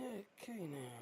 Okay, now.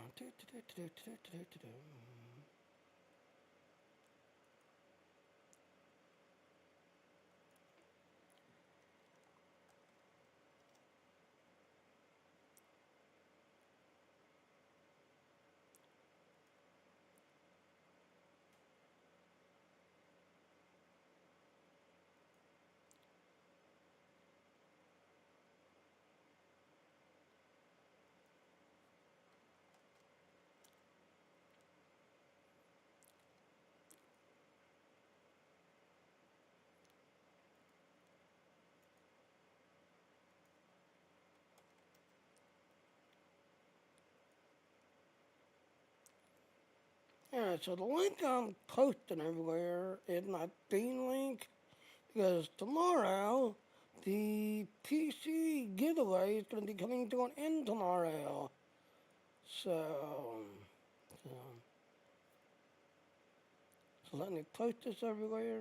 Alright, so the link I'm posting everywhere is my Bean link because tomorrow the PC giveaway is going to be coming to an end tomorrow. So, so let me post this everywhere.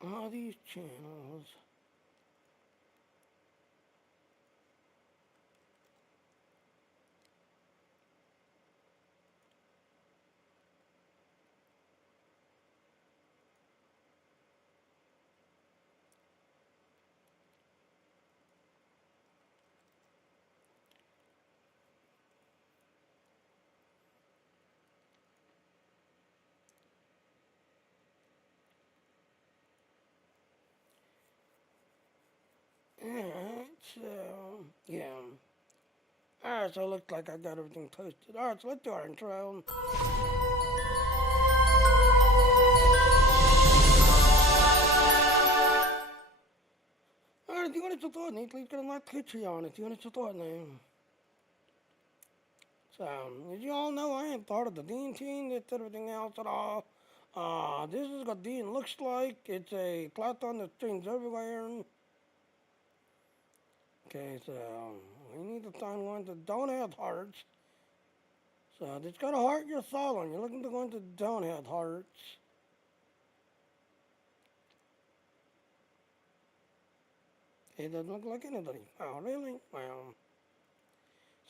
All these channels. Alright, so, yeah. Alright, so it looks like I got everything posted. Alright, so let's do our intro. Alright, die ganze Zeit nicht, liegt gerade Patreon, die ganze Zeit now. So, as you all know, I am part of the Dean team, that's everything else at all. This is what Dean looks like. It's a platform that streams everywhere. Okay, so we need to find one that don't have hearts. So it's got a heart you're following. You're looking for ones that don't have hearts. It doesn't look like anybody. Oh, really? Well.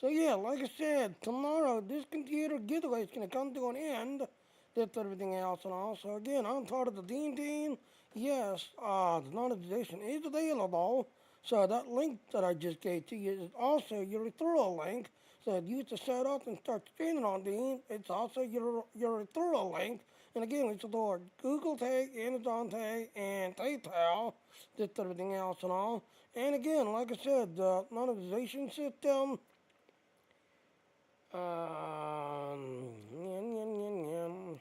So yeah, like I said, tomorrow this computer giveaway is going to come to an end. That's everything else and all. So again, I'm part of the Dean team. Yes, the monetization is available. So that link that I just gave to you is also your referral link. So if you to set up and start streaming on Dean, it's also your referral link. And again, we support Google Pay, Amazon Pay, and PayPal. That's everything else and all. And again, like I said, the monetization system. Yum, yum, yum, yum.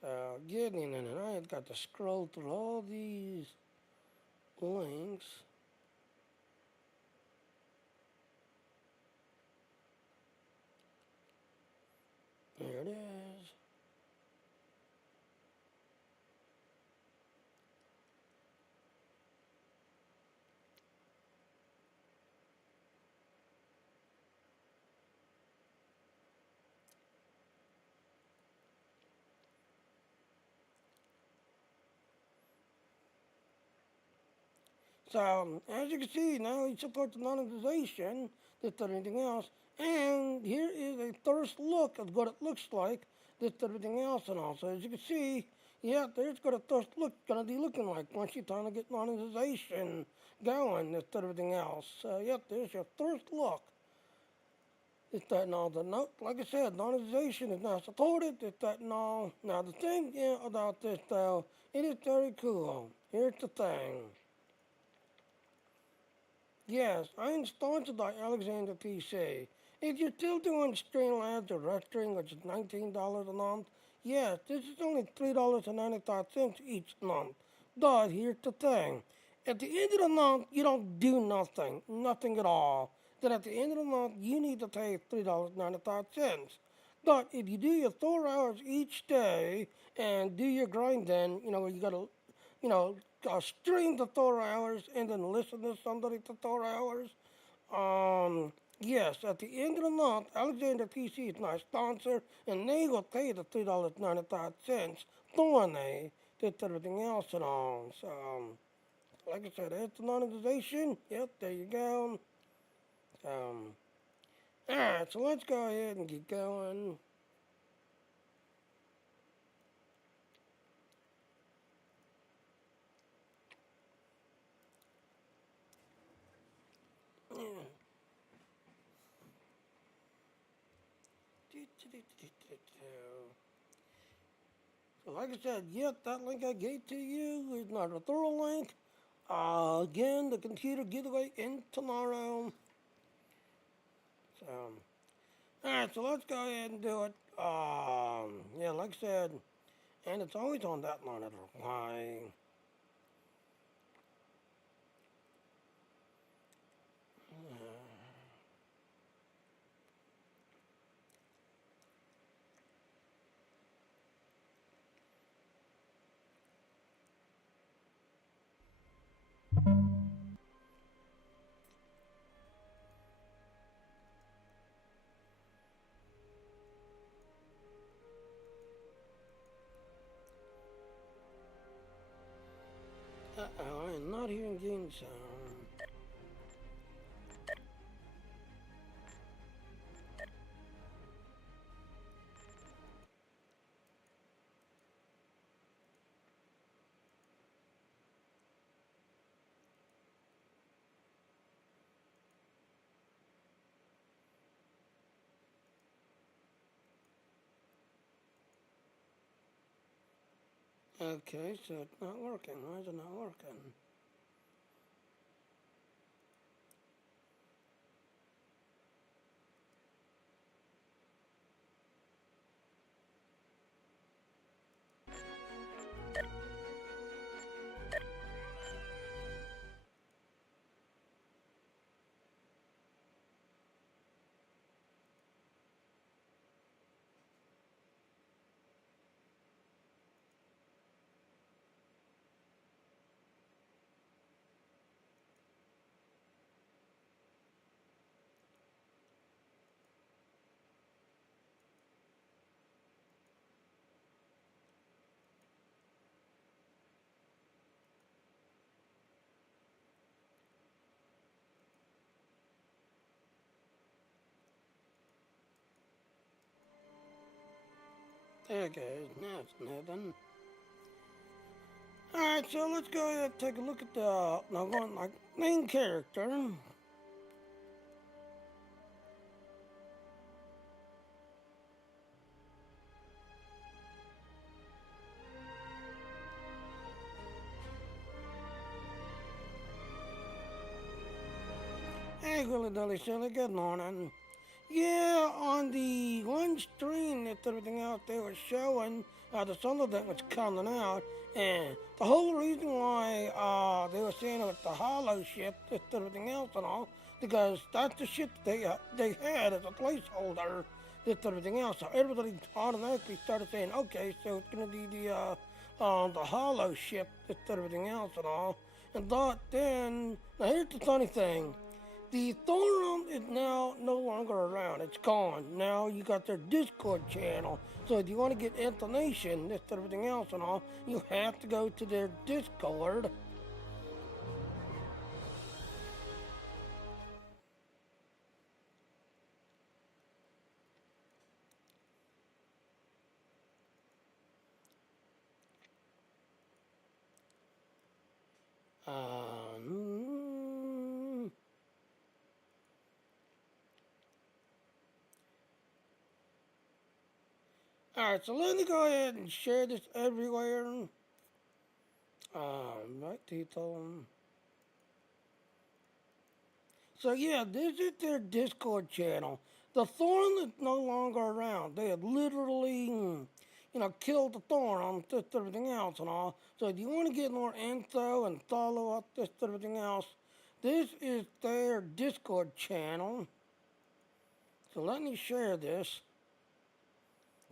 So getting in and I've got to scroll through all these links. There it is. So as you can see, now he supports monetization, this everything else. And here is a first look at what it looks like, this everything else and all. So as you can see, yeah, there's got a first look gonna be looking like once you're trying to get monetization going, this everything else. So yeah, there's your first look. It's that and all. The note, like I said, monetization is not supported. It's that and all. Now the thing about this though, it is very cool. Here's the thing. Yes, I'm sponsored by Alexander PC. If you're still doing Streamlabs or Restring, which is $19 a month, yes, this is only $3.95 each month. But here's the thing. At the end of the month, you don't do nothing. Nothing at all. Then at the end of the month, you need to pay $3.95. But if you do your 4 hours each day and do your grind then, you gotta you know, stream the 4 hours and then listen to somebody for 4 hours. Yes, at the end of the month, Alexander PC is my sponsor, and they will pay the $3.95 for me. Did everything else and all. So, like I said, it's the monetization. Yep, there you go. Alright, so let's go ahead and get going. So like I said, yep, that link I gave to you is not a thorough link. Again, the computer giveaway in tomorrow. So, alright, so let's go ahead and do it. Yeah, like I said, and it's always on that monitor. Why? Uh-oh, I am not hearing game sound. Okay, so it's not working. Why is it not working? There it goes. Now it's nothing. Alright, so let's go ahead and take a look at the now going like main character. Hey, Willie Dilly Silly, good morning. Yeah, on the one stream that everything else they were showing, the sun that was coming out, and the whole reason why they were saying it was the hollow ship, just everything else and all, because that's the ship they had as a placeholder, just everything else. So everybody automatically started saying, okay, so it's gonna be the hollow ship, just everything else and all. And thought then, now here's the funny thing. The forum is now no longer around. It's gone. Now you got their Discord channel. So if you want to get information, this everything else and all, you have to go to their Discord. Um, Alright, so let me go ahead and share this everywhere. Right, Tito. So yeah, this is their Discord channel. The Thorn is no longer around. They had literally, killed the Thorn on just everything else and all. So if you want to get more info and follow up just everything else, this is their Discord channel. So let me share this.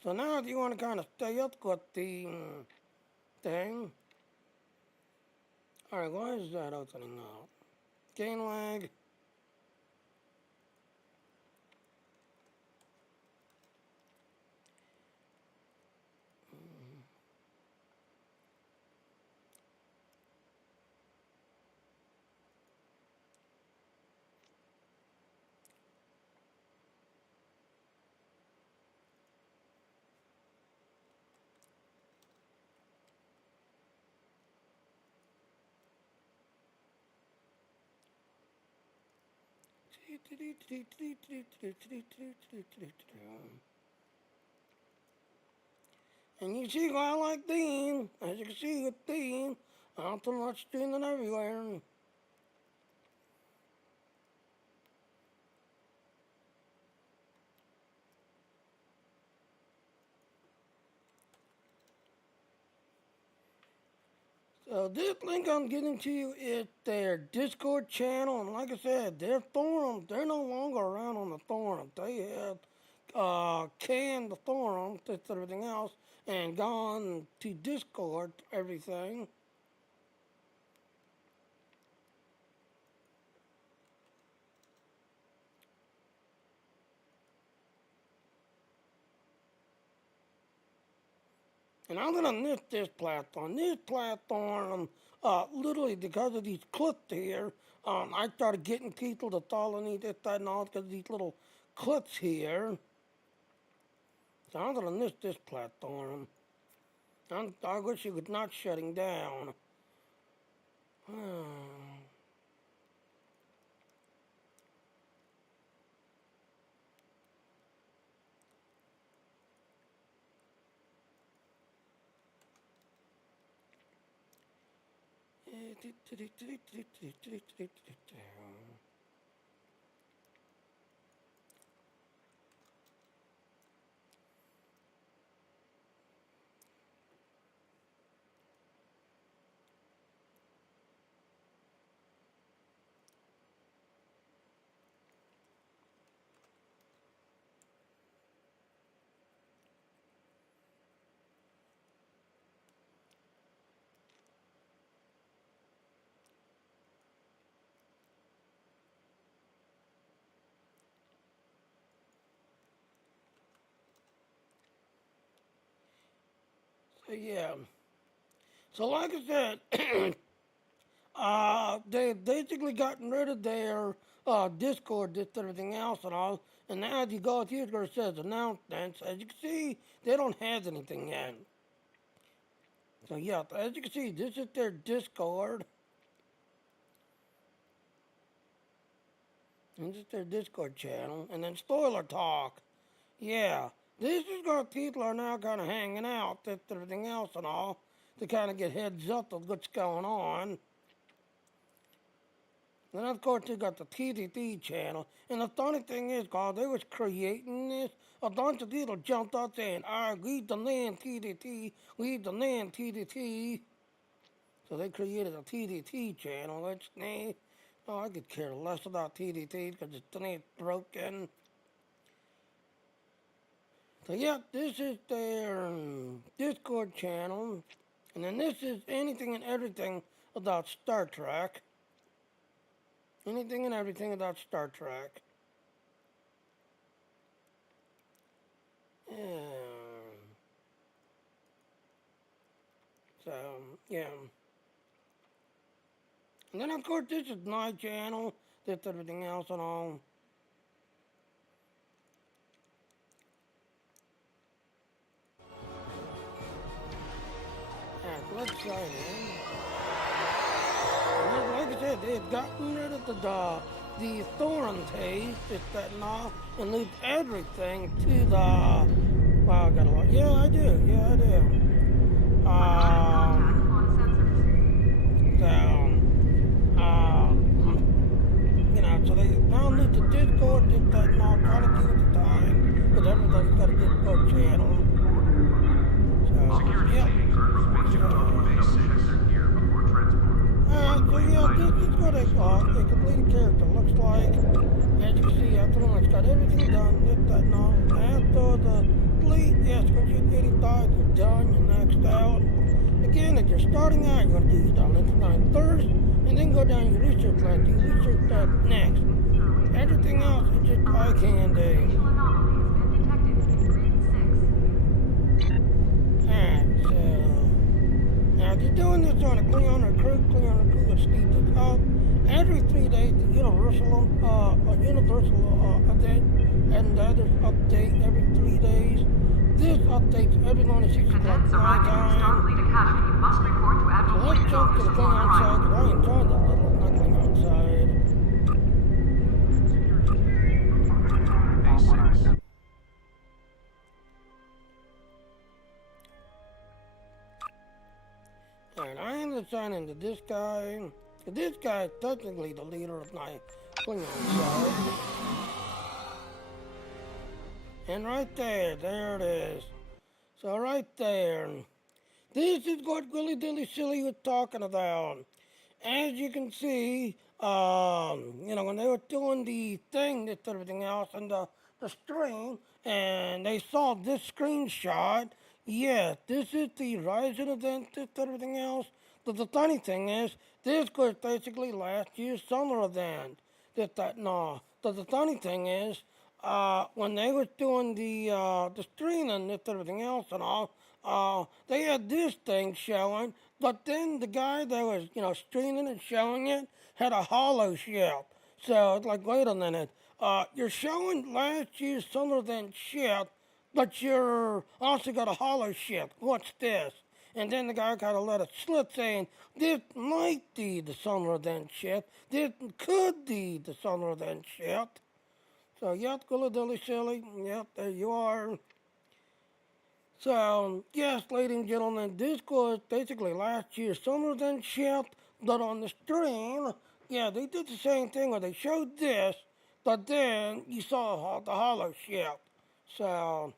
So now if you want to kind of stay up with the thing. Alright, why is that opening up? Gain lag. And you see why I like Dean. As you can see with Dean, I don't too much stealing everywhere. So this link I'm getting to you is their Discord channel, and like I said, their Thorn, they're no longer around on the Thorn. They have canned the Thorn, just everything else, and gone to Discord, everything. And I'm gonna miss this platform. This platform, literally because of these clips here, I started getting people to follow me, this, that, and all, because of these little clips here. So I'm gonna miss this platform. I wish it was not shutting down. So yeah. So like I said, they basically gotten rid of their Discord, this everything else and all. And now if you go here where it says announcements, as you can see, they don't have anything yet. So yeah, as you can see, this is their Discord. This is their Discord channel. And then spoiler talk. Yeah, this is where people are now kind of hanging out, this everything else and all, to kind of get heads up of what's going on. Then of course you got the TDT channel, and the funny thing is, while they was creating this, a bunch of people jumped out saying, we demand TDT, we demand TDT. So they created a TDT channel, which, I could care less about TDT because it's broken. So yeah, this is their Discord channel, and then this is anything and everything about Star Trek. Anything and everything about Star Trek. Yeah. So, yeah. And then, of course, this is my channel. That's everything else and all. Alright, let's sign in. said, they had gotten rid of the thorn taste, this, that, and all, and moved everything to the. Wow, I got a lot. Yeah, I do. Yeah, I do. So they now moved to Discord, this, that, and all, trying to keep it the time, because everybody's got a Discord channel. So, yeah. So yeah, this is what a completed character looks like. As you can see, I pretty much got everything done, this, that, and all. After the complete, yes, once you get it done, you're done, you're maxed out. Again, if you're starting out, you're going to do your Dilithium line first, and then go down your research line, do research that next. Everything else is just eye candy. Alright, so now if you're doing this on a Cleon recruit will speed this up. Every 3 days, the universal update, and the others update every 3 days. This updates every morning 6 o'clock my time. So let's jump to the Cleon side, because I enjoy that little Cleon side. Alright, I am assigning to this guy. This guy is technically the leader of my Cleon side. And right there it is. So right there, this is what Willy Dilly Silly was talking about. As you can see, when they were doing the thing, this everything else, and the stream, and they saw this screenshot. Yes, this is the Rising event, this everything else. But the funny thing is, this was basically last year's summer event. The funny thing is, when they was doing the stream and this everything else and all, they had this thing showing, but then the guy that was, streaming and showing it had a hollow shell. So it's like, wait a minute, you're showing last year's summer event ship, but you're also got a hollow ship. What's this? And then the guy kind of let it slip, saying, this might be the summer event ship. This could be the summer event ship. So, yep, dilly silly. Yep, there you are. So, yes, ladies and gentlemen, this was basically last year's summer event ship, but on the stream, yeah, they did the same thing where they showed this, but then you saw the hollow ship. So,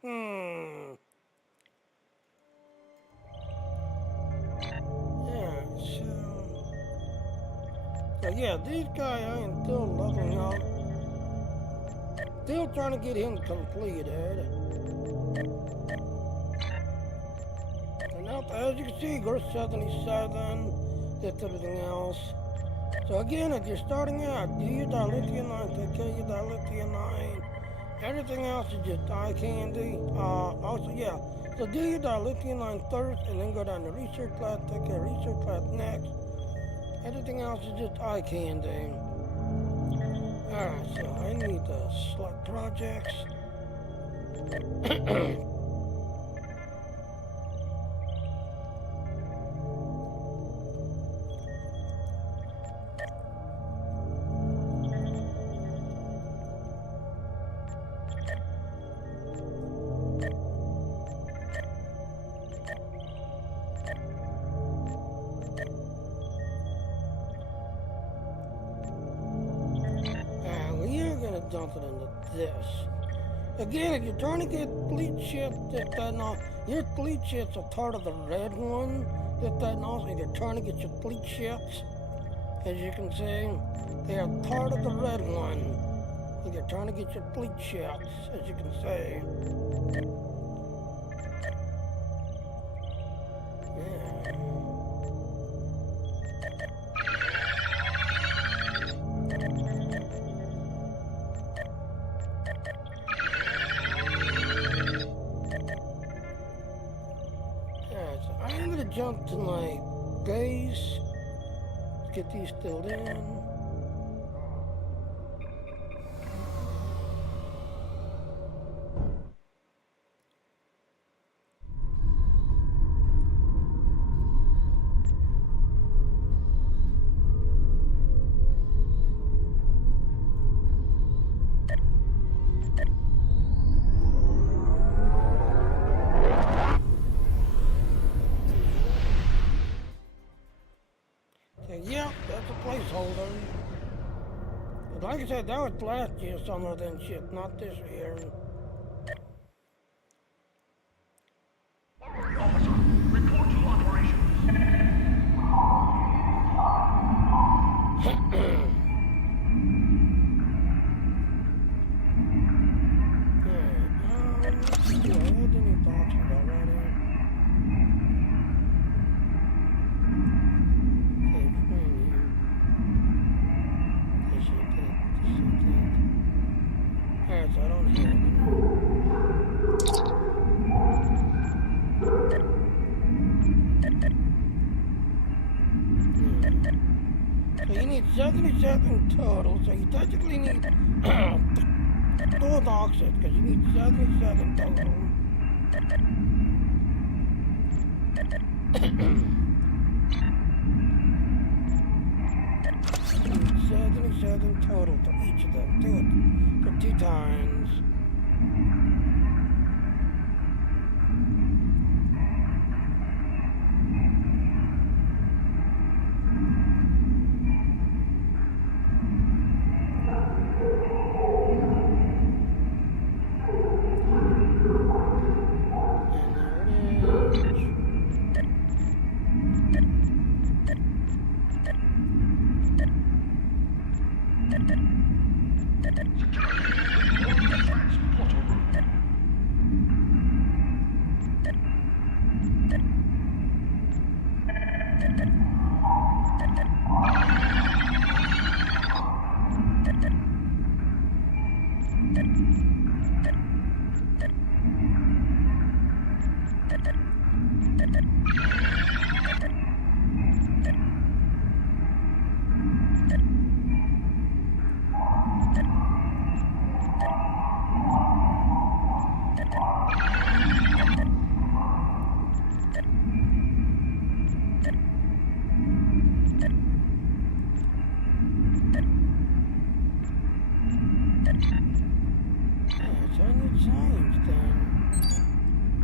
Yeah, so yeah, this guy I am still leveling up. Still trying to get him completed. And now, as you can see, we're 77, that's everything else. So again, if you're starting out, do your Dilithium line, take care of your Dilithium line. Everything else is just eye candy. Also, yeah, so do your Dilithium line first, and then go down to research class, take care of research class next. Everything else is just eye candy. Alright, so I need to select projects. Dump it into this. Again, if you're trying to get fleet ships, your fleet ships are part of the red one. If you're trying to get your fleet ships, as you can see, they are part of the red one. If you're trying to get your fleet ships, as you can see. I'm gonna jump to my base, get these filled in. like I said, that was last year, some of them shit, not this year. Alright, officer. Report to operations. Let's see, I had any thoughts about that here. Okay, fine here. This is that. Alright, so I don't have any. So you need 77 total, so you technically need 2 boxes, because you need 77 total. 77 total for each of them. Do it for 2 times.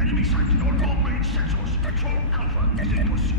Enemy sighted on long-range sensors. Control Alpha is in pursuit.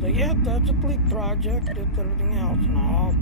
So yeah, that's a bleak project, it's everything else and all.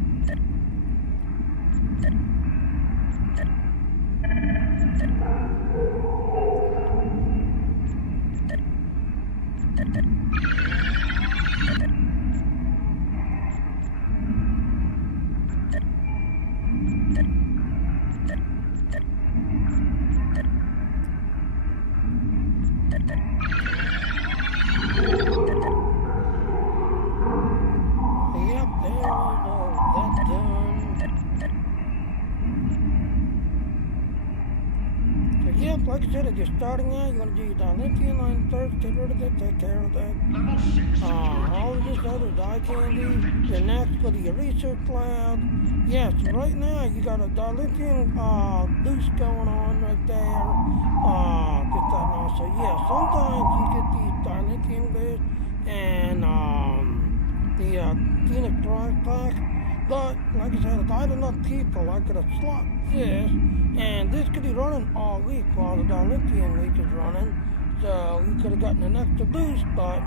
you're starting out, you want to do your dilithium line first, get rid of it, take care of that. Level 6 All of this other eye candy. You're next, go to your research lab. Yes, right now you got a dilithium boost going on right there. Get that now. So yeah, sometimes you get these dilithium boosts and the Phoenix Drive pack. But like I said, if I had enough people, I could have slot this, and this could be running all week while the dilithium week is running. So you could have gotten an extra boost, but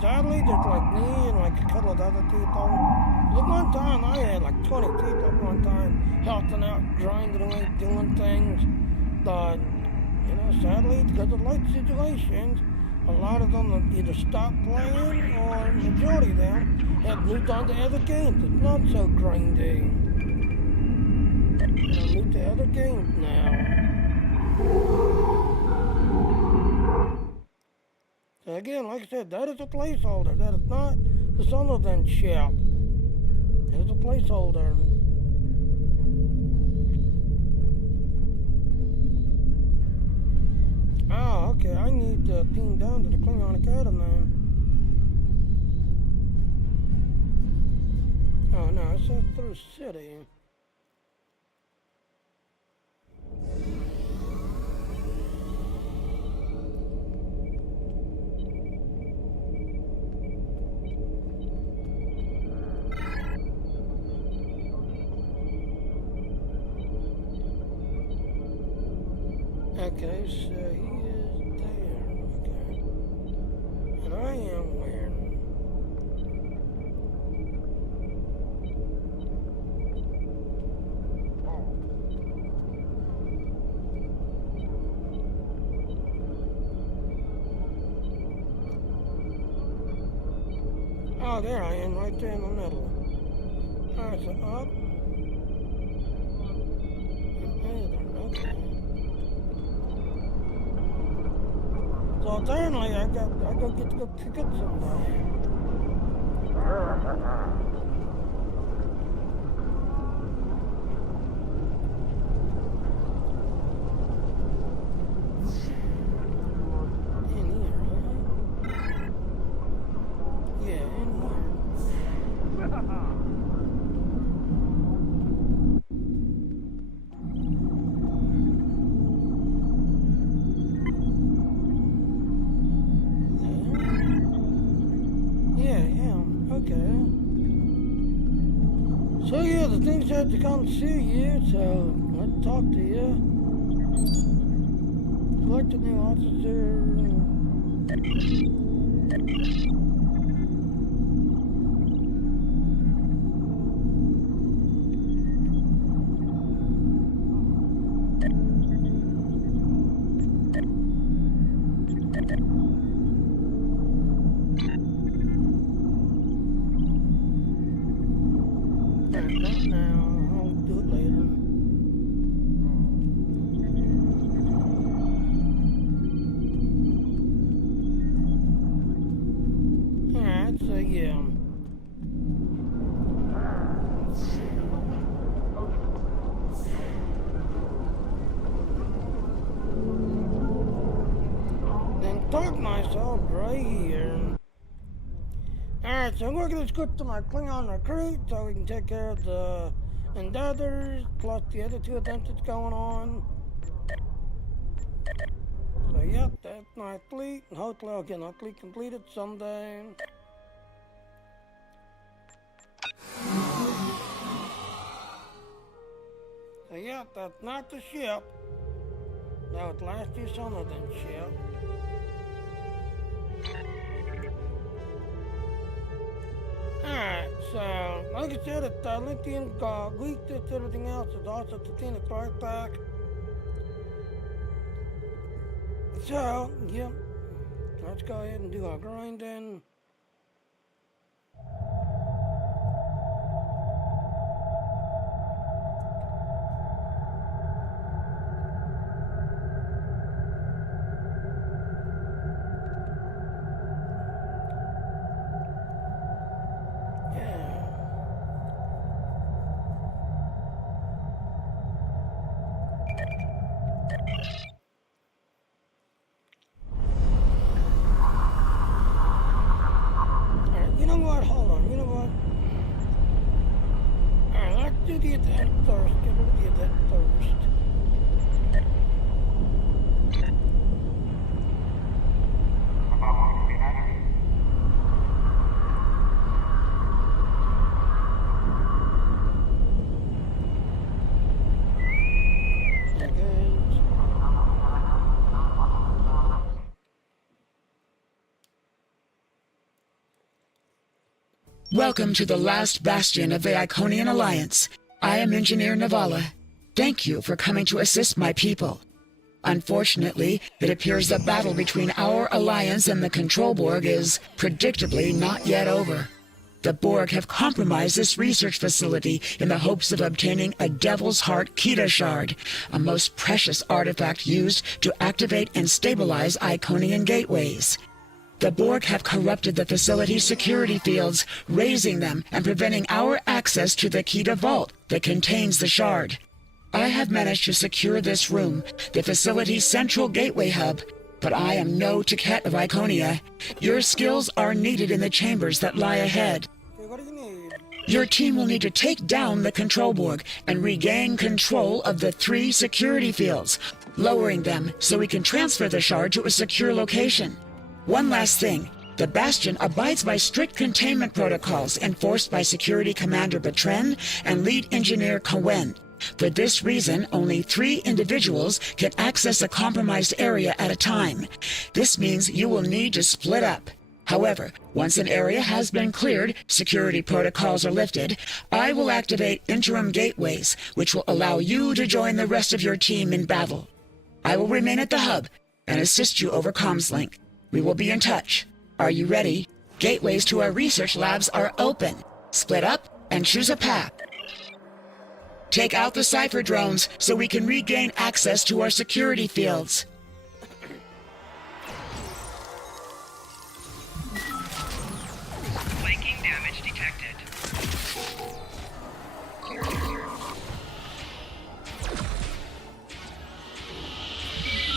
sadly, there's like me and like a couple of other people. At one time, I had like 20 people at one time helping out, grinding away, doing things. But, you know, sadly, because of light situations, a lot of them either stopped playing or majority of them have moved on to other games. It's not so grindy. You know, moved to other games now. So again, like I said, that is a placeholder. That is not the Sullivan ship. It is a placeholder. Ah, okay, I need to ping down to the Klingon Academy. Oh no, it says through city. Okay, so he is there. Okay. And I am where? Oh, there I am, right there in the middle. Alright, so up. And over. Okay. So apparently I get to go pick up somebody. In here, huh? Yeah, in here. Okay. So yeah, the thing said to come see you, so let's talk to you. Select a new officer. Not now, I'll do it later. Alright, so yeah. Then park myself right here. Alright, so we're going to go to my Klingon recruit so we can take care of the Endeavors plus the other two events that's going on. So yep, that's my fleet, and hopefully I'll get my fleet completed someday. So yep, that's not the ship. That was last year's Sullivan ship. Alright, so like I said, it's lithium weak, it's everything else. It's also the Phoenix Ore pack. So, yep, let's go ahead and do our grinding. Welcome to the last bastion of the Iconian Alliance. I am Engineer Navala. Thank you for coming to assist my people. Unfortunately, it appears the battle between our alliance and the Control Borg is, predictably, not yet over. The Borg have compromised this research facility in the hopes of obtaining a Devil's Heart Kita shard, a most precious artifact used to activate and stabilize Iconian gateways. The Borg have corrupted the facility's security fields, raising them and preventing our access to the Kita vault that contains the shard. I have managed to secure this room, the facility's central gateway hub, but I am no Ticket of Iconia. Your skills are needed in the chambers that lie ahead. Your team will need to take down the Control Borg and regain control of the 3 security fields, lowering them so we can transfer the shard to a secure location. One last thing. The Bastion abides by strict containment protocols enforced by Security Commander Bertrand and Lead Engineer Cohen. For this reason, only 3 individuals can access a compromised area at a time. This means you will need to split up. However, once an area has been cleared, security protocols are lifted, I will activate interim gateways, which will allow you to join the rest of your team in battle. I will remain at the hub and assist you over comms link. We will be in touch. Are you ready? Gateways to our research labs are open. Split up and choose a path. Take out the Cypher drones so we can regain access to our security fields. Flanking damage detected.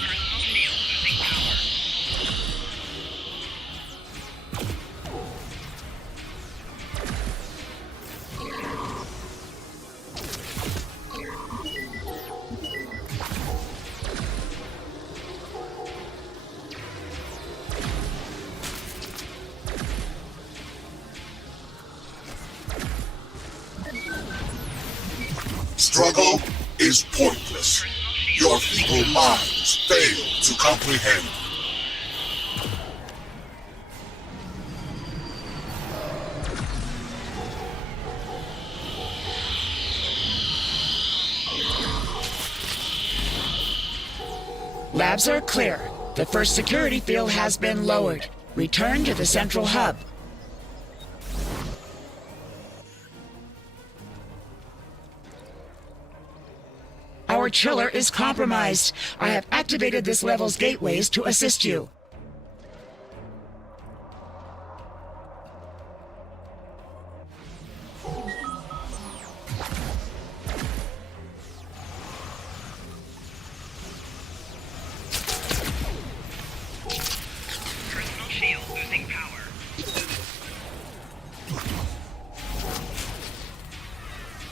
Personal shield losing power. Struggle is pointless. Your feeble minds fail to comprehend. Labs are clear. The first security field has been lowered. Return to the central hub. Our chiller is compromised. I have activated this level's gateways to assist you. Personal shield losing power.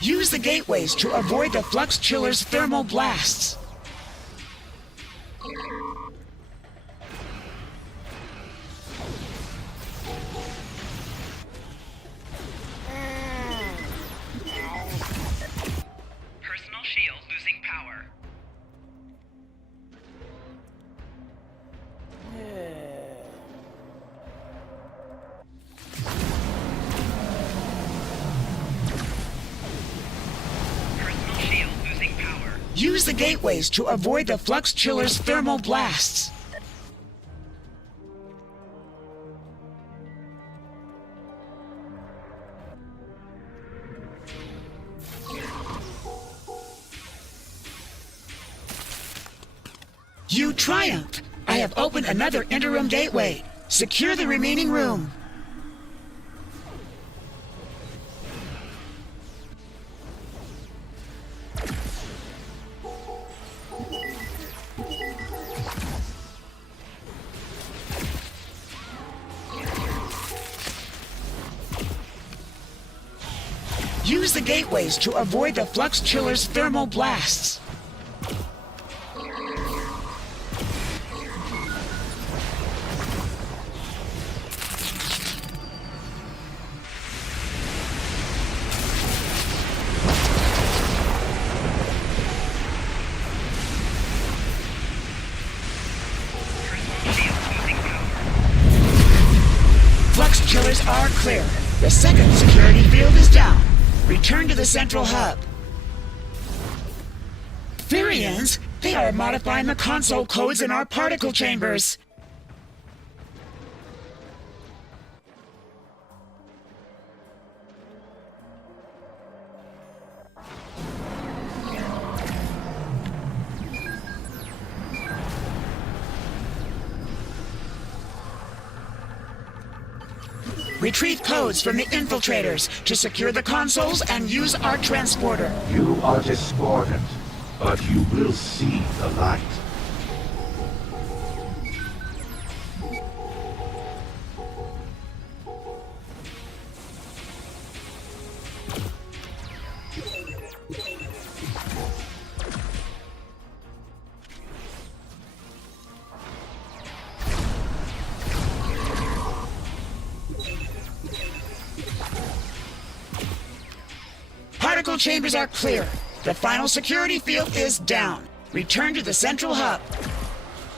Use the gateways to avoid the Flux Chiller's thermal blasts. Personal shield losing power. Personal shield losing power. Use the gateways to avoid the Flux Chiller's thermal blasts. You triumph! I have opened another interim gateway. Secure the remaining room. Use the gateways to avoid the Flux Chiller's thermal blasts. Personal shield losing power. Flux Chillers are clear. The second security field is down. Return to the central hub. Therians? They are modifying the console codes in our particle chambers. Retrieve codes from the infiltrators to secure the consoles and use our transporter. You are discordant, but you will see the light. Particle chambers are clear. The final security field is down. Return to the central hub.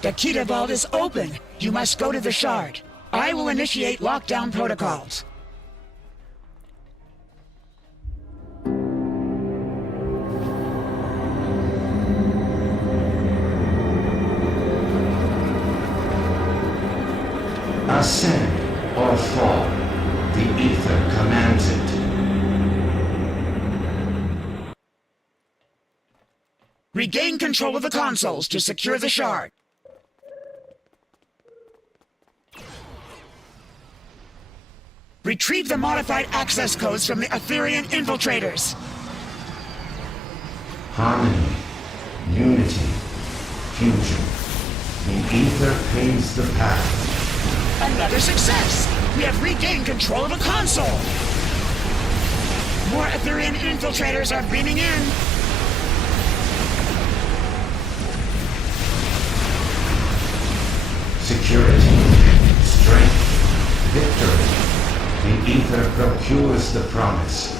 The Kita vault is open. You must go to the shard. I will initiate lockdown protocols. Ascend or fall. The ether commands it. Regain control of the consoles to secure the shard. Retrieve the modified access codes from the Etherian infiltrators. Harmony, unity, fusion. The ether paves the path. Another success! We have regained control of the console! More Etherian infiltrators are beaming in. Security, strength, victory. The ether procures the promise.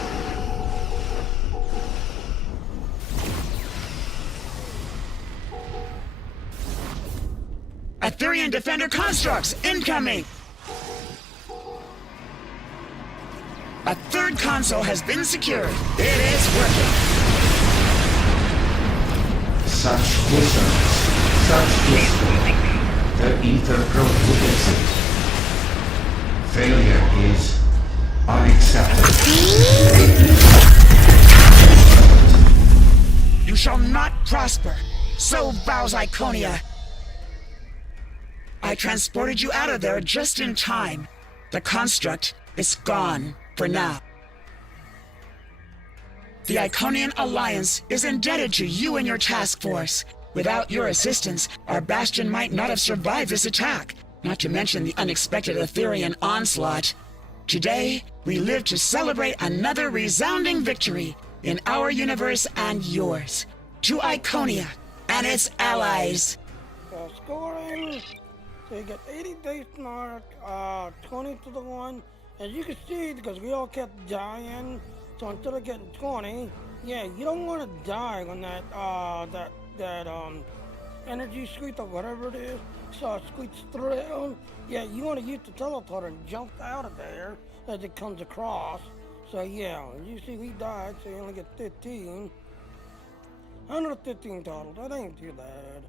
Etherian defender constructs incoming! A third console has been secured. It is working. Such dissonance, such discord. The ether prohibits it. Failure is unacceptable. You shall not prosper. So vows Iconia. I transported you out of there just in time. The construct is gone for now. The Iconian Alliance is indebted to you and your task force. Without your assistance, our Bastion might not have survived this attack, not to mention the unexpected Etherian onslaught. Today, we live to celebrate another resounding victory in our universe and yours. To Iconia and its allies. Scoring. So you got 80 base mark, 20 to the 1. As you can see, because we all kept dying, so instead of getting 20, yeah, you don't want to die when that energy squeak or whatever it is, so it squeaks through. Yeah, you want to use the teleporter and jump out of there as it comes across. So yeah, you see we died, so you only get 15. 115 total, that ain't too bad.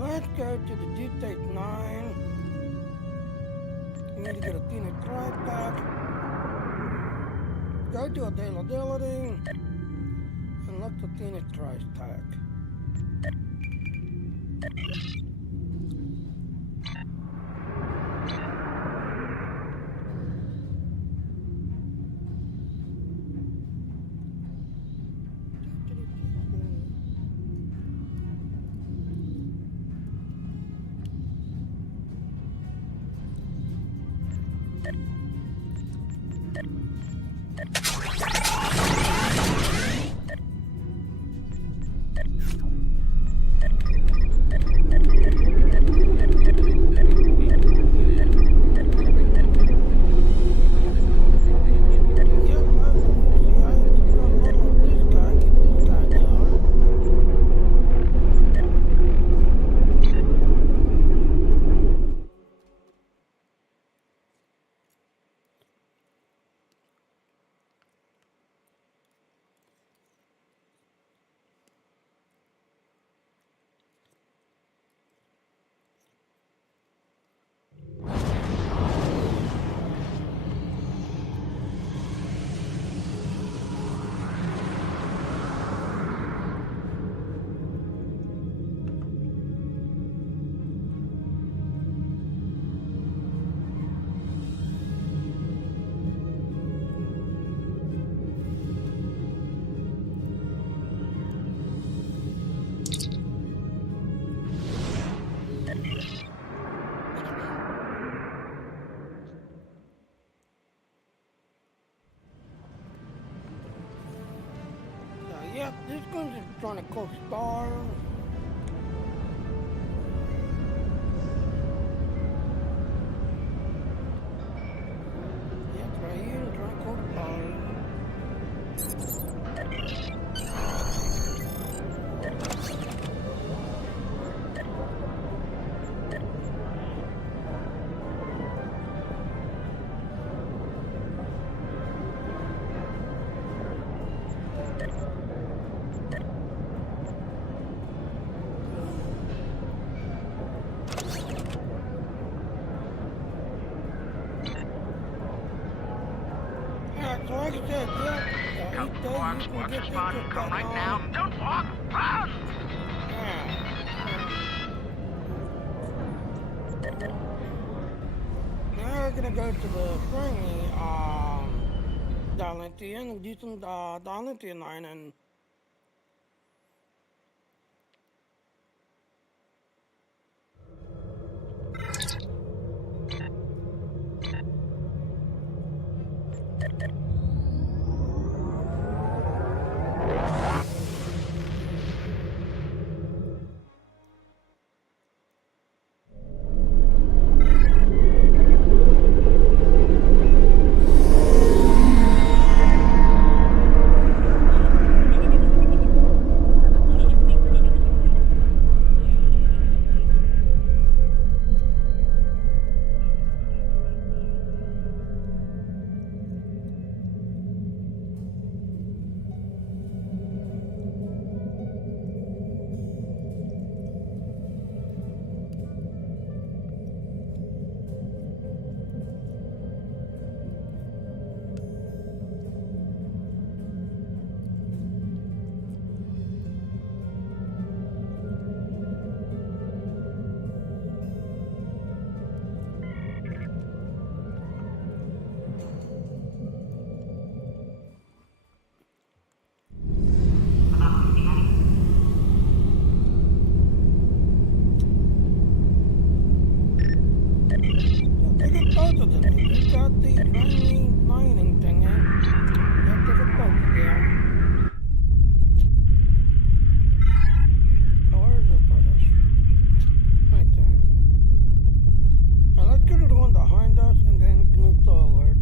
Let's go to the dictate 9. We need to get a Athena Tribe back. Go to availability and look at Athena Tribe pack. I'm just trying to cook stars. Yeah, it's right here. I'm trying to cook stars. Yeah, so like I said, yeah, Come, each day Quarks, you can Quarks get are this spotted. just Come like, right now. Don't walk. Run! yeah. Now we're gonna go to the springy, Dilithium, do some, Dilithium mining. Look at both of them. You got the springy mining thing, eh? Yeah, look at both of them. Oh, where's the photos? Right there. Now let's go to the one behind us and then move forward.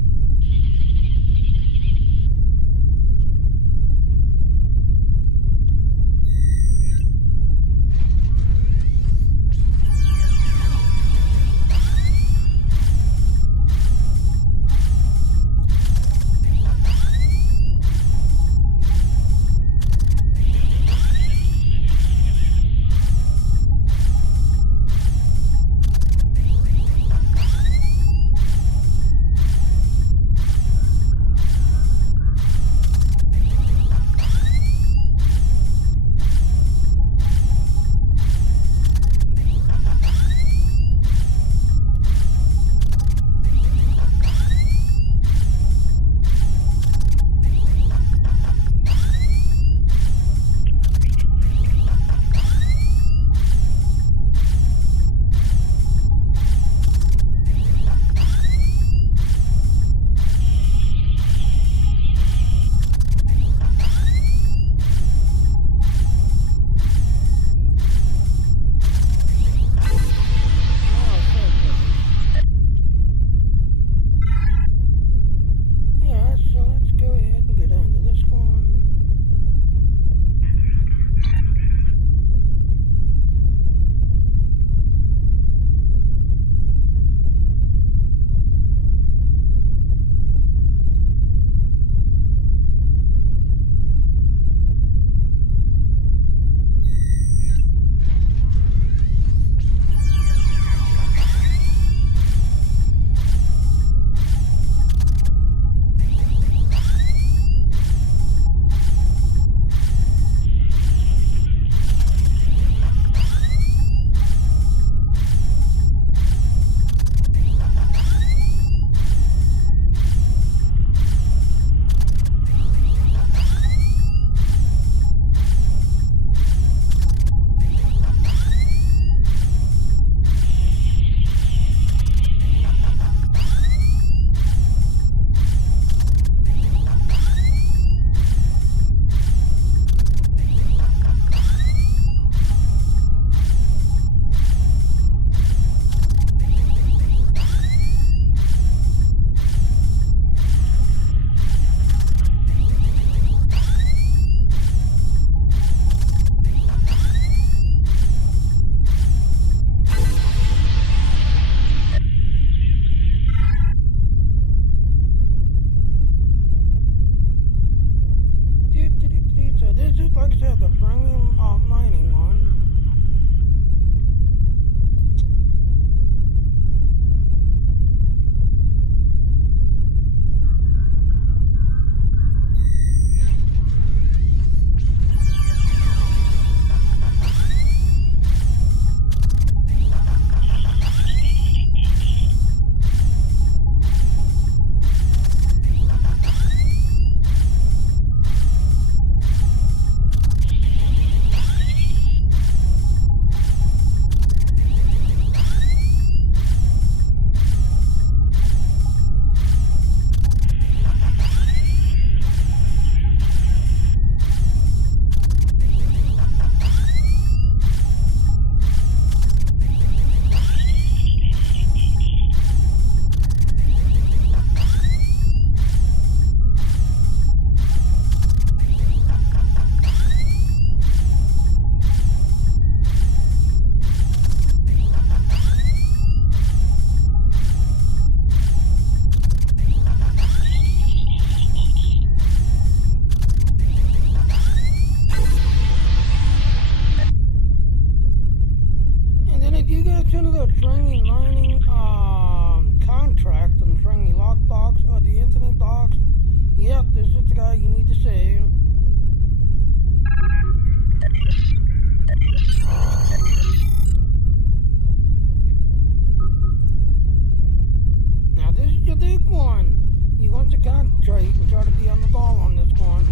big one. You're going to concentrate and try to be on the ball on this one.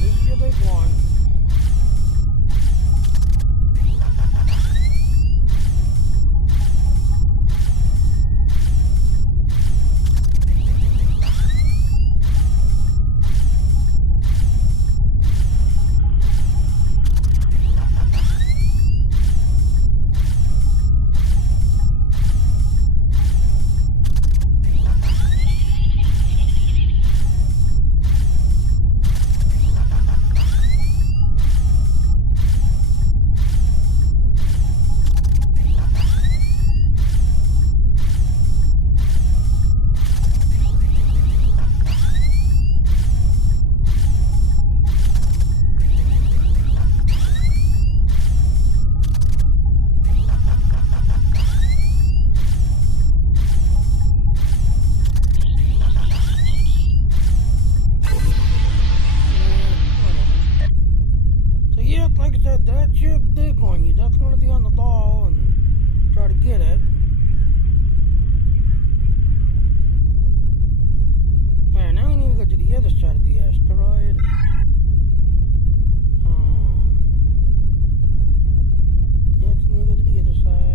This is your big one. Like I said, that's your big one. You definitely want to be on the ball and try to get it. Alright, now we need to go to the other side of the asteroid. Yeah, we need to go to the other side.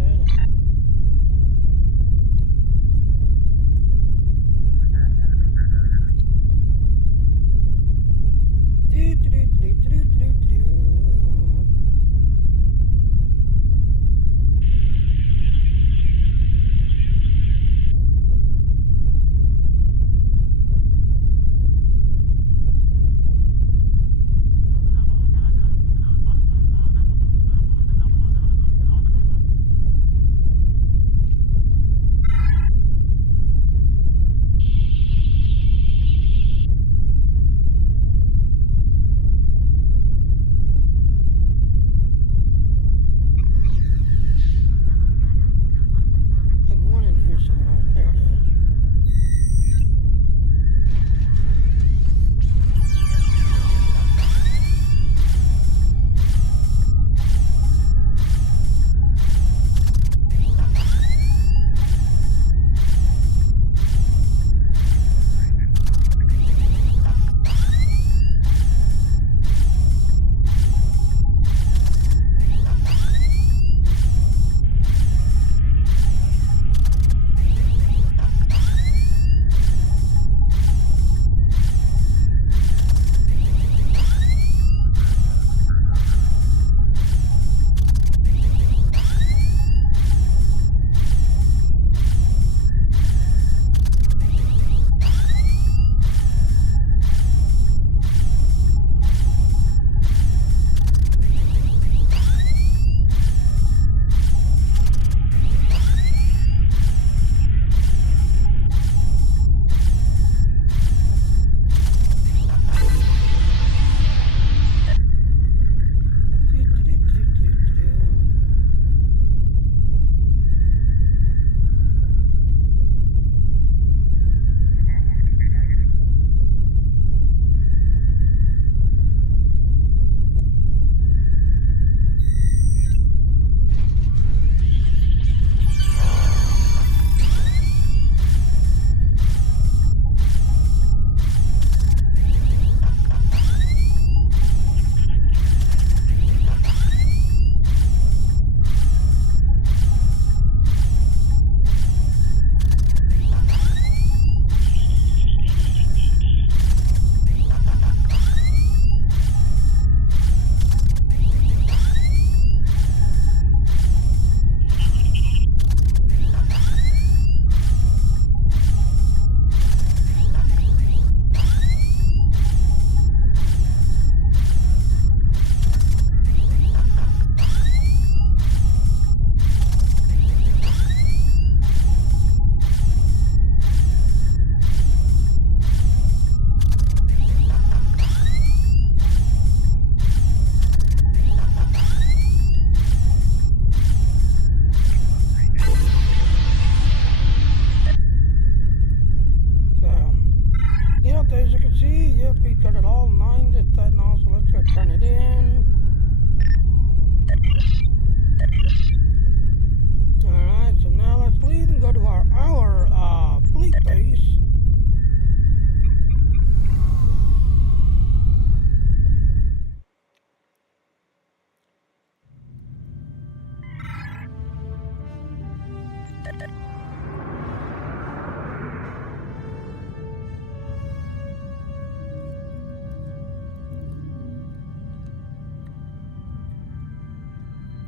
complete these.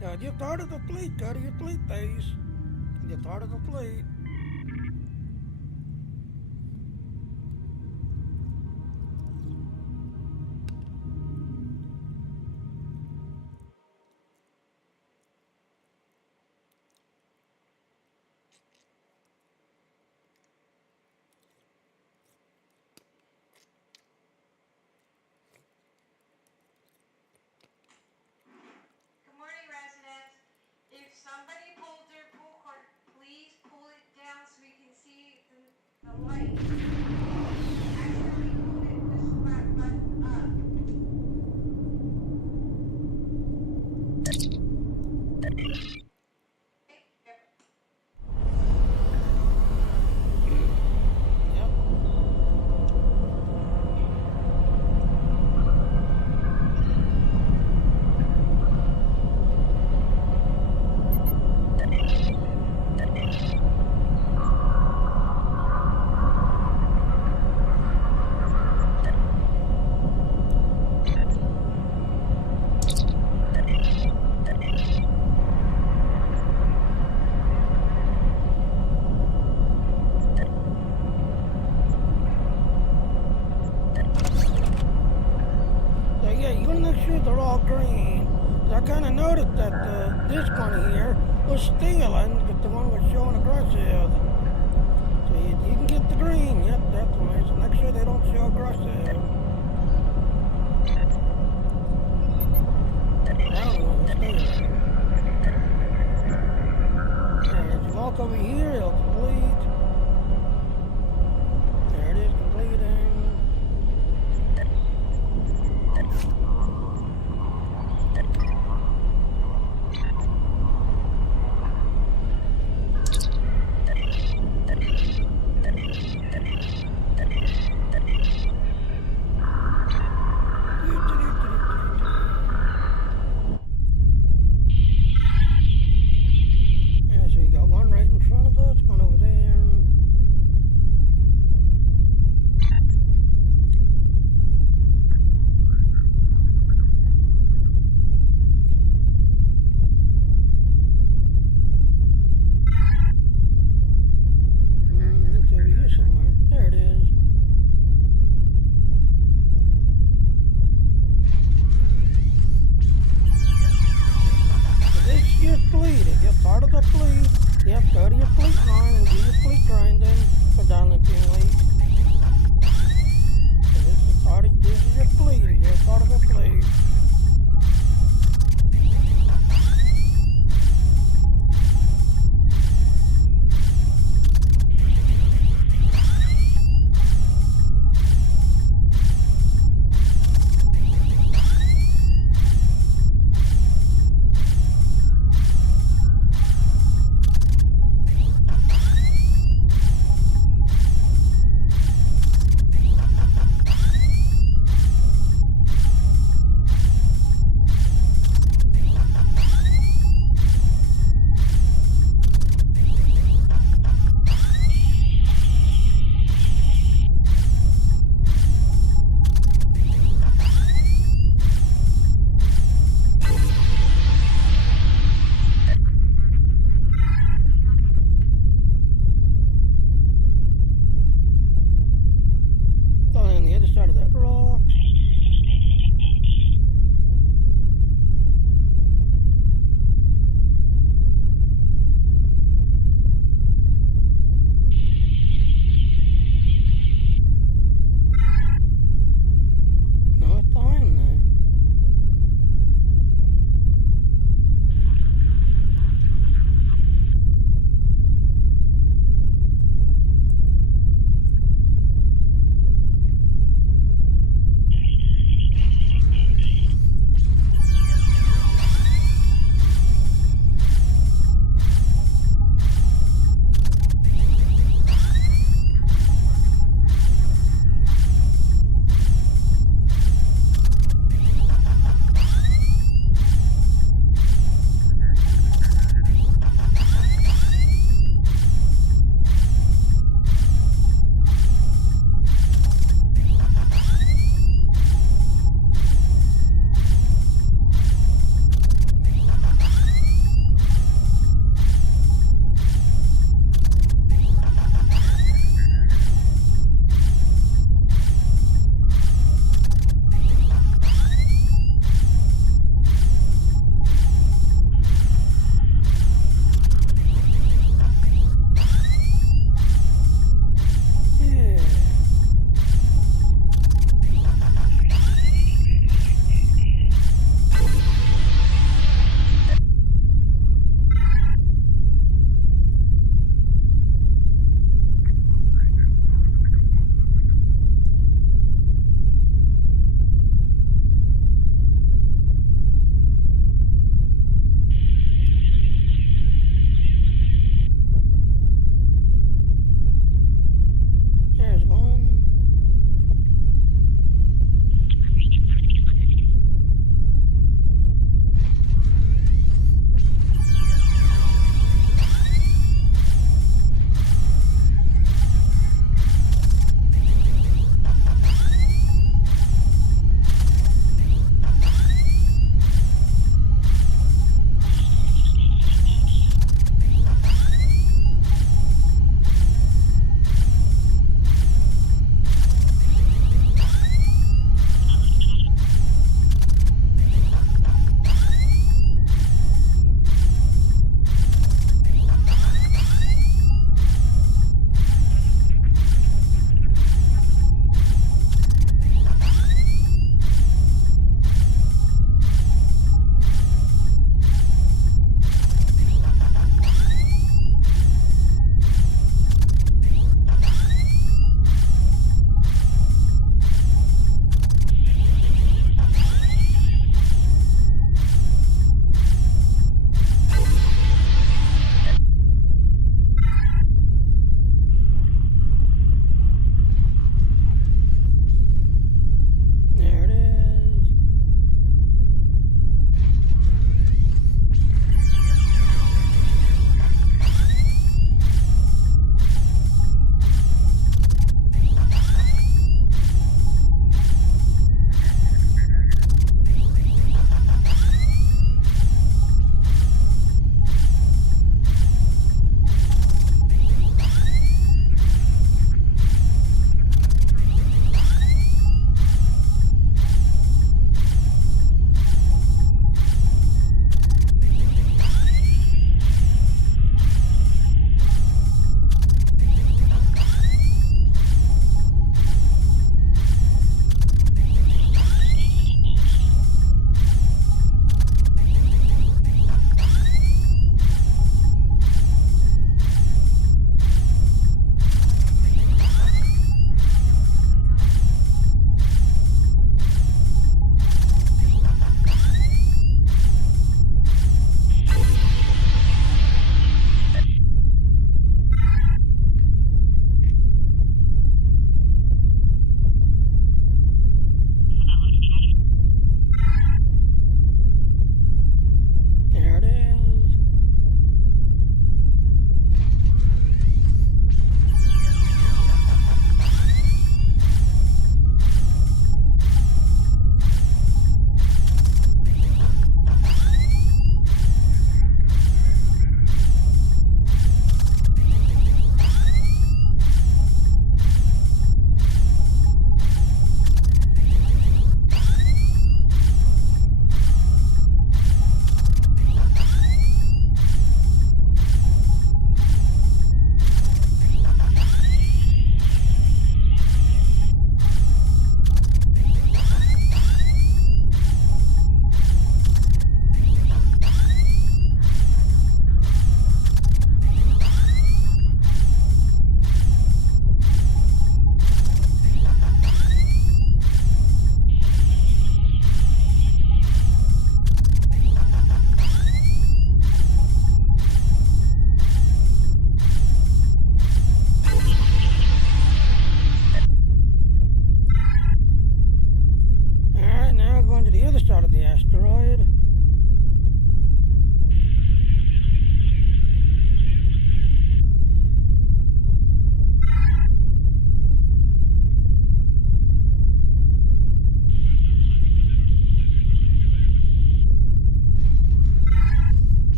Now, just out of the fleet, gotta get fleet these. Just out of the fleet. Good morning, residents. If somebody pulled their pool cart, please pull it down so we can see the light. Accidentally pulled this flat button up. Yep. So yeah, you gotta make sure they're all green. 'Cause I kind of noticed that this one here was stealing, but the one was showing aggressive. So you can get the green, yep, definitely. So make sure they don't show aggressive. That one was stealing. And as you walk over here, it'll complete. There it is, completing. Yeah, so you got one right in front of us, going over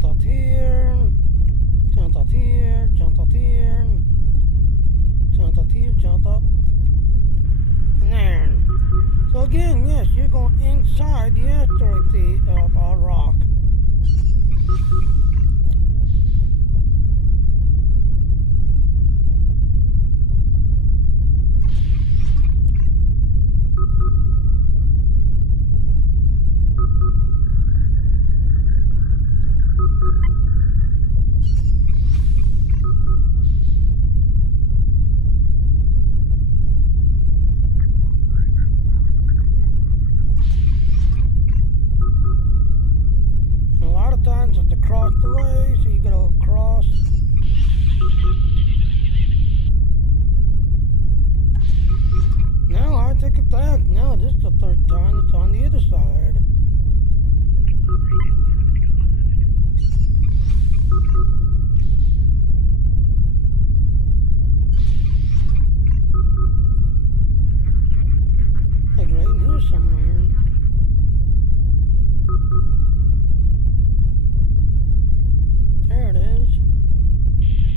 jump out here, jump out here, jump out here, jump out here, jump up, and there. So again, yes, you're going inside the asteroid rock. And a lot of times it's across the way, so you gotta go across. No, I take it back. No, this is the third time it's on the other side. Like right in here somewhere. There it is.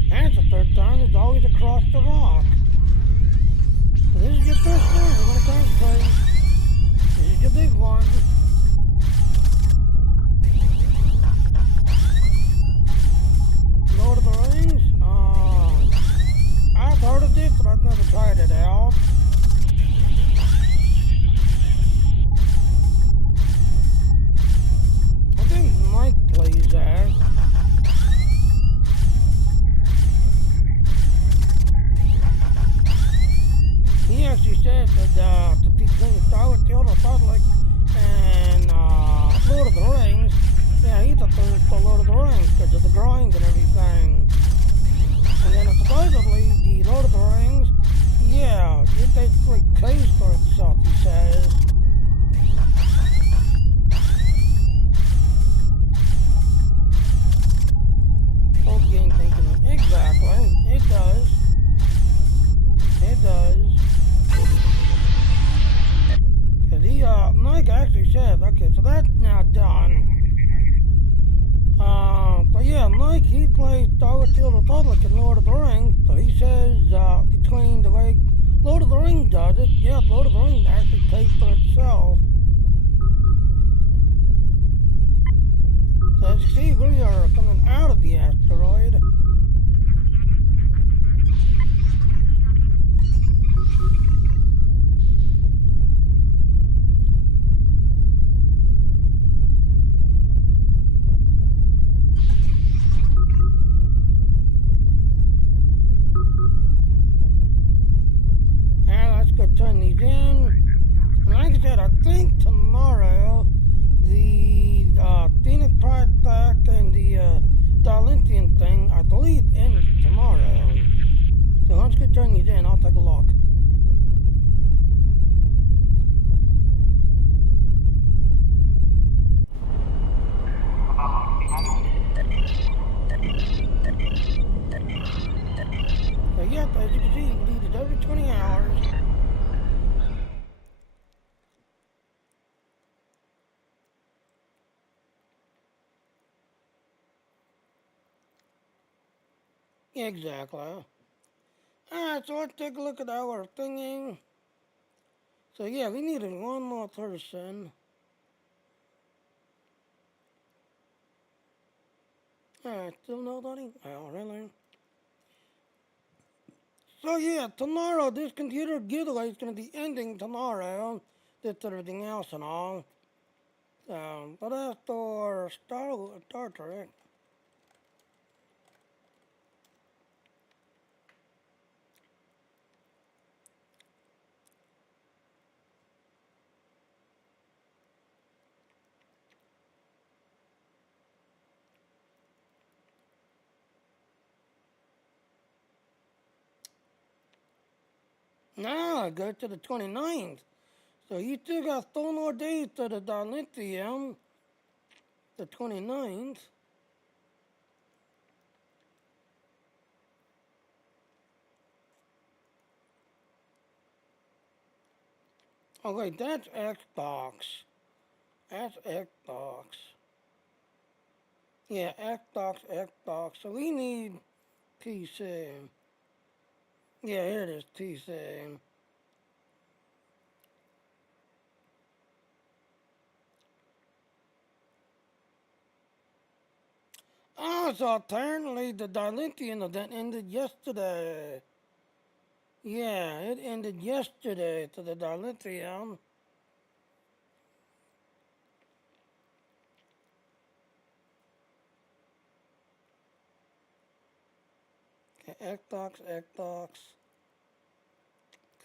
That's the third time. It's always across the rock. This is your first one. We're going to concentrate. This is your big one. Lord of the Rings? I've heard of it, but I've never tried it out. I think Mike plays that. He actually said that between Star Wars, the Old Republic, and Lord of the Rings, yeah, he thought the Lord of the Rings because of the grind and everything. And then supposedly the Lord of the Rings, yeah, it basically pays for itself, he says. Old game thinking, exactly, it does. It does. Cause he, Mike actually said, okay, so that's now done. But yeah, Mike, he plays Star Wars The Old Republic and Lord of the Rings, so he says, between the way Lord of the Rings does it, yeah, Lord of the Rings actually pays for itself. So as you see, we are coming out of the asteroid. And let's go turn these in. And like I said, I think tomorrow the Phoenix Prize Pack and the Dilithium thing, I believe, ends tomorrow. So let's go turn these in. I'll take a look. So yep, as you can see, you can do this every 20 hours. Exactly. Alright, so let's take a look at our thingy. So yeah, we needed one more person. Alright, still nobody? Oh, really? So yeah, tomorrow, this computer giveaway is going to be ending tomorrow. This everything else and all. But that's for Star Trek. Now it goes to the 29th. So you still got 4 more days to the Dilithium. The 29th. Oh wait, that's Xbox. That's Xbox. Yeah, Xbox. So we need PC. Yeah, here it is, PC. Oh, so apparently the Dilithium event ended yesterday. Yeah, it ended yesterday to the Dilithium. Okay, Xbox,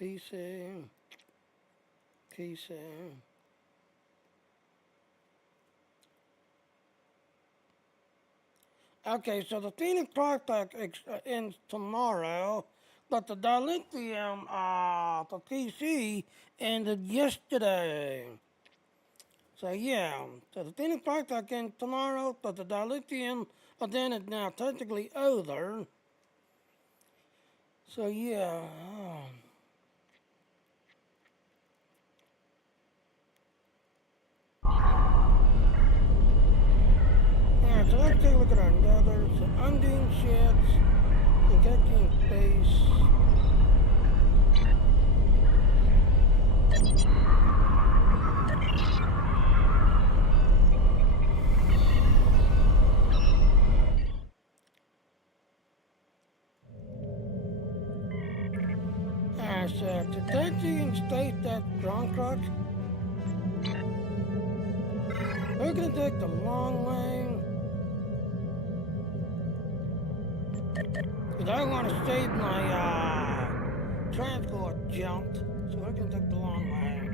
PC. Okay, so the Phoenix Prospect ends tomorrow, but the Dilithium, the PC ended yesterday. So yeah, so the Phoenix Prospect ends tomorrow, but the Dilithium event is now technically over. So yeah. Alright, so let's take a look at our nether. So undine sheds, protecting space. Alright, so protecting space, that drone truck. We're gonna take the long way. Cause I wanna save my transport jumped. So we're gonna take the long way.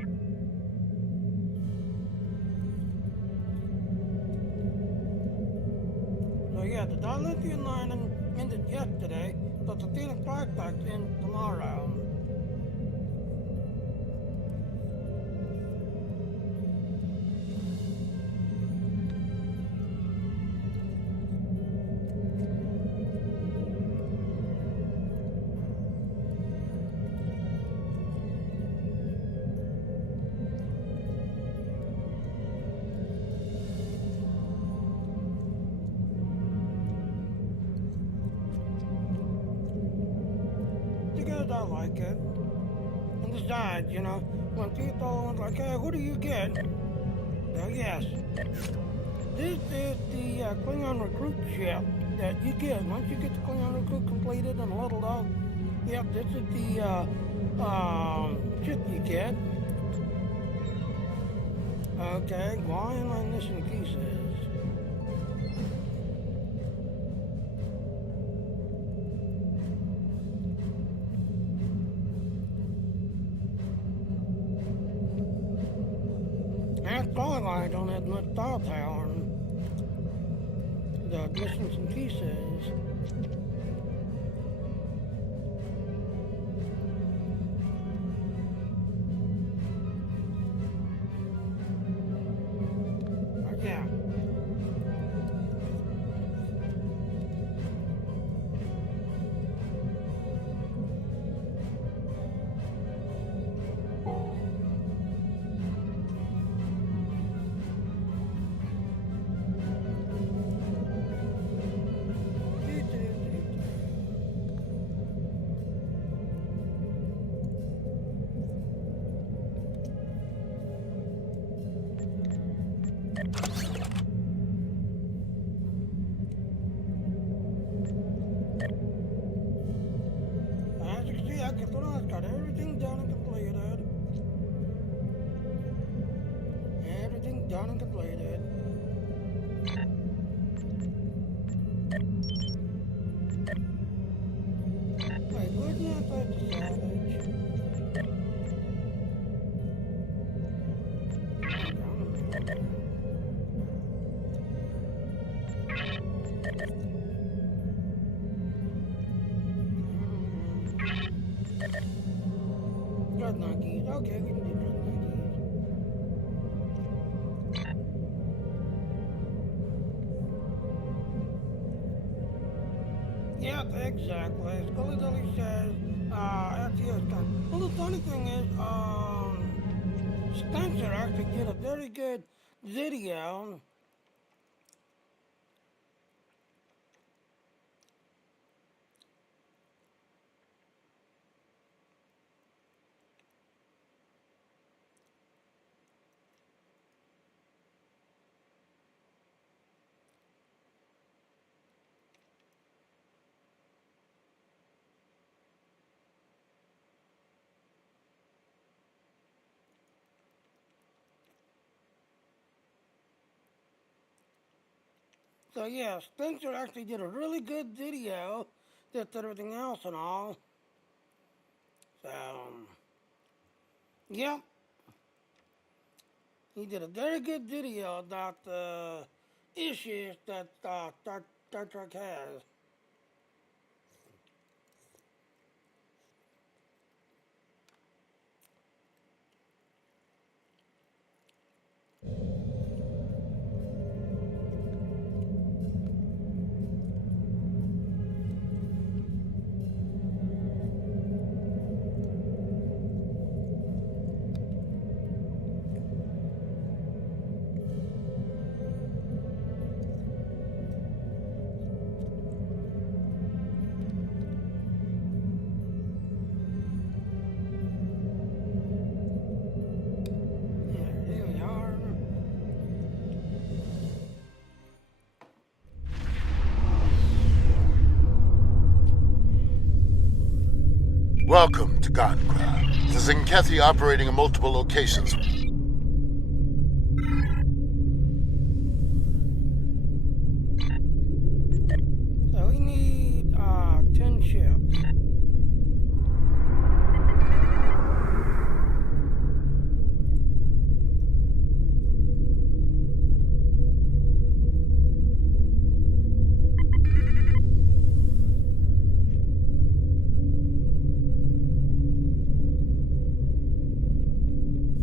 So yeah, the Dilithium line ended yesterday, but the Phoenix Prospect ends tomorrow. Because I like it. And besides, you know, when people are like, hey, who do you get? Well, yes. This is the Klingon recruit ship that you get. Once you get the Klingon recruit completed and leveled up, yep, this is the ship you get. Okay, why am I missing pieces? That's probably why I don't have much star power. The missing some pieces. Yeah. As you can see, I've got everything done and completed. Everything done and completed. Wait, where's my outside the salvage? Dreadnought geese. Okay, we can do dreadnought geese. Yep, exactly. Scully Dilly says, STO is done. Well, the funny thing is, Spencer actually did a very good video So yeah, Spencer actually did a really good video, did everything else and all. So, yep. He did a very good video about the issues that Star Trek has. Yeah, here we are. Welcome to Goncraft. The Zinkethi operating in multiple locations. So we need 10 ships.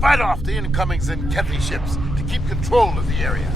Fight off the incoming Zinkethi ships to keep control of the area.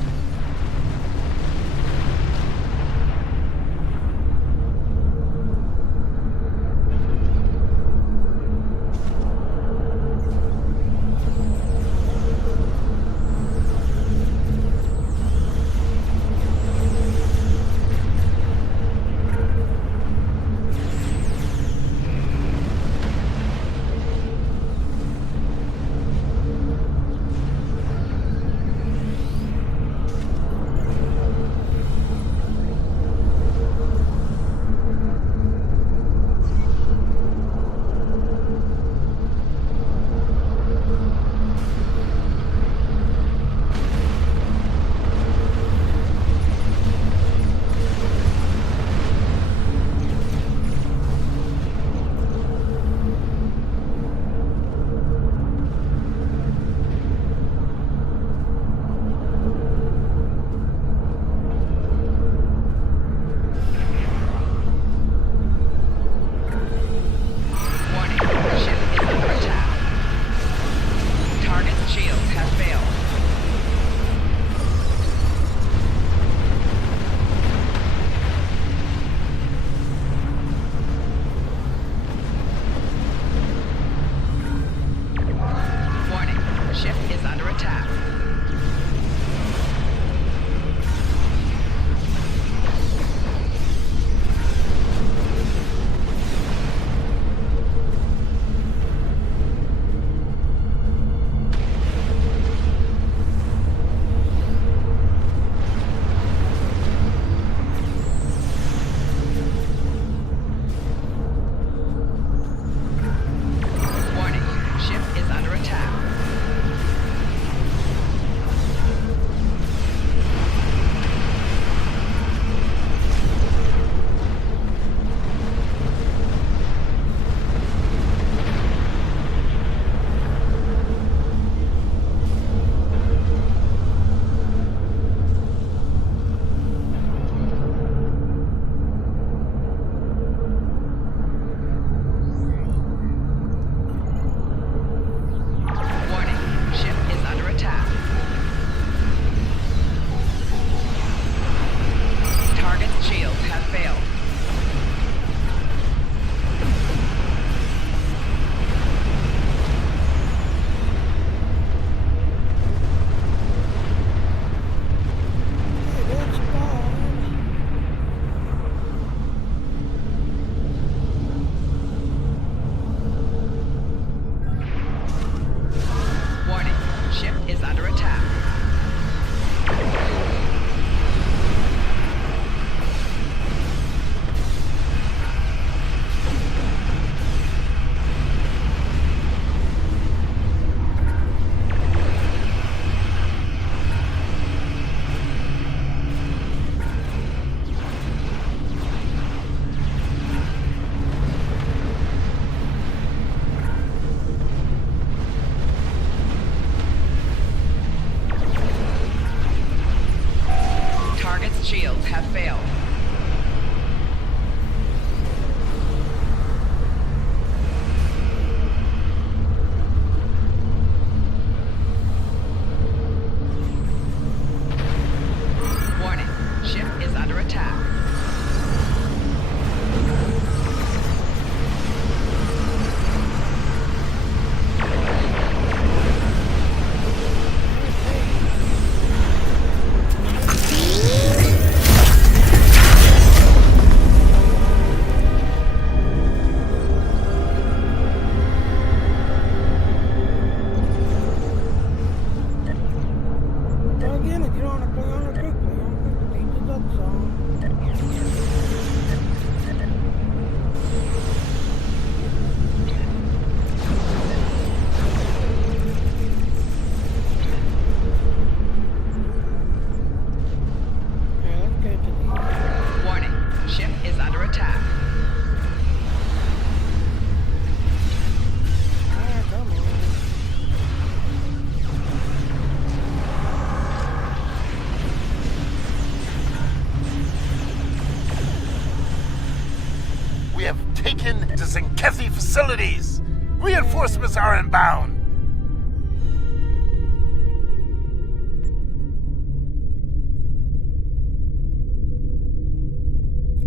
American Zenkethi facilities. Reinforcements are inbound.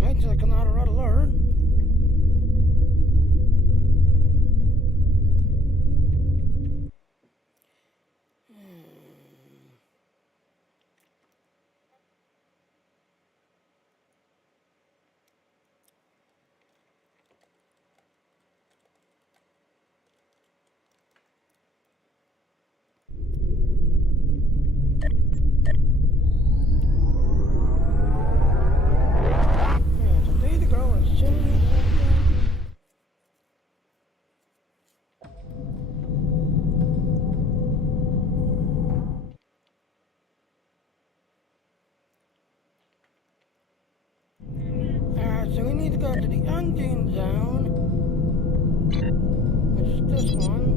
That's like another red alert. Yeah, so there the girl is chilling. Alright, so we need to go to the unseen zone, which is this one.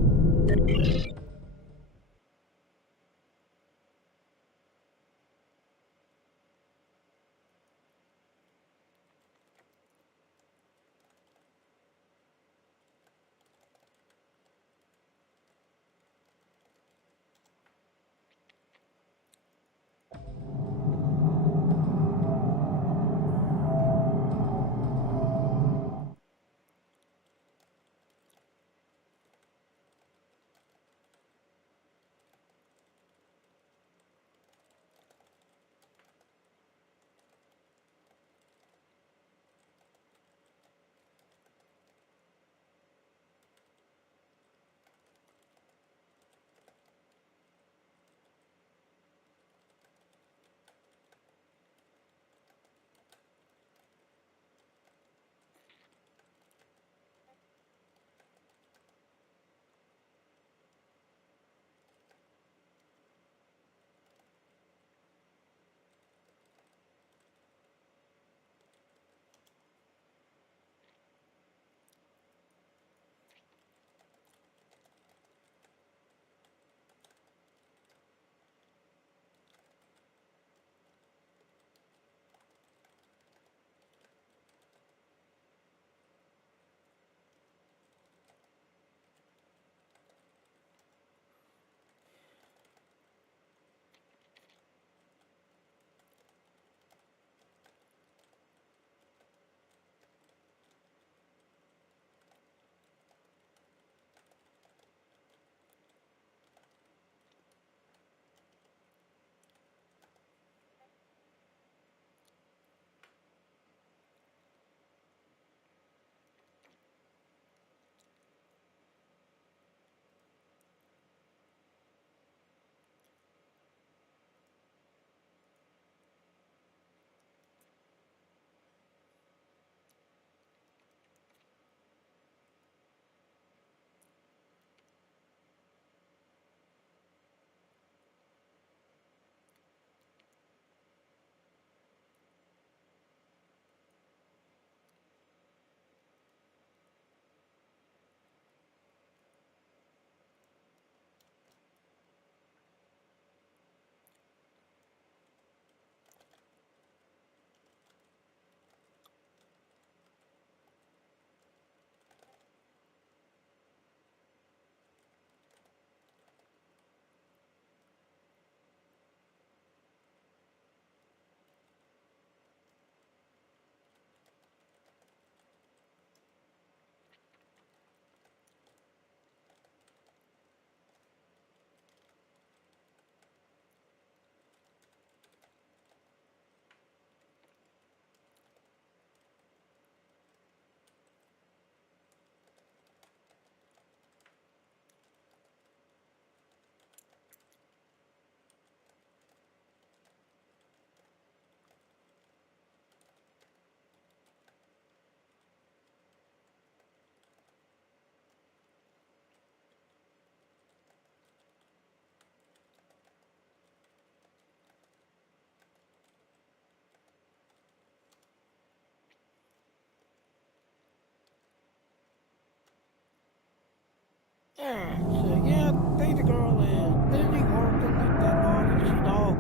Alright, so yeah, baby girl is busy working at that night. She's all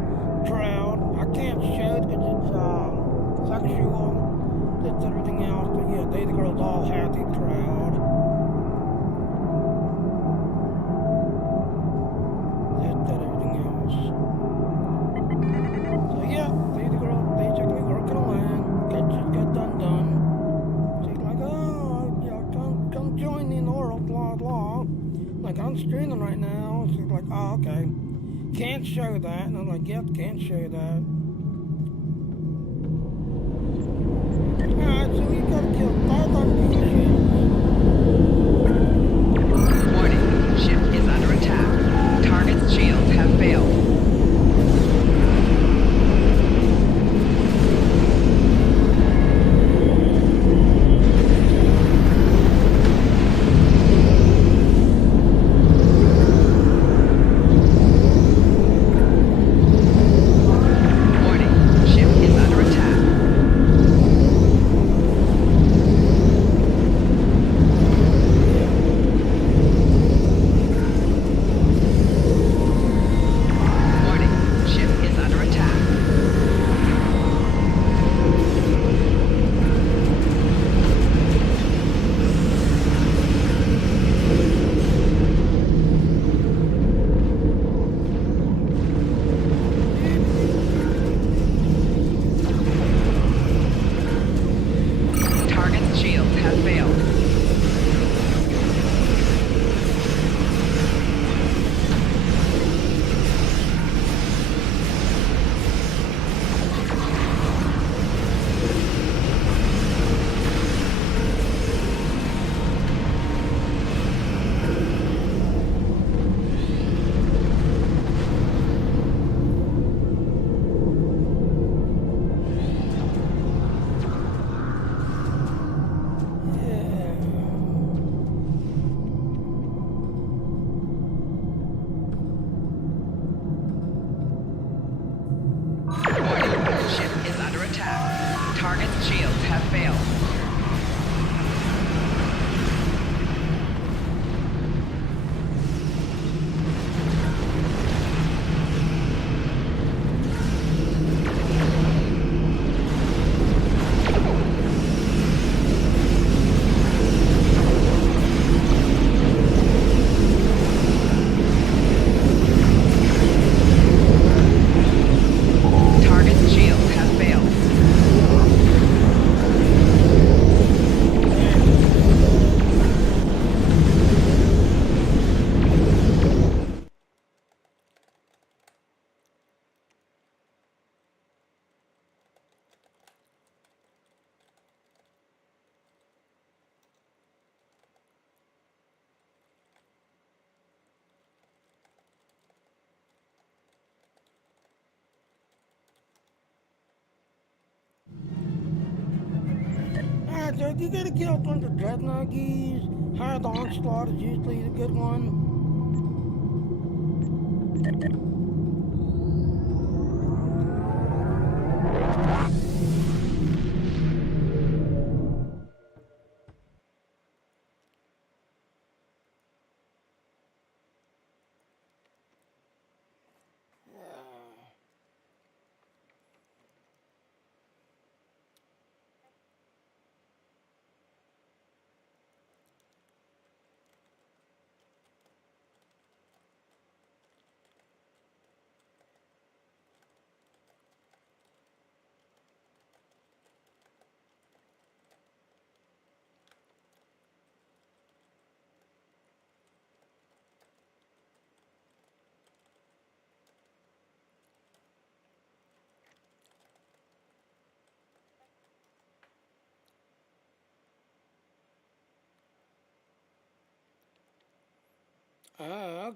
proud. I can't show it because it's sexual, this everything else. But yeah, baby girl's all happy. crazy crowd. This, that, everything else. So yeah, lady girl basically working on land. Just got done. She's like, oh, yeah, come join me in oral, blah, blah. Like, I'm streaming right now. She's like, oh, okay. Can't show that. And I'm like, yep, can't show that. Alright, so we gotta kill 500 shields. Warning, ship is under attack. Target's shields have failed. Warning, ship is under attack. Warning, ship is under attack. Target's shields have failed. Warning, ship is under attack. Target's shields have failed. Target's shields have failed. Alright, so if you gotta kill a bunch of dreadnoughties, hard onslaught is usually the good one.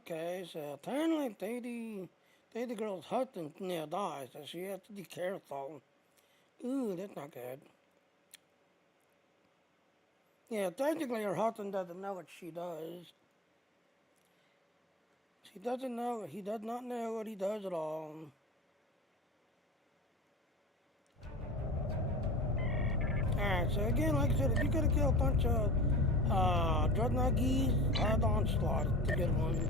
Okay, so apparently the girl's husband near dies, so she has to be careful. Ooh, that's not good. Yeah, technically her husband doesn't know what she does. He does not know what he does at all. Alright, so again, like I said, if you gotta kill a bunch of dreadnought geese, hard onslaught, it's a good one.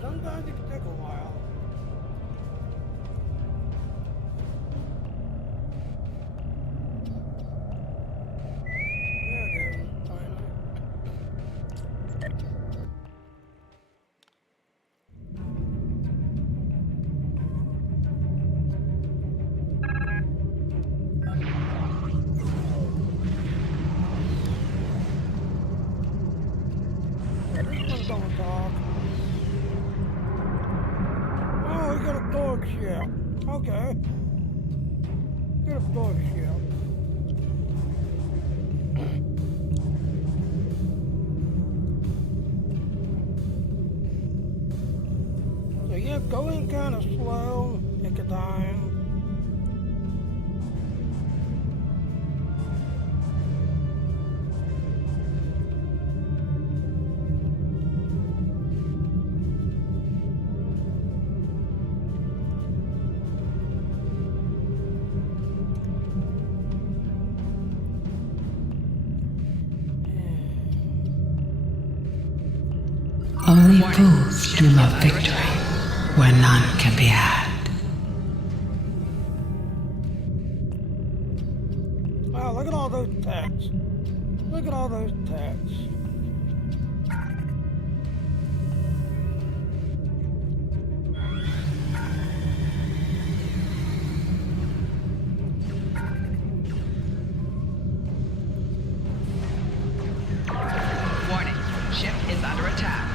sometimes it can take a while. There it goes, finally. Yeah, this one's gonna talk. Oh, we got a dog ship. Okay. Got a dog ship. So yeah, going kind of slow, take your time. Only fools dream of victory where none can be had. Wow, look at all those texts. Look at all those texts. Warning, ship is under attack.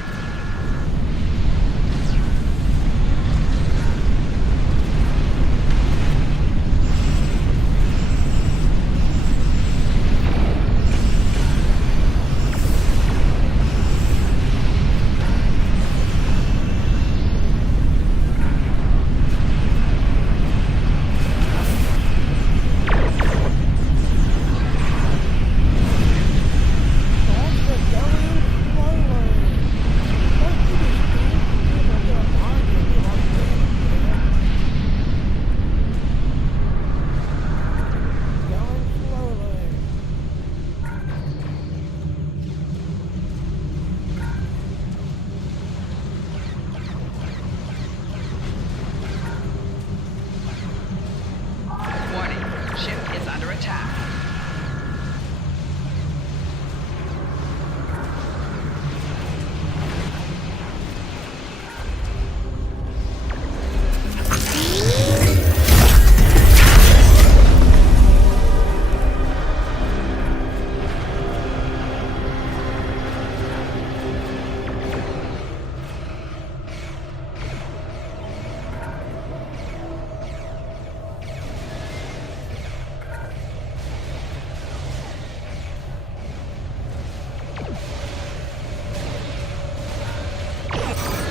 Warning, ship is under attack.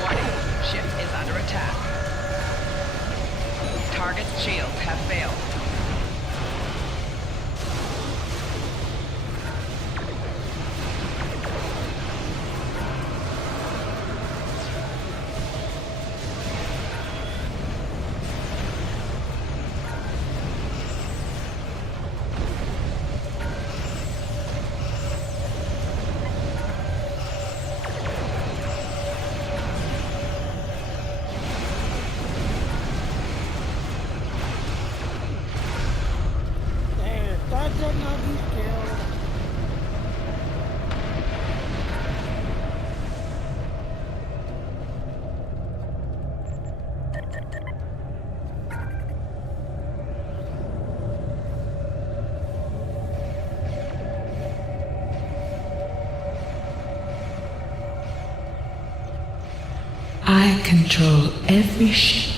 Warning, ship is under attack. Target's shields have failed. There, that should not be killed. I control every ship,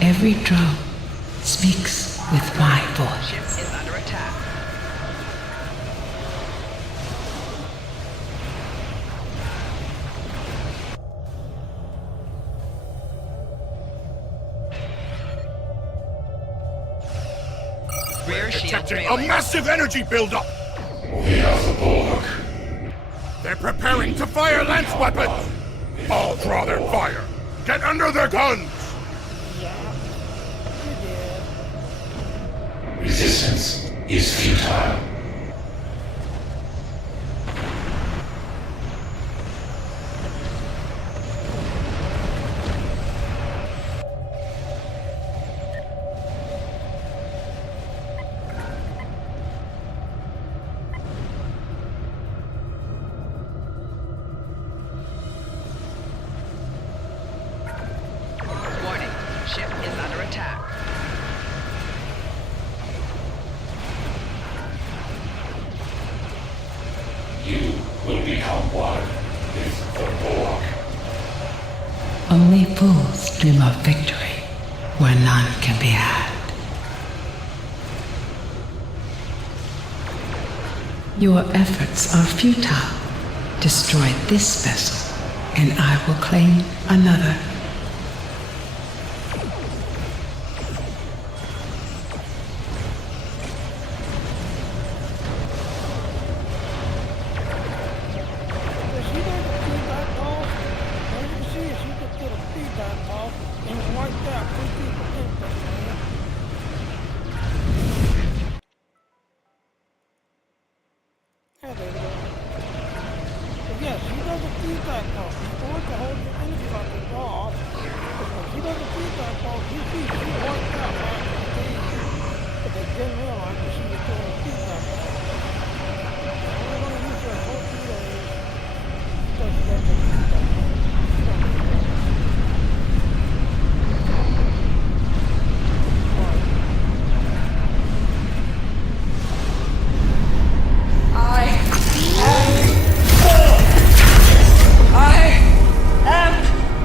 every drone speaks with my voice. Ship is under attack. Rear shield Detecting a failing. massive energy buildup. We have the bulwark. They're preparing to fire lance weapons. I'll draw their fire. Get under their guns. Yeah, you did. Resistance is futile. Only fools dream of victory where none can be had. Your efforts are futile. Destroy this vessel, and I will claim another. But she got the feedback pulse. As you can see, she just did a feedback pulse and wiped out 2 people instantly. Yeah, there you go. But yeah, she does a feedback pulse. You don't want to hold your energy levels off. Because when she does a feedback pulse, you see she wiped out half of the team. But they didn't realize that she was doing a feedback pulse. I'm only going to use her torpedoes. So she does a feedback pulse. She don't need that.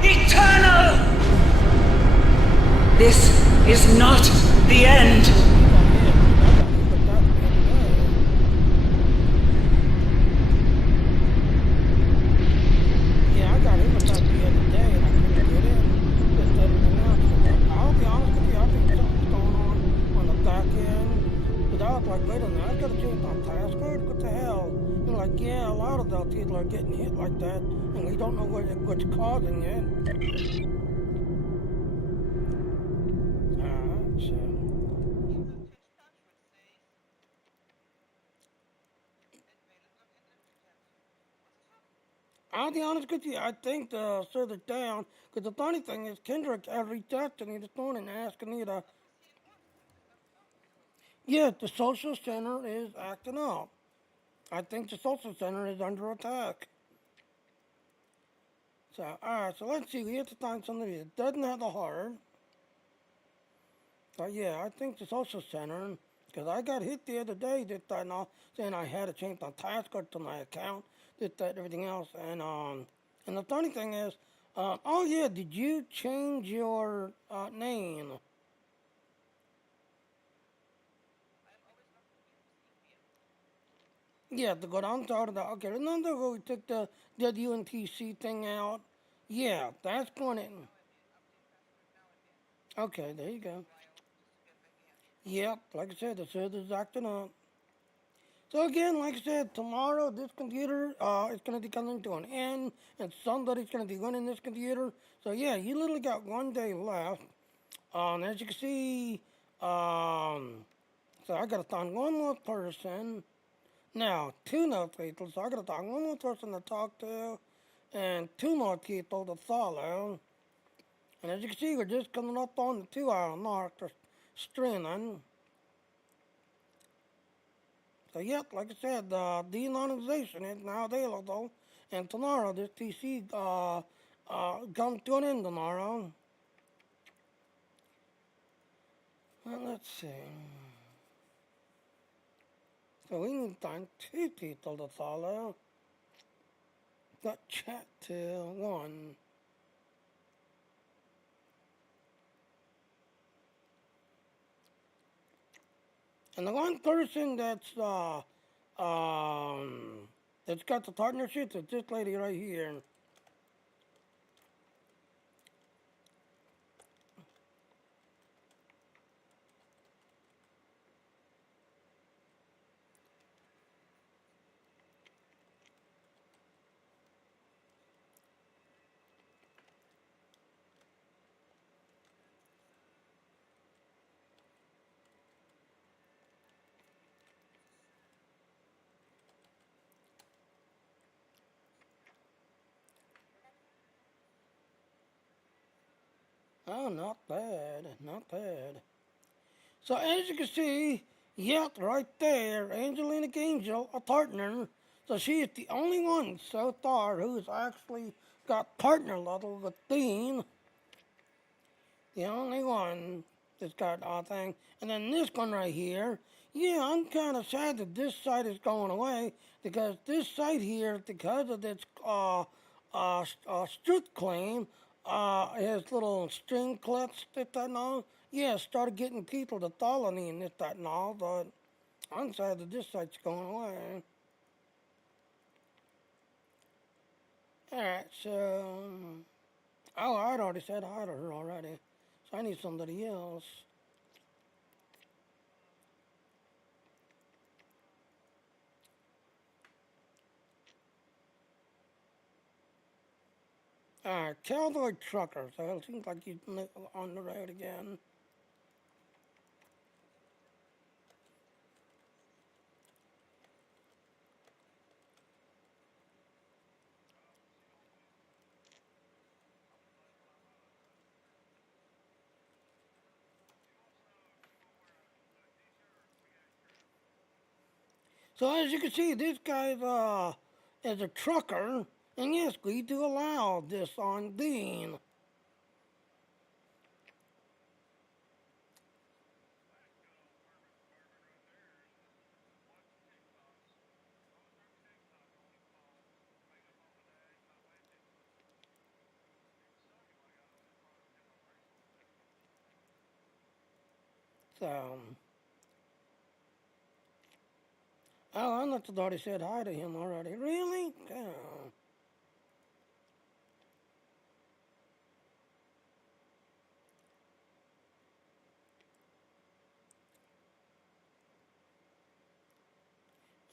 Eternal! This is not the end. Yeah, I got him about the other day and I couldn't get in with everything else. I'll be honest with you, I think something's going on the back end. Because I was like, wait a minute, I got to change my password? What the hell? They're like, yeah, a lot of those people are getting hit like that and we don't know what's causing it. So. I'll be honest with you, I think to serve it down, because the funny thing is, Kendrick had reached out to me this morning asking me to, yeah, the social center is acting up. I think the social center is under attack. So, alright, so let's see, we have to find somebody that doesn't have the heart. But yeah, I think the social center, because I got hit the other day that saying I had to change my password to my account, that, everything else, and the funny thing is, oh yeah, did you change your name? Yeah, to go down to the, okay, remember when we took the WNTC thing out? Yeah, that's going in. Okay, there you go. Yep, like I said, the server's acting up. So again, like I said, tomorrow this computer is going to be coming to an end, and somebody's going to be running this computer. So yeah, you literally got 1 day left. As you can see, so I got to find one more person. Now, 2 more people, so I got to find one more person to talk to, and 2 more people to follow. And as you can see, we're just coming up on the 2-hour mark for streaming. So yep, like I said, demonetization is now available, and tomorrow this PC comes to an end tomorrow. Well, let's see. So we need to find 2 people to follow. Got chat to 1. And the one person that's got the partnership is this lady right here. Oh, not bad, not bad. So as you can see, yep, right there, Angelina Angel, a partner. So she is the only one so far who's actually got partner level with Dean. The only one that's got a thing. And then this one right here, yeah, I'm kind of sad that this site is going away because this site here, because of its truth claim, his little string clips, this, that, and all. Yeah, started getting people to follow me and this, that, and all, but I'm sad that this site's going away. Alright, so... Oh, I'd already said hi to her already. So I need somebody else. Alright, cowboy trucker. So it seems like he's on the road again. So as you can see, this guy's is a trucker, and yes, we do allow this on Dean. So, oh, I must have already said hi to him already. Really? Oh.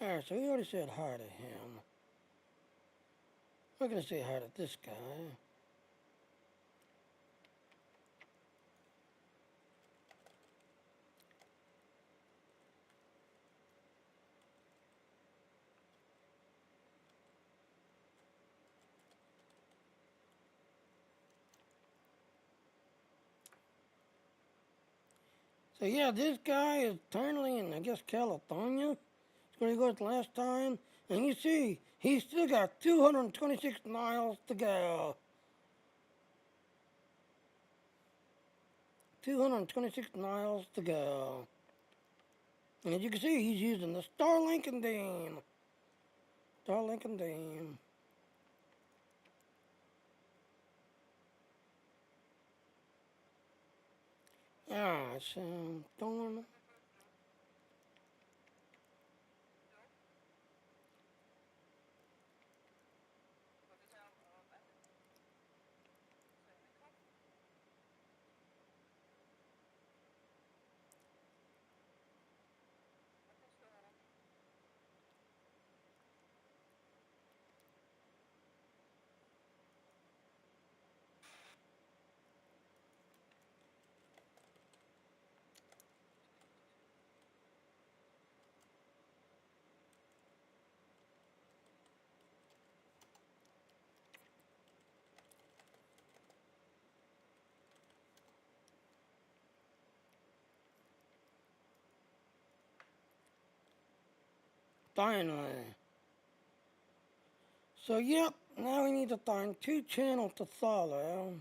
Alright, so we already said hi to him. We're gonna say hi to this guy. So yeah, this guy is currently in, I guess, California. It's where he was last time. And you see, he's still got 226 miles to go. 226 miles to go. And as you can see, he's using the Starlink and Dean. Starlink and Dean. Alright, so, Dawn. Finally. So, yep, now we need to find 2 channels to follow.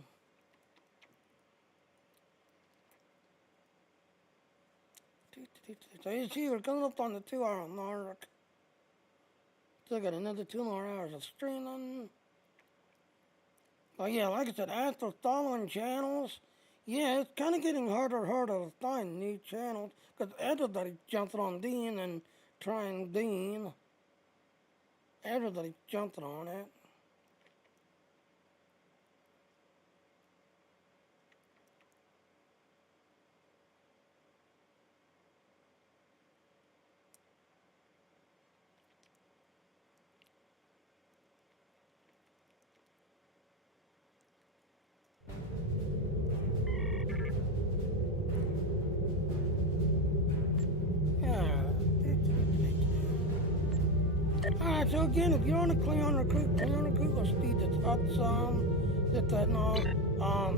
So you see, we're coming up on the 2-hour mark. Still got another 2 more hours of streaming. But yeah, like I said, after following channels, yeah, it's kind of getting harder and harder to find new channels. Because everybody's jumping on Dean and trying Dean. Everybody's jumping on it. Alright, so again, if you're on a Cleon recruit will speed that's up some, that and all.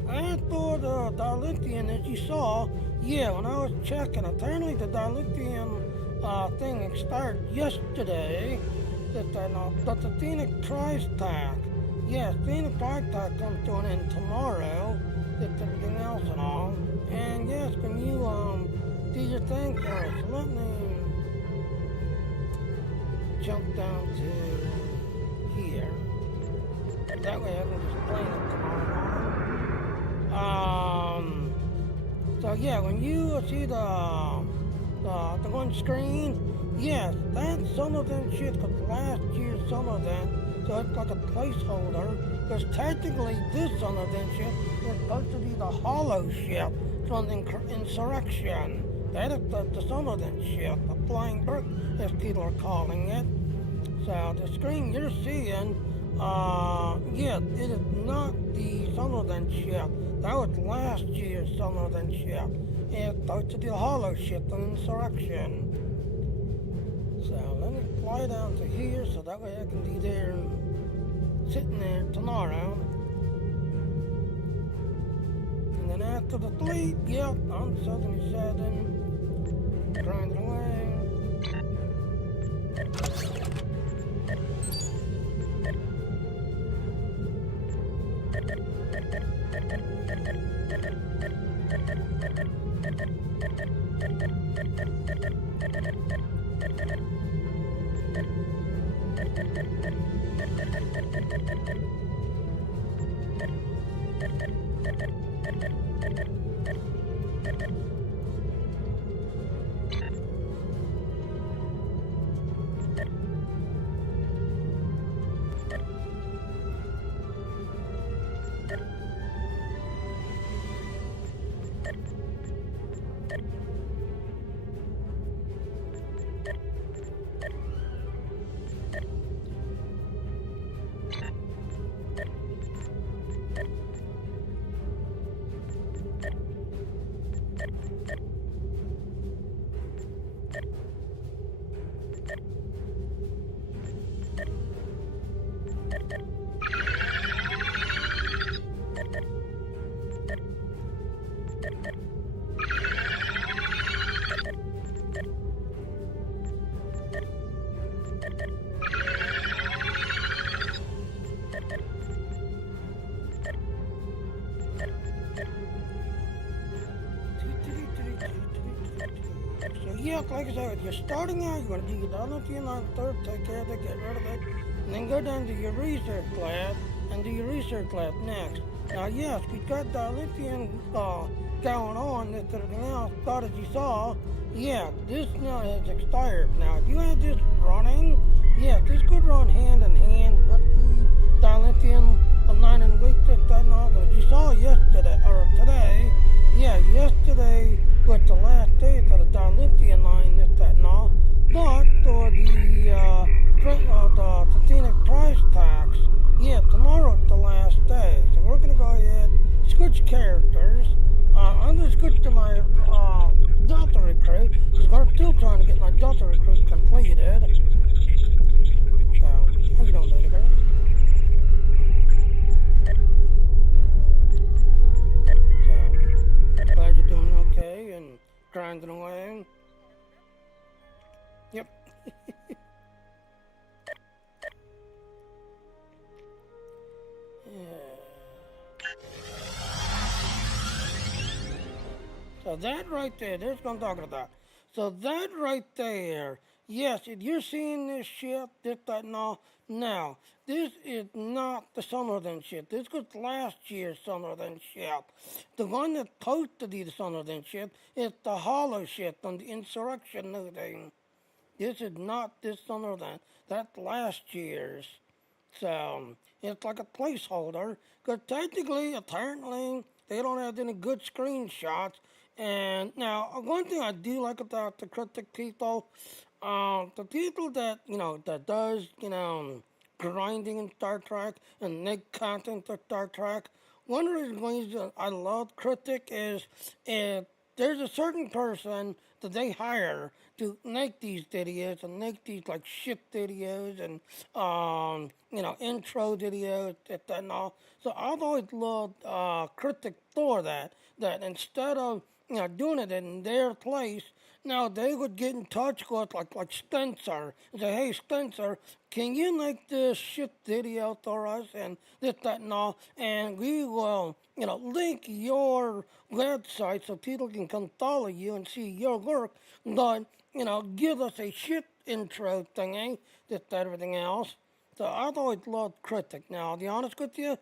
As for the Dilithium, as you saw, yeah, when I was checking, apparently the Dilithium thing expired yesterday, that and all. But the Phoenix price tag, yes, Phoenix price tag comes to an end tomorrow, that's everything else and all. And yes, can you do your thing for us? Let me jump down to here. That way I can just play it tomorrow morning. So yeah, when you see the one screen, yes, that's some of them shit was last year's some of them. So it's like a placeholder. Because technically this some of them shit is supposed to be the hollow ship from the insurrection. That is the some of them shit, the flying bird as people are calling it. So the screen you're seeing, yeah, it is not the Summerlin ship. That was last year's Summerlin ship. It's supposed to be a hollow ship, an insurrection. So let me fly down to here so that way I can be there sitting there tomorrow. And then after the fleet, yep, I'm 77, grinding away. So yeah, like I said, if you're starting out, you're going to do your Dilithium on third, take care of it, get rid of it, and then go down to your research lab and do your research lab next. Now yes, we've got Dilithium going on, this and everything else, but as you saw, yeah, this now has expired. Now if you had this running, yeah, this could run hand in hand with the Dilithium of 9 and week, this, that, and all, but as you saw yesterday, or today, yeah, yesterday was the last day for the Dilithium line, this, that, and all. But for the scenic price tax, yeah, tomorrow's the last day. So we're gonna go ahead, switch characters. I'm gonna switch to my Delta recruit, because we're still trying to get my Delta recruit completed. So, how you doing, baby girl? Glad you're doing okay and grinding away. Yep. Yeah. So that right there, that's what I'm talking about. So that right there, yes, if you're seeing this shit, this, that, and all, now, this is not the Summerlin shit. This was last year's Summerlin shit. The one that's supposed to be the Summerlin shit is the hollow shit on the insurrection thing. This is not this Summerlin. That's last year's. So, it's like a placeholder, because technically, apparently, they don't have any good screenshots. And now, one thing I do like about the critic people, the people that, that does, grinding in Star Trek and make content for Star Trek, one of the reasons I love critic is if there's a certain person that they hire to make these videos and make these like shit videos and intro videos that and all. So I've always loved critic for that. That instead of doing it in their place, now they would get in touch with like Spencer and say, hey Spencer, can you make this shit video for us and this, that and all, and we will, link your website so people can come follow you and see your work, but, give us a shit intro thingy, this, that, everything else. So I've always loved Critic. Now, to be honest with you,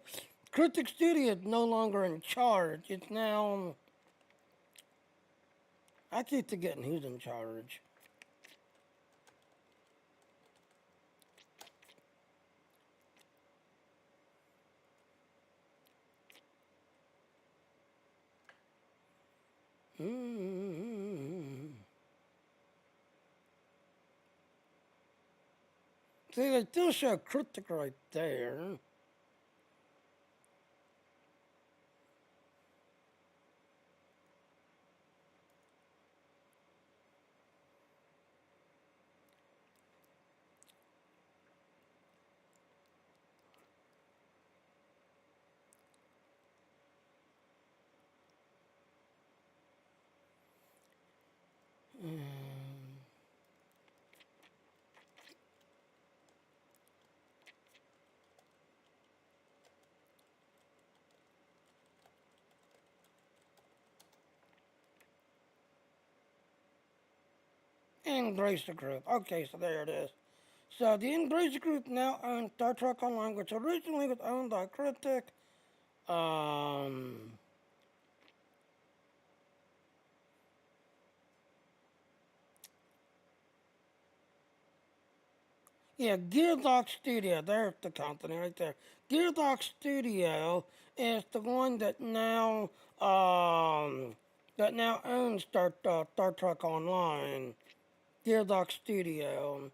Critic Studio is no longer in charge. It's now I keep forgetting who's in charge. See, they still show critic right there. Embracer Group. Okay, so there it is. So the Embracer Group now owns Star Trek Online, which originally was owned by Critic. Yeah, Gearbox Studio. There's the company right there. Gearbox Studio is the one that now owns Star Trek Online. Gearbox Studio.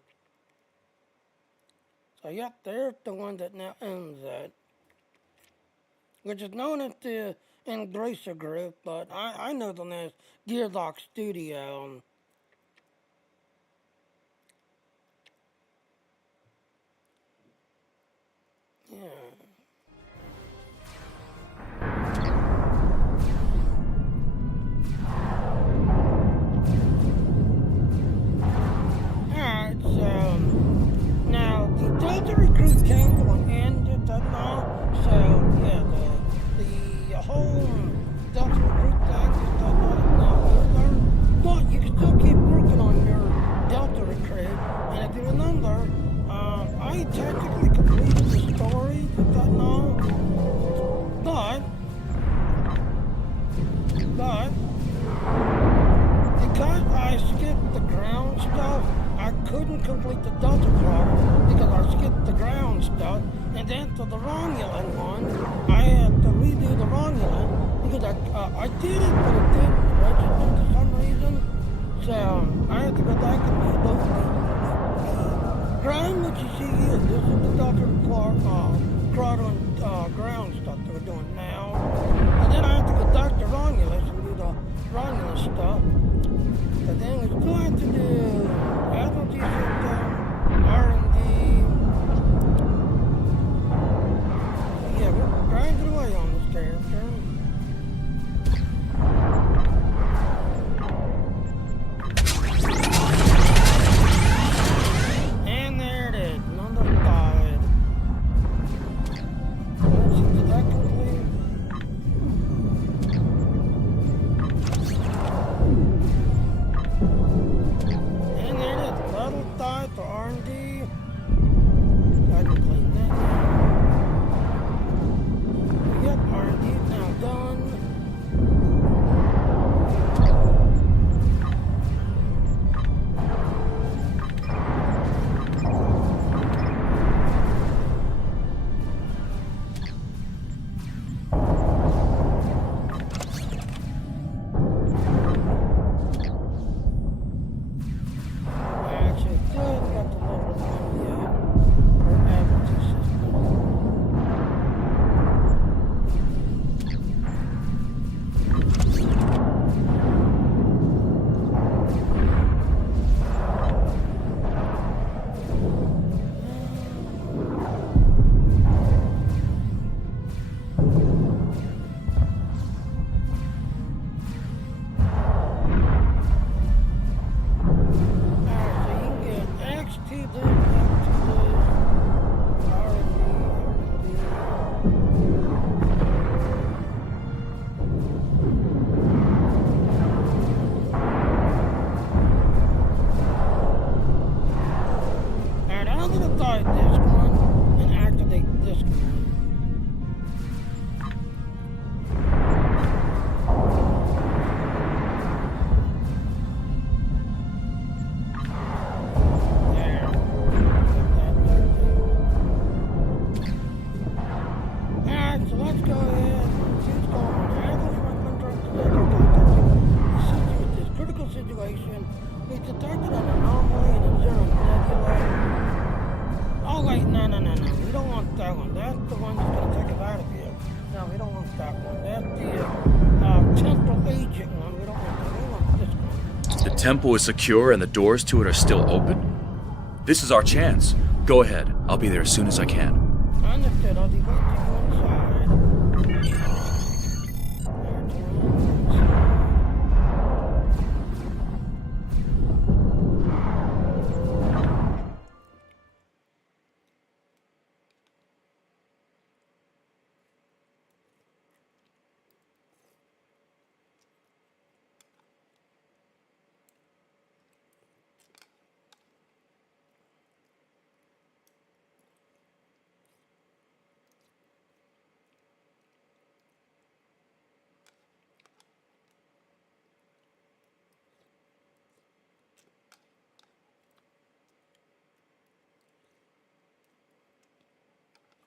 So yep, there's the one that now owns it, which is known as the Embracer Group, but I know them as Gearbox Studio. Yeah. Alright, so now the Delta recruit came to an end at that now. So yeah, the whole Delta recruit thing is now over. But you can still keep working on your Delta recruit. And if you remember, I technically completed the story with that now. But because I skipped the ground stuff, I couldn't complete the Delta part because I skipped the ground stuff. And then for the Romulan one, I had to redo the Romulan because I did it, but it didn't register for some reason. So I had to go back and do both the ground, which you see here. This is the Delta ground stuff that we're doing now. And then I have to go back to Romulus and do the Romulus stuff. But then we still have to do Admiralty System, R&D. Yeah, we're grinding away on this character. And there it is, number 5. temple is secure and the doors to it are still open? This is our chance. Go ahead. I'll be there as soon as I can. Understood. I'll be going to go inside.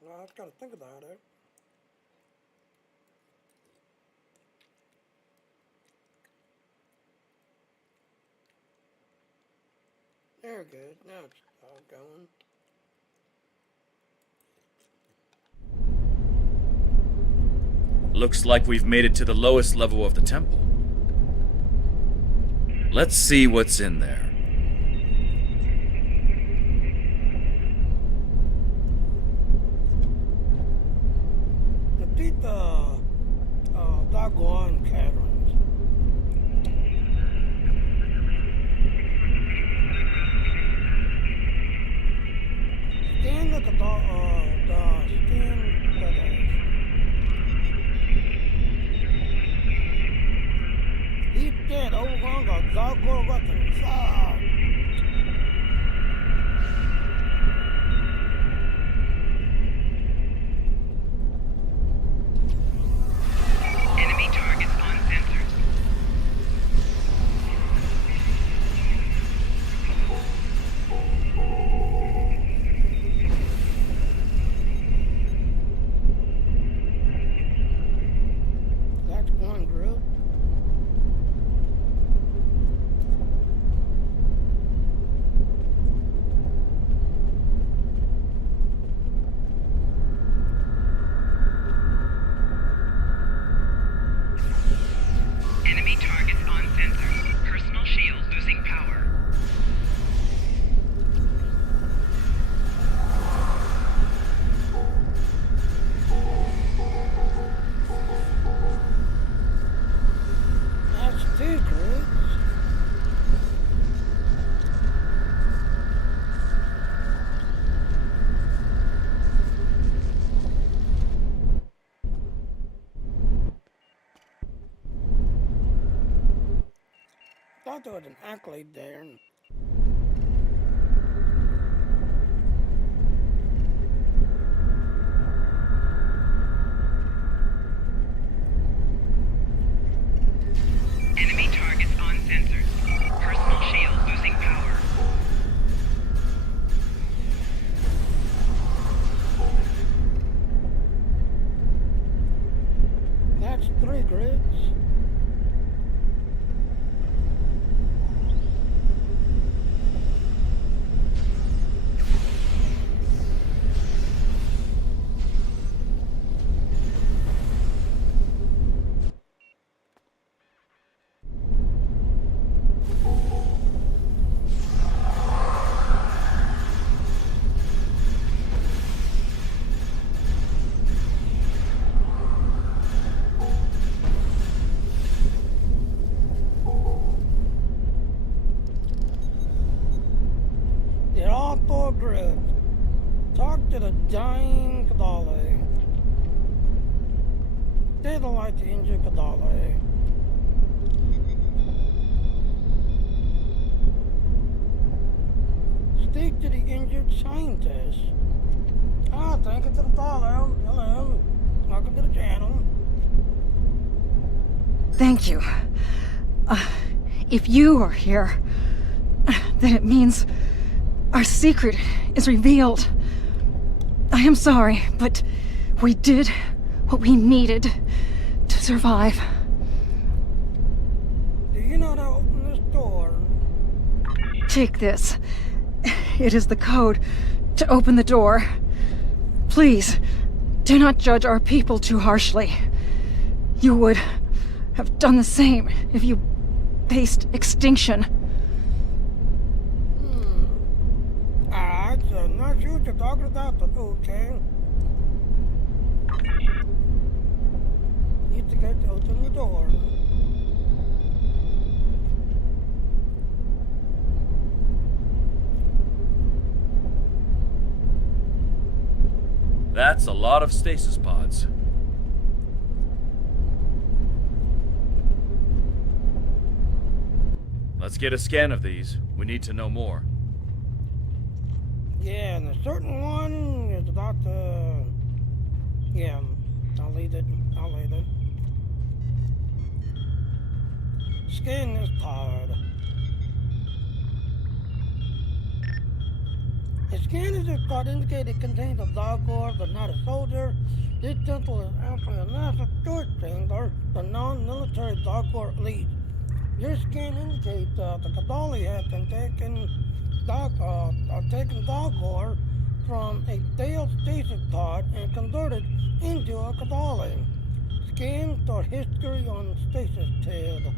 Well, I've got to think about it. There, good. Now it's all going. Looks like we've made it to the lowest level of the temple. Let's see what's in there. Defeat the doggone caverns. Scan the He's dead, overgrown, got doggone weapons. Enemy targets on sensors. That's one group. Enemy targets on sensors. Personal shield losing power. That's two groups. Thought there was an accolade there. Enemy targets on sensors. Personal shield losing power. That's three grids. They're all four grids. Talk to the dying Kadali. Stay the light to injure Kadali. Speak to the injured scientist. Thank you to the follow. Hello. Welcome to the channel. Thank you. If you are here, then it means our secret is revealed. I am sorry, but we did what we needed to survive. Do you know how to open this door? Take this. It is the code to open the door. Please, do not judge our people too harshly. You would have done the same if you faced extinction. not sure what you're talking about, but okay. You have to open the door. That's a lot of stasis pods. Let's get a scan of these. We need to know more. Yeah, and a certain one is about the... Yeah, I'll leave it. Scan this pod. The scan of this pod indicates it contains a dog ore, but not a soldier. This temple is actually a massive storage chamber for non-military dog ore elite. Your scan indicates the Kadali has been taking dog ore from a failed stasis pod and converted into a Kadali. Scan for history on stasis tab.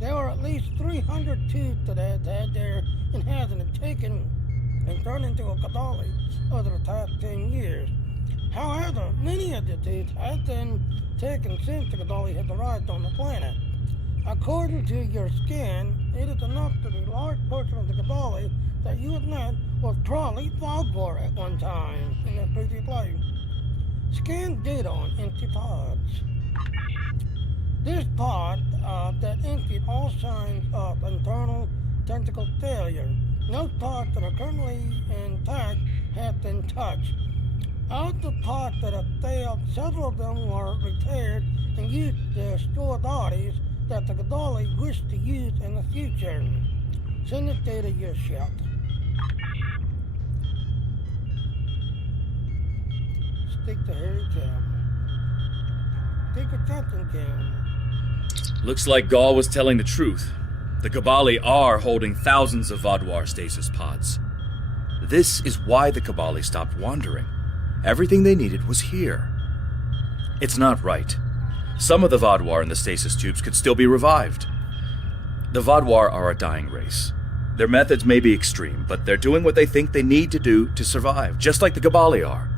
There were at least 300 tubes that had their inhabitants taken and turned into a Kadali over the past 10 years. However, many of the tubes have been taken since the Kadali has arrived on the planet. According to your scan, it is enough that a large portion of the Kadali that you have met was probably dog ore at one time in the previous life. Scan data on empty pods. This pod that emptied all signs of internal technical failure. No pods that are currently intact have been touched. Of the pods that have failed, several of them were repaired and used to store bodies that the Kadali wish to use in the future. Send this data your ship. Stick to Harry Cam. Take a Captain Cam. Looks like Gaul was telling the truth. The Kabali are holding thousands of Vaadwaur stasis pods. This is why the Kabali stopped wandering. Everything they needed was here. It's not right. Some of the Vaadwaur in the stasis tubes could still be revived. The Vaadwaur are a dying race. Their methods may be extreme, but they're doing what they think they need to do to survive, just like the Kabali are.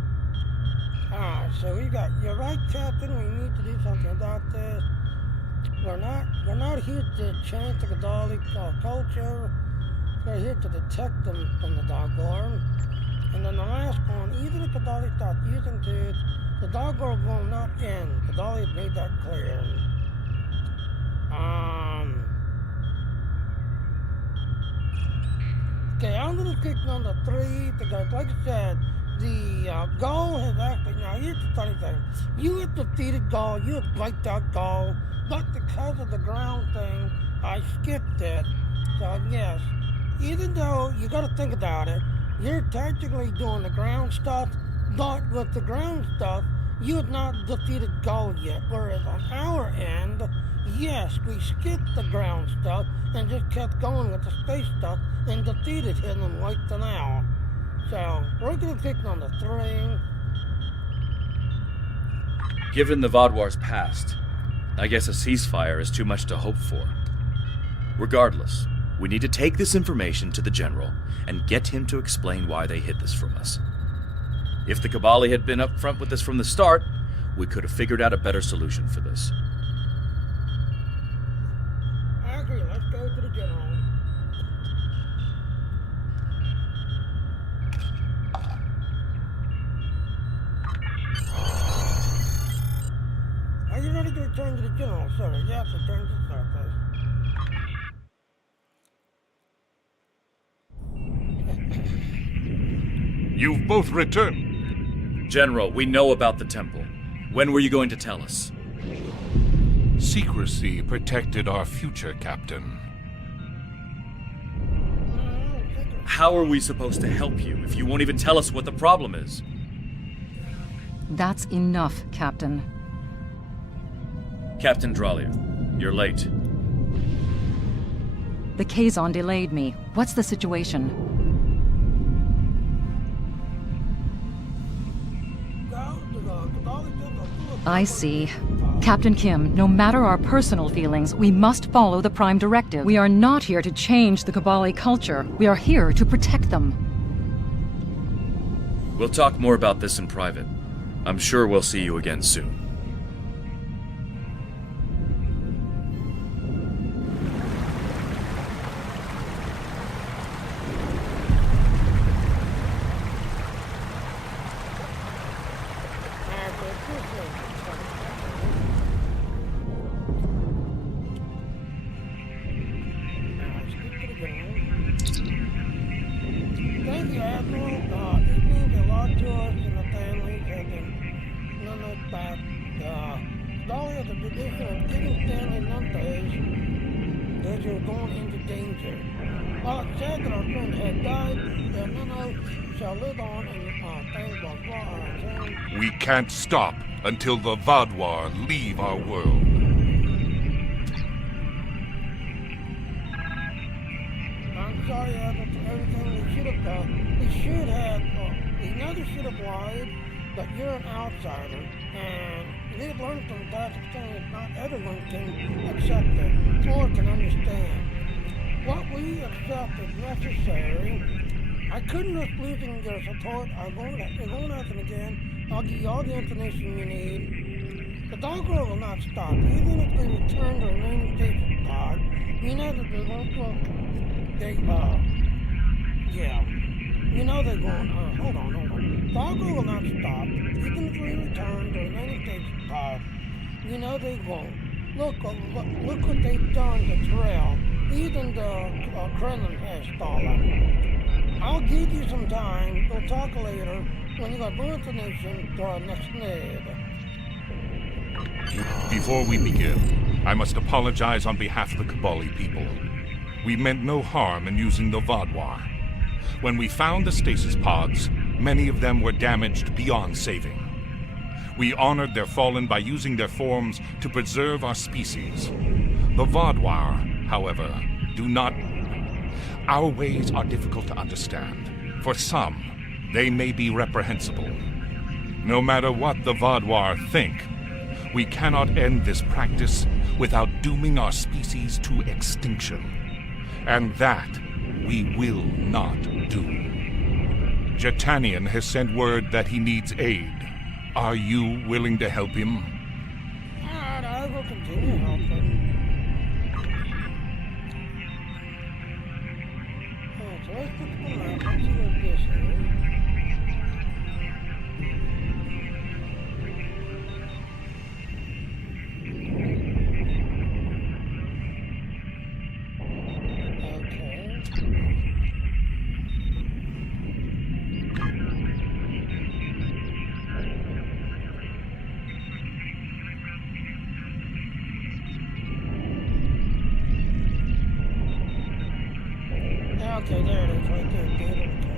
So you're right, Captain, we need to do something about this. We're not here to change the Kadali culture. We're here to detect them from the dog ore. And then the last one, even if Kadali stop using tubes, the dog ore will not end. Kadali has made that clear. Okay, I'm gonna click number 3 because, like I said, the Gaul has actually, now here's the funny thing. You have defeated Gaul, you have wiped out Gaul, but because of the ground thing, I skipped it. So yes, even though you gotta think about it, you're technically doing the ground stuff, but with the ground stuff, you have not defeated Gaul yet. Whereas on our end, yes, we skipped the ground stuff and just kept going with the space stuff and defeated him and wiped him out. So, we're gonna pick number 3. Given the Vaadwaur's past, I guess a ceasefire is too much to hope for. Regardless, we need to take this information to the General and get him to explain why they hid this from us. If the Kabali had been up front with us from the start, we could have figured out a better solution for this. I agree, let's go to the General. Are you ready to return to the General, sir? Yes, return to the surface. You've both returned. General, we know about the temple. When were you going to tell us? Secrecy protected our future, Captain. How are we supposed to help you if you won't even tell us what the problem is? That's enough, Captain. Captain Dralia, you're late. The Kazon delayed me. What's the situation? I see. Captain Kim, no matter our personal feelings, we must follow the Prime Directive. We are not here to change the Kabali culture. We are here to protect them. We'll talk more about this in private. I'm sure we'll see you again soon. Thank you, Admiral. It means a lot to us and the families and none of that. Dolly of the tradition of giving Stanley Nantes as you're going into danger. While it's sad that our friend had died, the Nano shall live on and things will fly on its own. We can't stop until the Vadwar leave our world. I'm sorry, Admiral, for everything we should have done. We never should have lied, but you're an outsider, and we've learned from that experience not everyone can accept it or can understand. What we accept is necessary. I couldn't risk losing your support. You're going after them again. I'll give you all the information you need. The dog girl will not stop, even if they return to the remaining station pod. You know that they won't look. You know they're going, hold on. Dog girl will not stop, even if we return to the remaining station pod. You know they won't. Look what they've done to Terrell. Even the Kremlin has stolen. I'll give you some time. We'll talk later when you got more information to our next need. Before we begin, I must apologize on behalf of the Kabali people. We meant no harm in using the Vadwar. When we found the stasis pods, many of them were damaged beyond saving. We honored their fallen by using their forms to preserve our species. The Vadwar, however, do not... Our ways are difficult to understand. For some, they may be reprehensible. No matter what the Vadwar think, we cannot end this practice without dooming our species to extinction. And that we will not do. Jetanian has sent word that he needs aid. Are you willing to help him? Alright, I will continue helping. So let's look at the map. Let's see what this is. Okay, there it is, right there. Data recovery.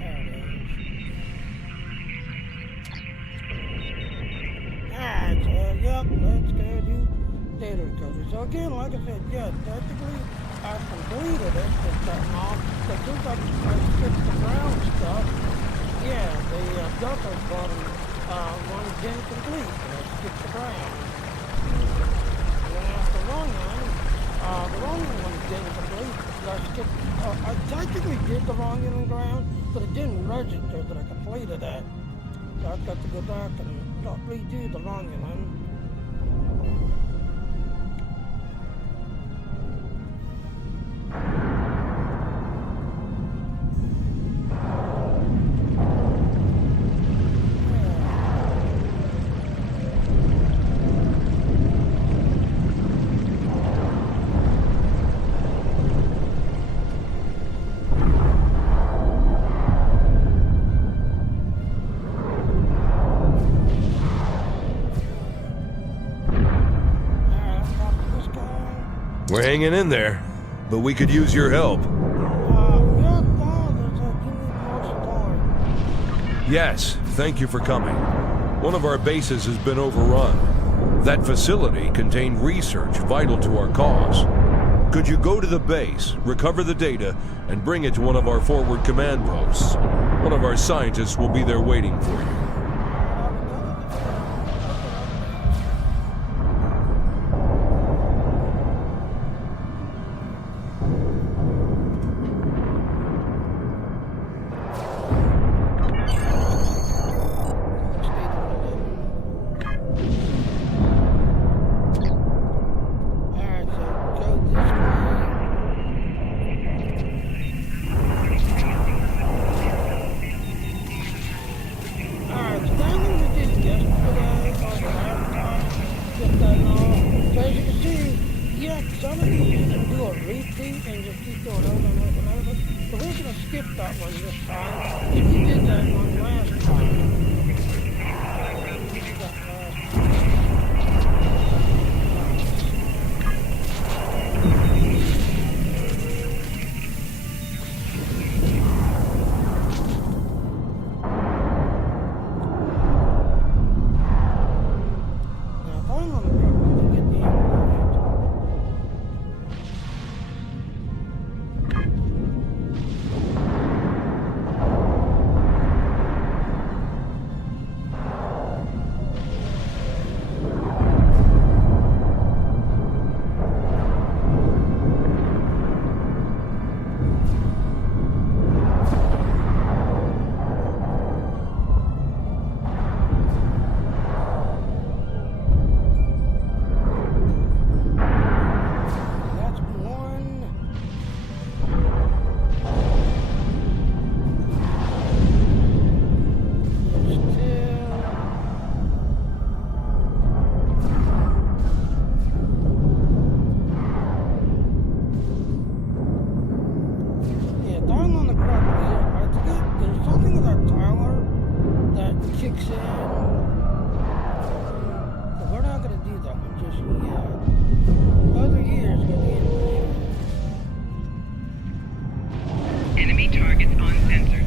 There it is. Alright, so, yep, let's go do data recovery. So again, like I said, yeah, technically, I've completed it, but since I skipped the ground stuff, yeah, the Delta bottom one didn't complete, so I skipped the ground. And then after the wrong one didn't complete. I technically did the wrong in the ground, but it didn't register that I completed that. So I've got to go back and redo the wrong one. We're hanging in there, but we could use your help. Yes, thank you for coming. One of our bases has been overrun. That facility contained research vital to our cause. Could you go to the base, recover the data, and bring it to one of our forward command posts? One of our scientists will be there waiting for you. facility, you can do a repeat and just keep doing another one after another. But we're going to skip that one this time. We did that one last time. We did that last time. Enemy targets on sensors.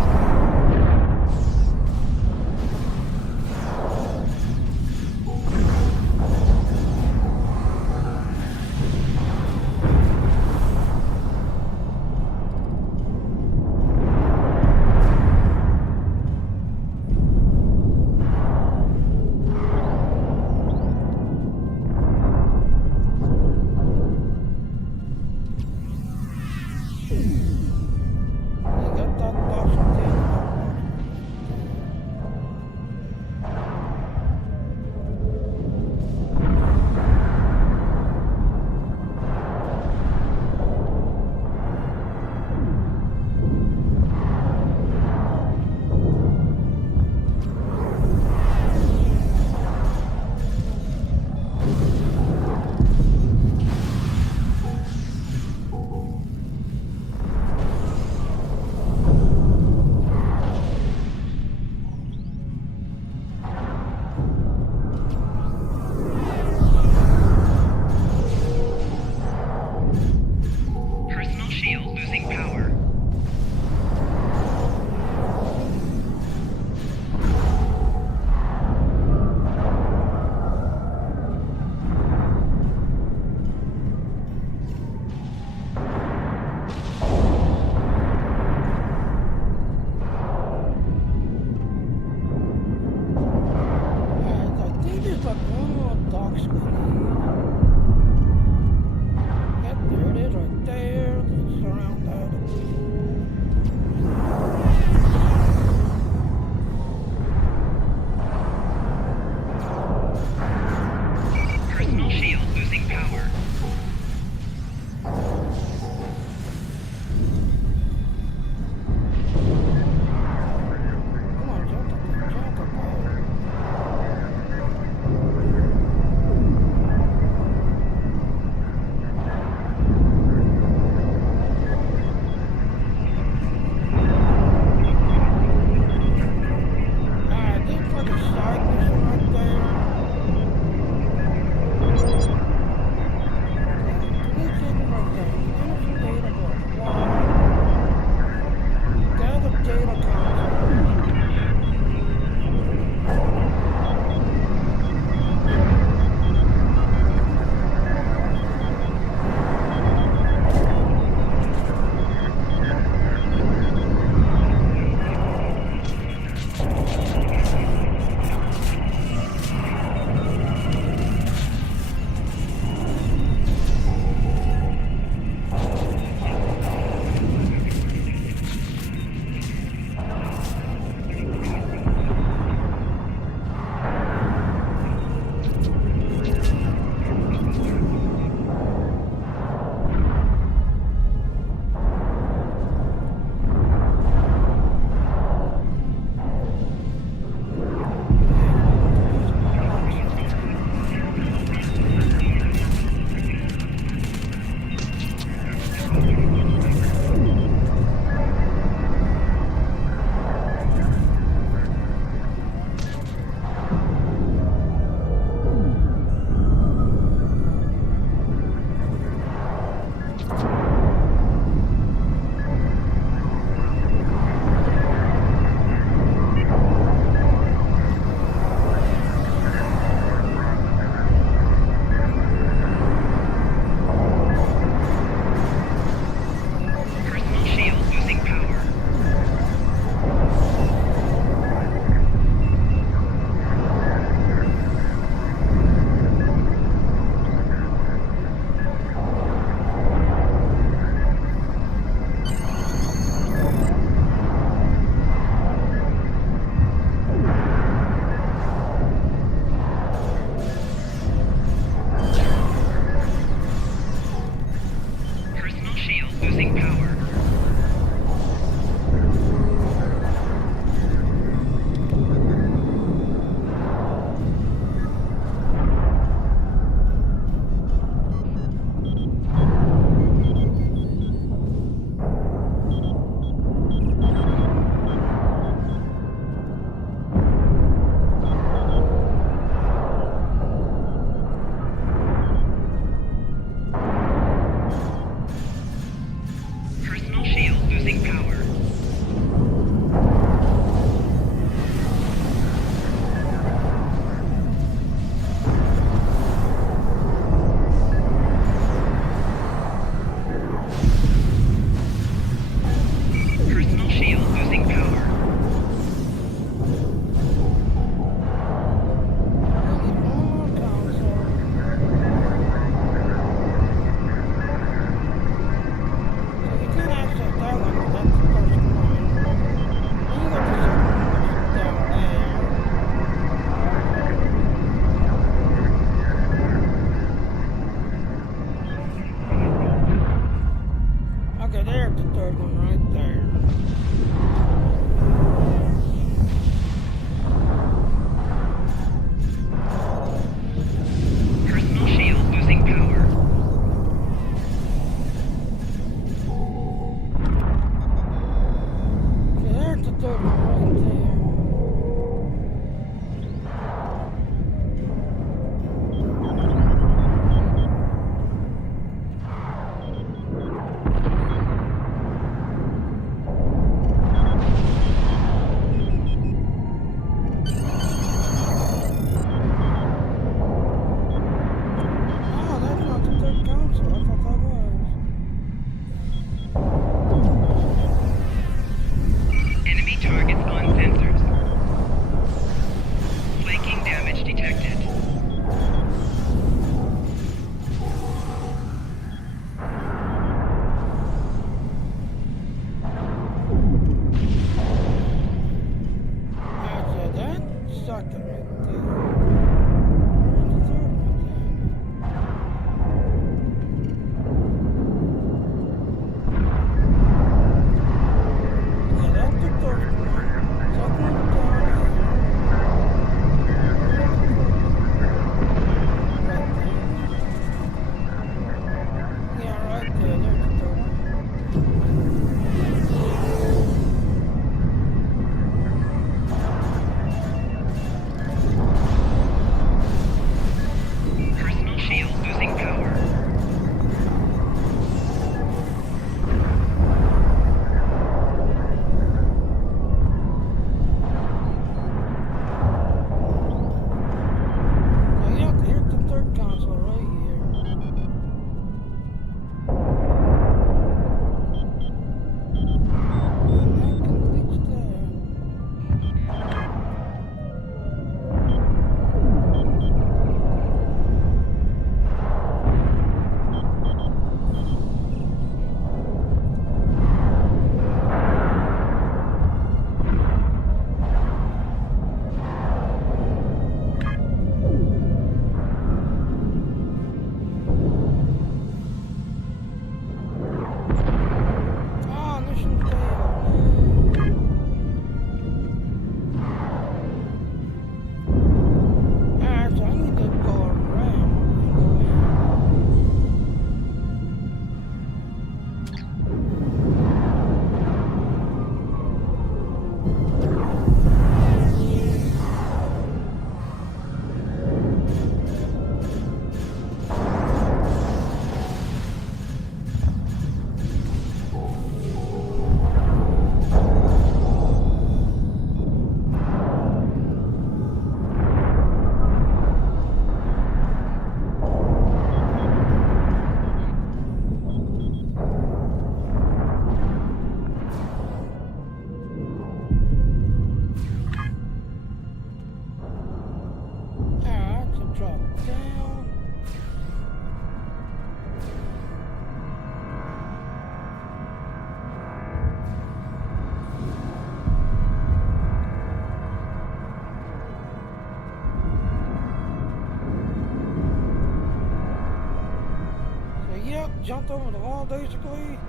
jumped over the wall basically,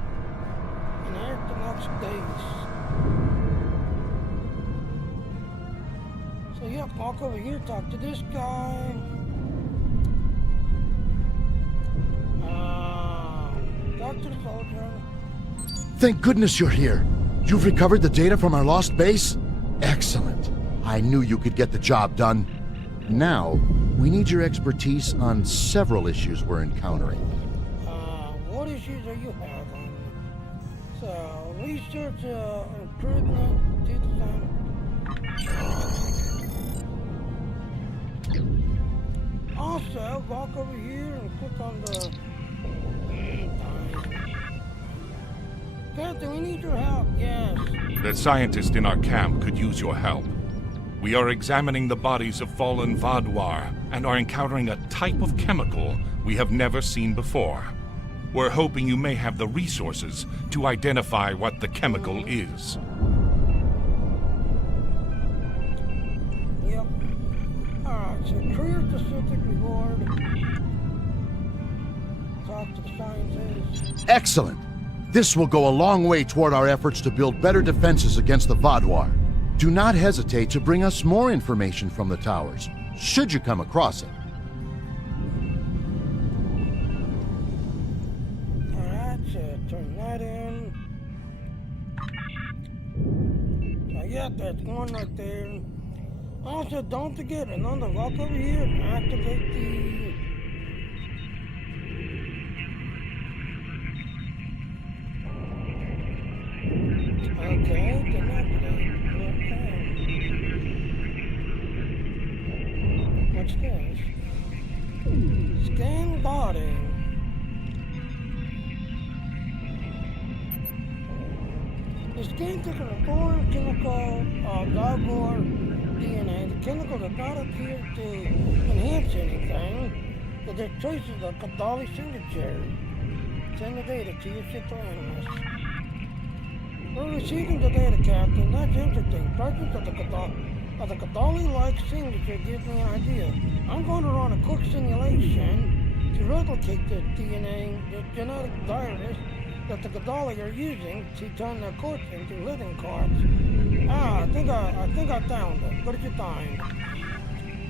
and there's the next base. So yeah, walk over here, talk to this guy. Talk to the soldier. Thank goodness you're here. You've recovered the data from our lost base? Excellent. I knew you could get the job done. Now, we need your expertise on several issues we're encountering. What issues are you having? So, research, improvement, design. Also, walk over here and click on the... Captain, we need your help, yes. The scientist in our camp could use your help. We are examining the bodies of fallen Vaadwaur and are encountering a type of chemical we have never seen before. We're hoping you may have the resources to identify what the chemical is. Yep. Alright, so career-specific reward. Talk to the scientist. Excellent. This will go a long way toward our efforts to build better defenses against the Vaadwaur. Do not hesitate to bring us more information from the towers, should you come across it. Alright, so turn that in. So yeah, that's one right there. Also, don't forget, another walk over here and activate the... Okay, then activate. Okay. What's this? Scan body. The scan took a foreign chemical Vaadwaur DNA. The chemical does not appear to enhance anything, but there are traces of Kadali signature. Send the data to your ship analyst. We're receiving the data, Captain. That's interesting. Presence of the Kadali-like signature gives me an idea. I'm going to run a quick simulation to replicate the DNA, the genetic virus that the Kadali are using to turn their corpse into living corpse. I think I found it. What did you find?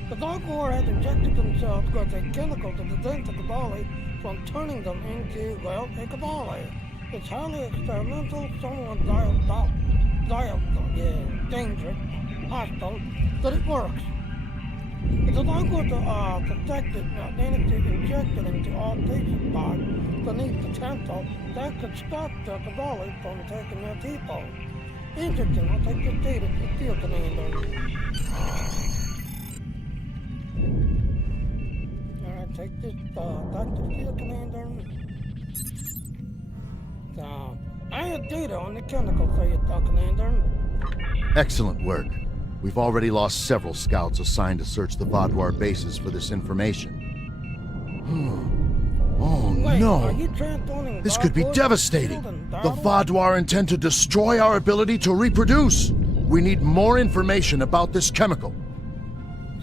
The Vaadwaur has injected themselves with a chemical to prevent the Kadali from turning them into, well, a Kadali. It's highly experimental, somewhat dangerous, hostile, but it works. If the Vaadwaur detected identity injected into all patient pods beneath the temple, that could stop the Kadali from taking their people. Interesting. I'll take this data to the field commander. Alright, take this back to the field commander. I have data on the chemical for you, Commander. Excellent work. We've already lost several scouts assigned to search the Vaadwaur bases for this information. Oh Wait, no! This could be devastating! The Vaadwaur intend to destroy our ability to reproduce! We need more information about this chemical.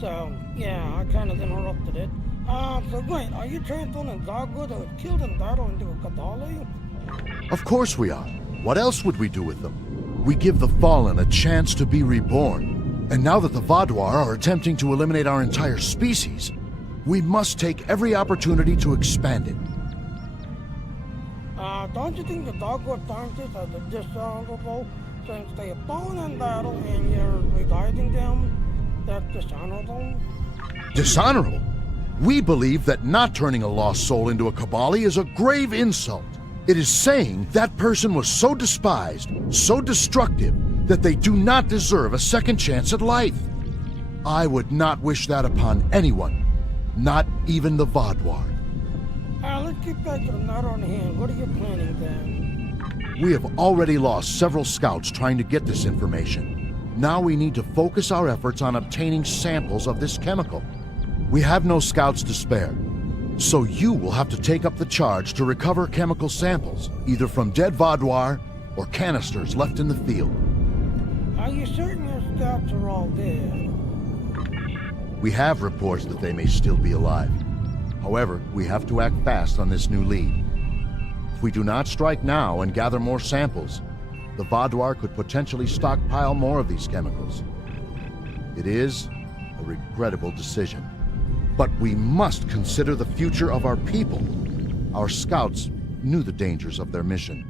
So, yeah, I kind of interrupted it. So wait, are you transforming Vaadwaur that was killed in battle into a Kadali? Of course we are. What else would we do with them? We give the fallen a chance to be reborn. And now that the Vaadwaur are attempting to eliminate our entire species, we must take every opportunity to expand it. Don't you think the Vaadwaur scientists are dishonorable since they have fallen in battle and you're reviving them? That's dishonorable? Dishonorable? We believe that not turning a lost soul into a Kabali is a grave insult. It is saying that person was so despised, so destructive, that they do not deserve a second chance at life. I would not wish that upon anyone, not even the Vaadwaur. Let's get back to the matter on hand. What are you planning then? We have already lost several scouts trying to get this information. Now we need to focus our efforts on obtaining samples of this chemical. We have no scouts to spare. So you will have to take up the charge to recover chemical samples, either from dead Vaadwaur or canisters left in the field. Are you certain your scouts are all dead? We have reports that they may still be alive. However, we have to act fast on this new lead. If we do not strike now and gather more samples, the Vaadwaur could potentially stockpile more of these chemicals. It is a regrettable decision. But we must consider the future of our people. Our scouts knew the dangers of their mission.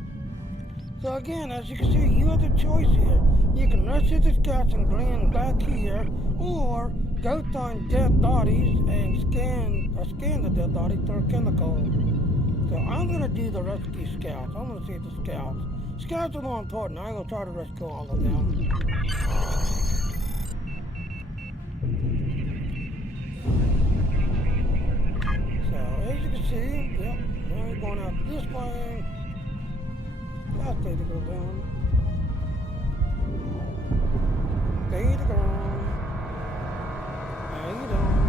So again, as you can see, you have the choice here. You can rescue the scouts and bring back here, or go find dead bodies and scan the dead bodies for chemicals. So I'm gonna do the rescue scouts. I'm gonna save the scouts. Scouts are more important. I'm gonna try to rescue all of them. So as you can see, yep, now we're going out this way. That's way to go down. Way to go. How you doing?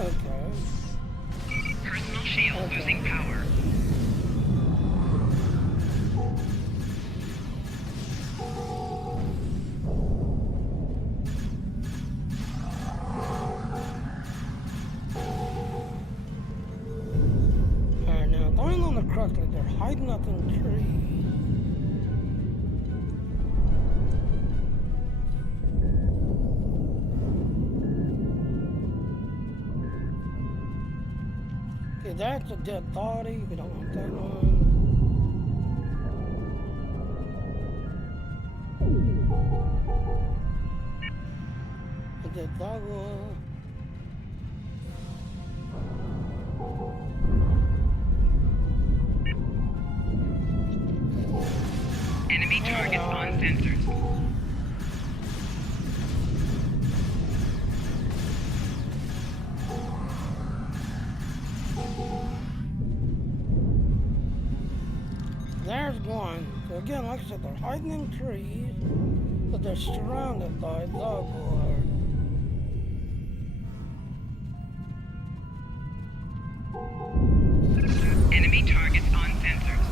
Okay. Personal shield losing power. Alright, now going on the crux, like they're hiding up in trees. Okay, that's a dead body. We don't want that one. A dead dog one. Enemy targets on sensors. There's one. So again, like I said, they're hiding in trees, but they're surrounded by Vaadwaur. Enemy targets on sensors.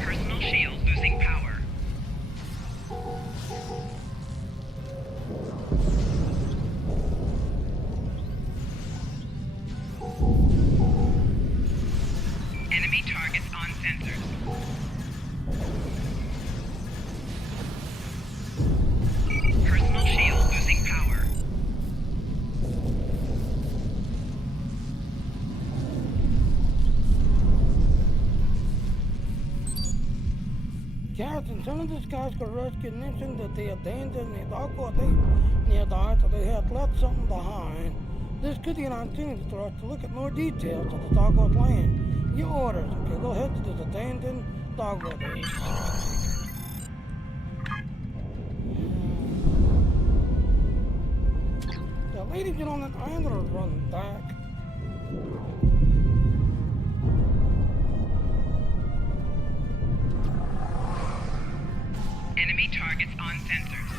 Personal shield losing power. Enemy targets on sensors. Personal shield losing power. Captain, some of the scouts got rescued mentioned that they abandoned the Vaadwaur nearby, so they had left something behind. This could be an opportunity for us to look at more details of the Vaadwaur plan. Your orders. Okay, go ahead to this abandoned Vaadwaur base. Now, ladies and gentlemen, I'm gonna run back. Enemy targets on sensors.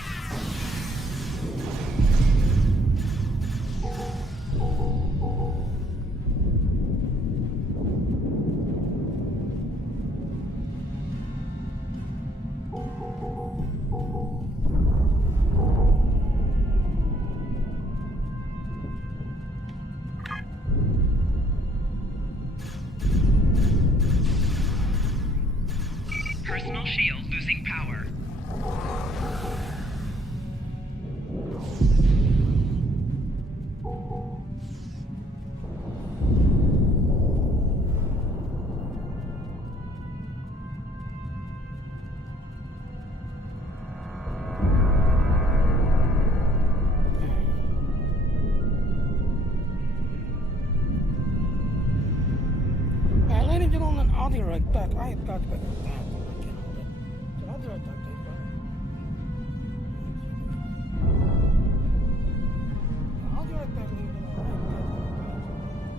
Personal shield losing power. Ladies and gentlemen, I'll be right back. I have got to go to the bathroom. I can't hold it. So I'll be right back. I'll be right back, ladies and gentlemen. I have got to go to the bathroom.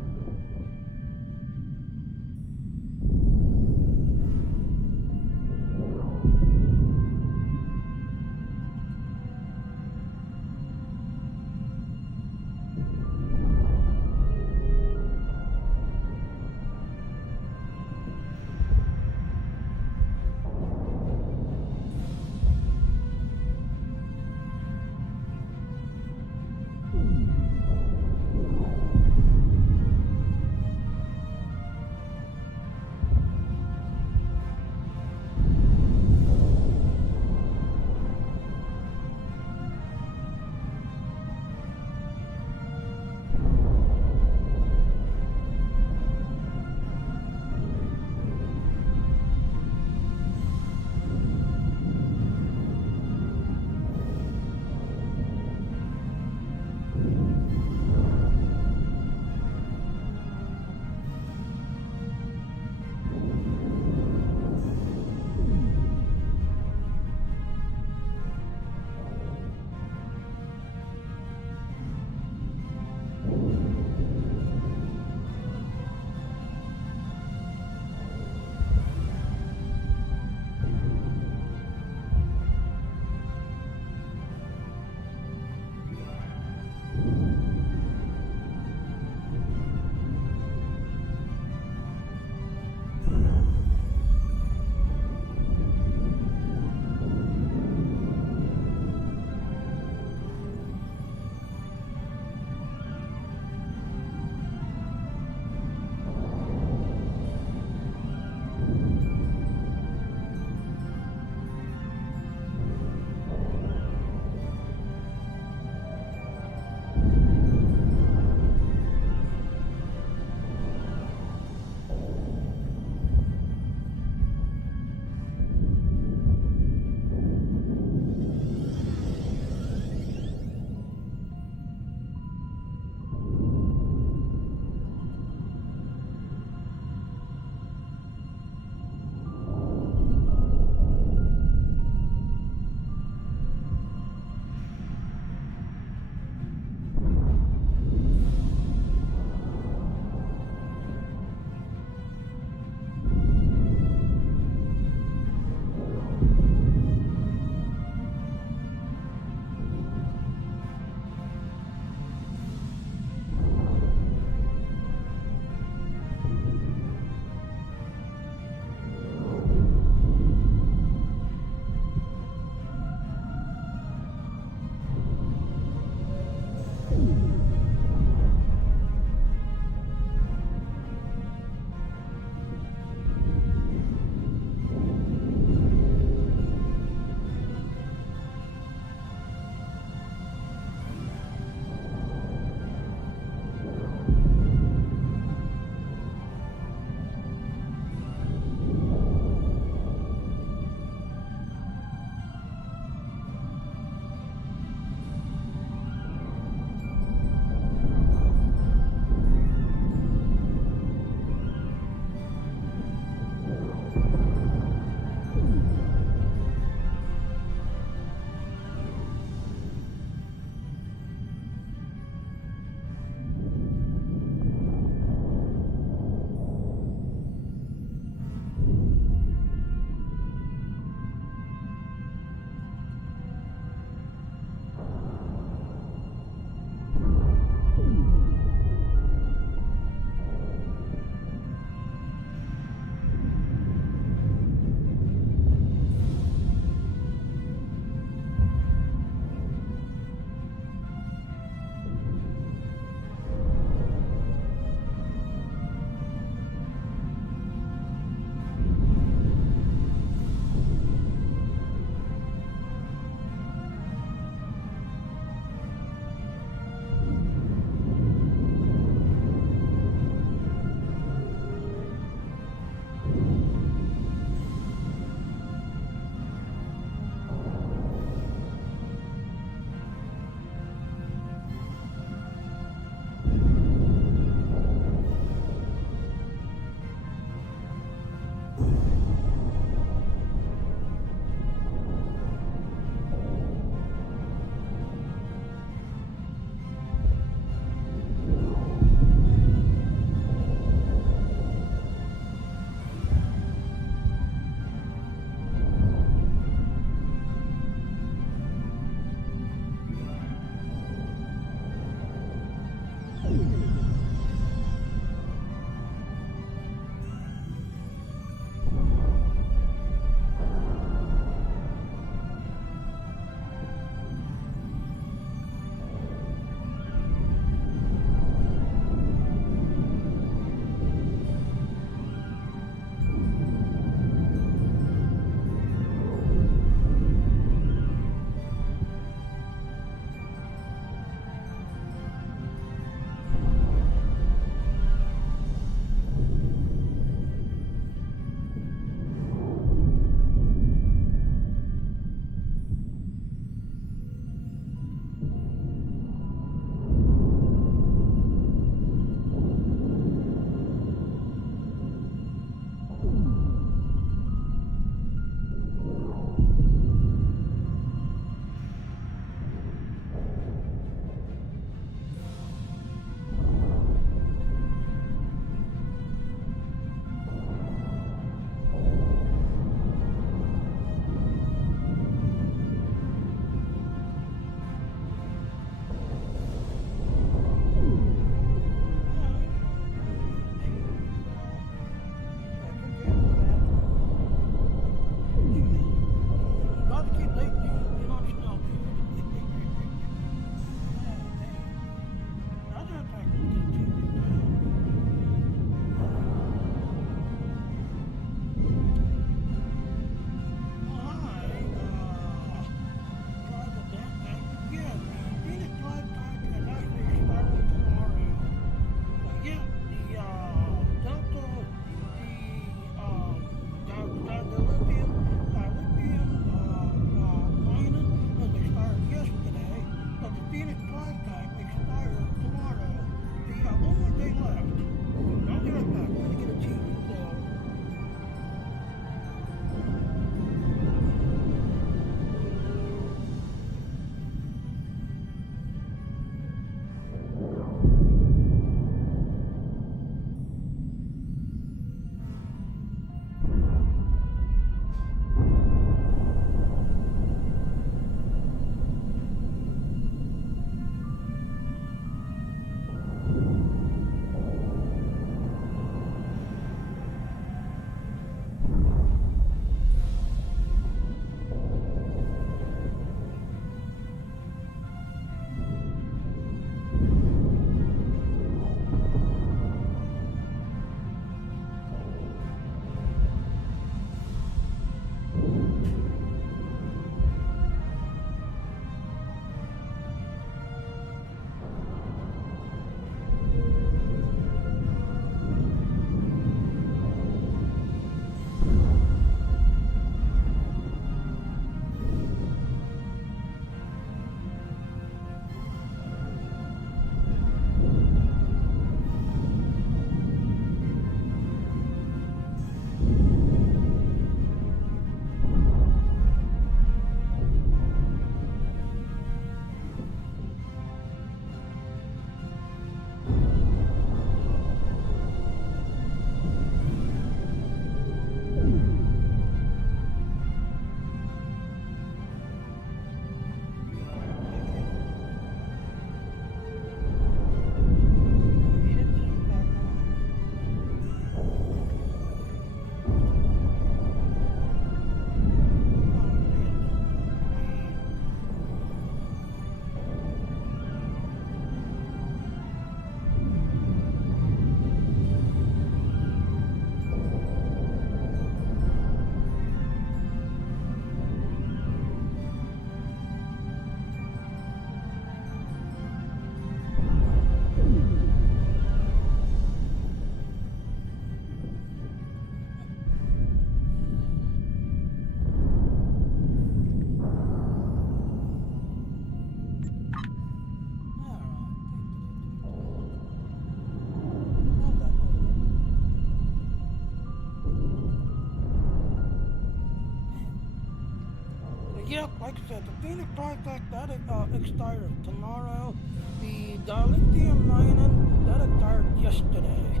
Yep, like I said, the Phoenix project, that expired tomorrow. The dilithium mining, that expired yesterday.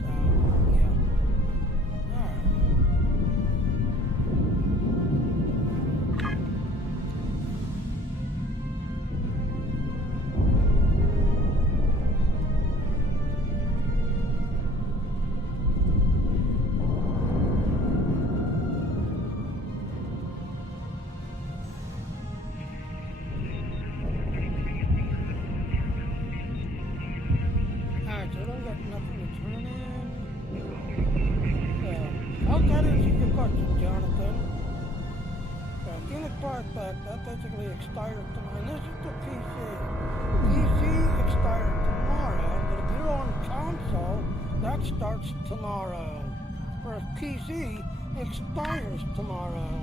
So, yeah. Alright. Alright, so I don't got nothing to turn in. I'll get into your question, Jonathan. Phoenix Prospect, that basically expired tomorrow. And this is the PC. PC expired tomorrow, but if you're on console, that starts tomorrow. Whereas PC expires tomorrow.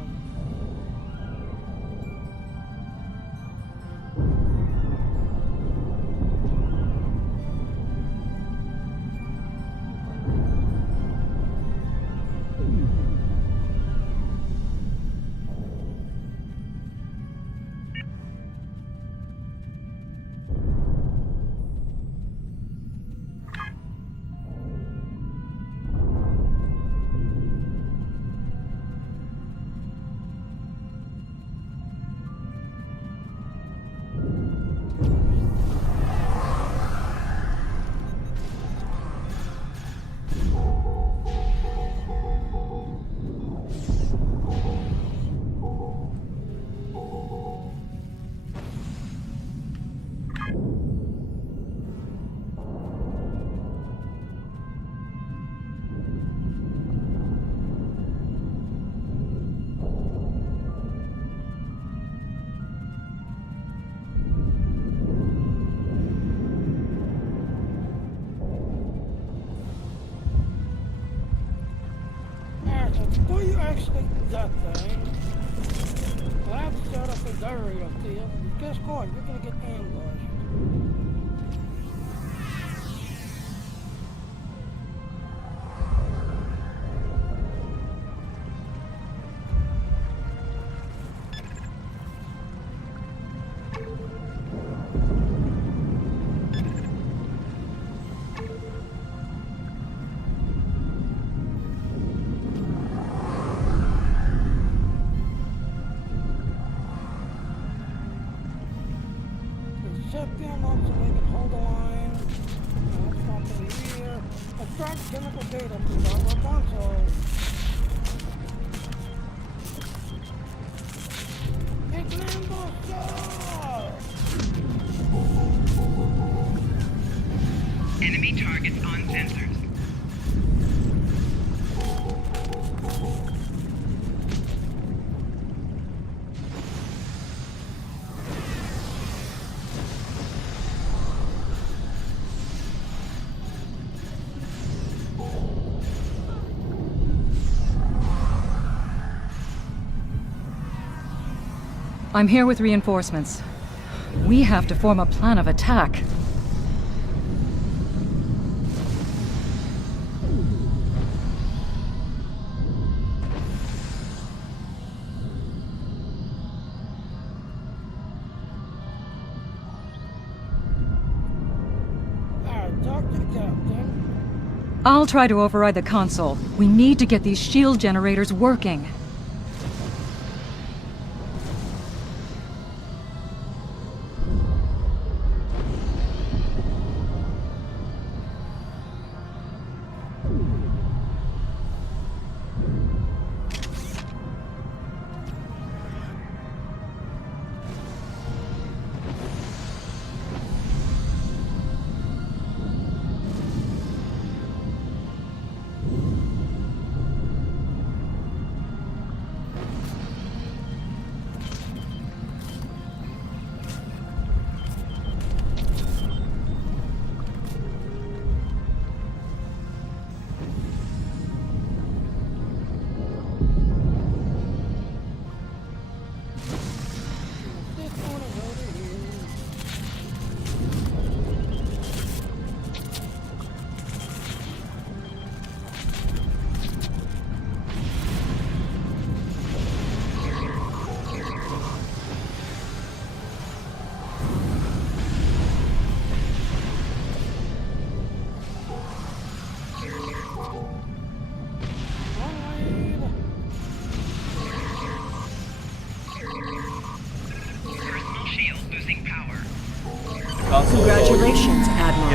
Before you actually do that thing, let's set up a area field. Guess what? You're gonna get ambushed. Set them up so they can hold the line. That's something here. Extract chemical data from our console. It's an ambush! Enemy targets on sensors. I'm here with reinforcements. We have to form a plan of attack. Alright, talk to the captain. I'll try to override the console. We need to get these shield generators working.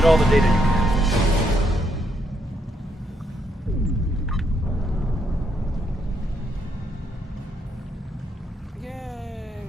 all the data you can. Yay.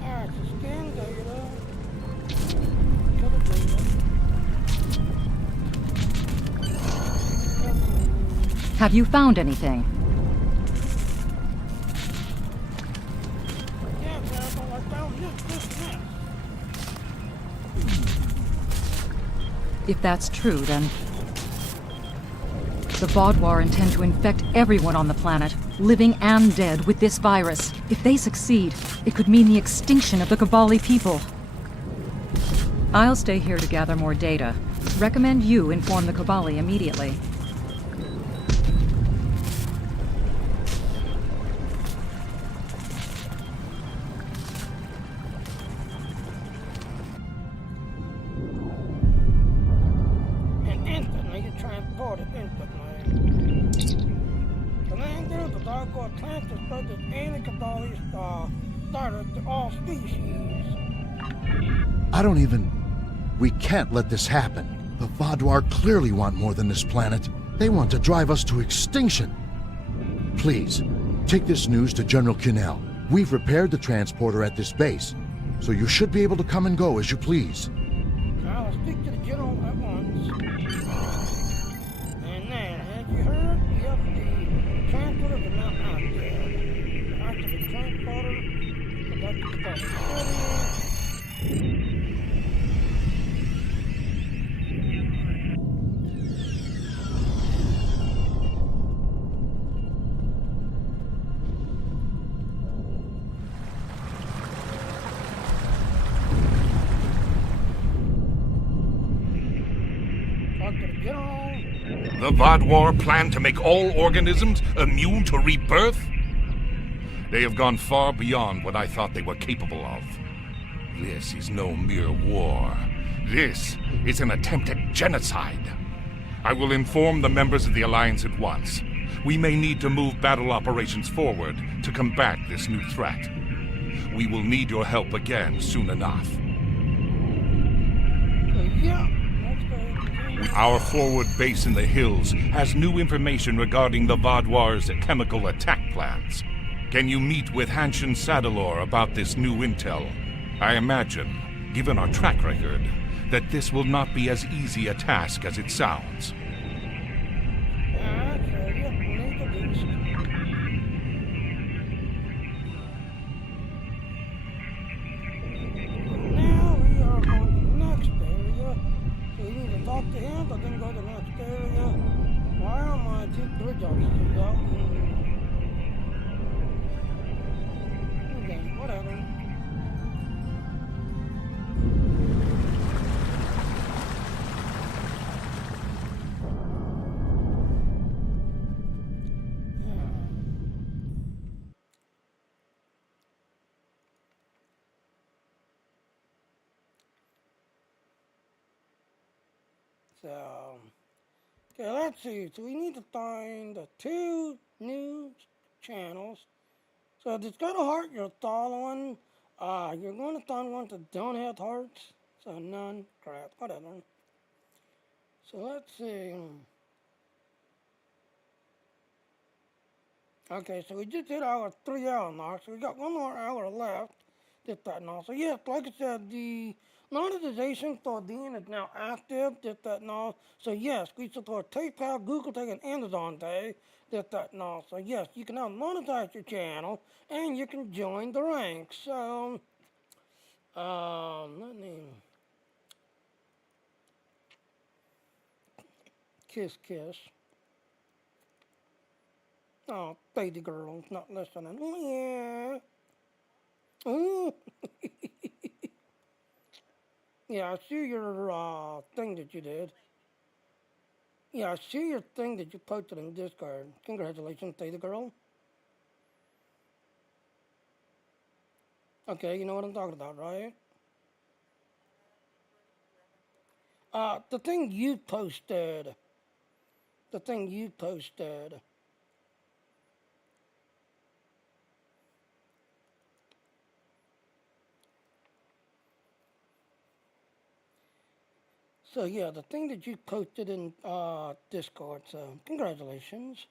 Alright, so scan data. Cover data. Have you found anything? Yeah, Grandpa, I found this. If that's true, then... The Vaudouar intend to infect everyone on the planet, living and dead, with this virus. If they succeed, it could mean the extinction of the Cabali people. I'll stay here to gather more data. Recommend you inform the Cabali immediately. And instantly you transport it instantly. The land there, the dog got plants to spread this anti-Cabali starter to all species. I don't even... We can't let this happen. The Vaudouar clearly want more than this planet. They want to drive us to extinction. Please, take this news to General Kinnell. We've repaired the transporter at this base, so you should be able to come and go as you please. I'll speak to the general at once. And then, have you heard? Yep, the transporter is not out there. The active transporter, conducted The Vaudouar plan to make all organisms immune to rebirth? They have gone far beyond what I thought they were capable of. This is no mere war. This is an attempt at genocide. I will inform the members of the Alliance at once. We may need to move battle operations forward to combat this new threat. We will need your help again soon enough. Our forward base in the hills has new information regarding the Vaudouar's chemical attack plans. Can you meet with Hanshin Sadalor about this new intel? I imagine, given our track record, that this will not be as easy a task as it sounds. Now we are going to the next area. So we need to talk to him, but then go to the next area. Why are my two bridge officers out? Okay, whatever. So, okay, let's see. So we need to find the two new channels. So if it's got a heart, you're following. You're going to find ones that don't have hearts. So none, crap, whatever. So let's see. Okay, so we just hit our 3-hour mark. So we got 1 more hour left. Just that and all. So yes, like I said, the monetization for Dean is now active. Just that and all. So yes, we support PayPal, Google Pay, and Amazon Pay. Just that and all. So yes, you can now monetize your channel and you can join the ranks. So let me kiss. Oh, baby girl's not listening. Oh, yeah. Ooh. Yeah, I see your thing that you did. Yeah, I see your thing that you posted in Discord. Congratulations, Theta Girl. Okay, you know what I'm talking about, right? The thing you posted. The thing you posted. So yeah, the thing that you posted in Discord. So congratulations.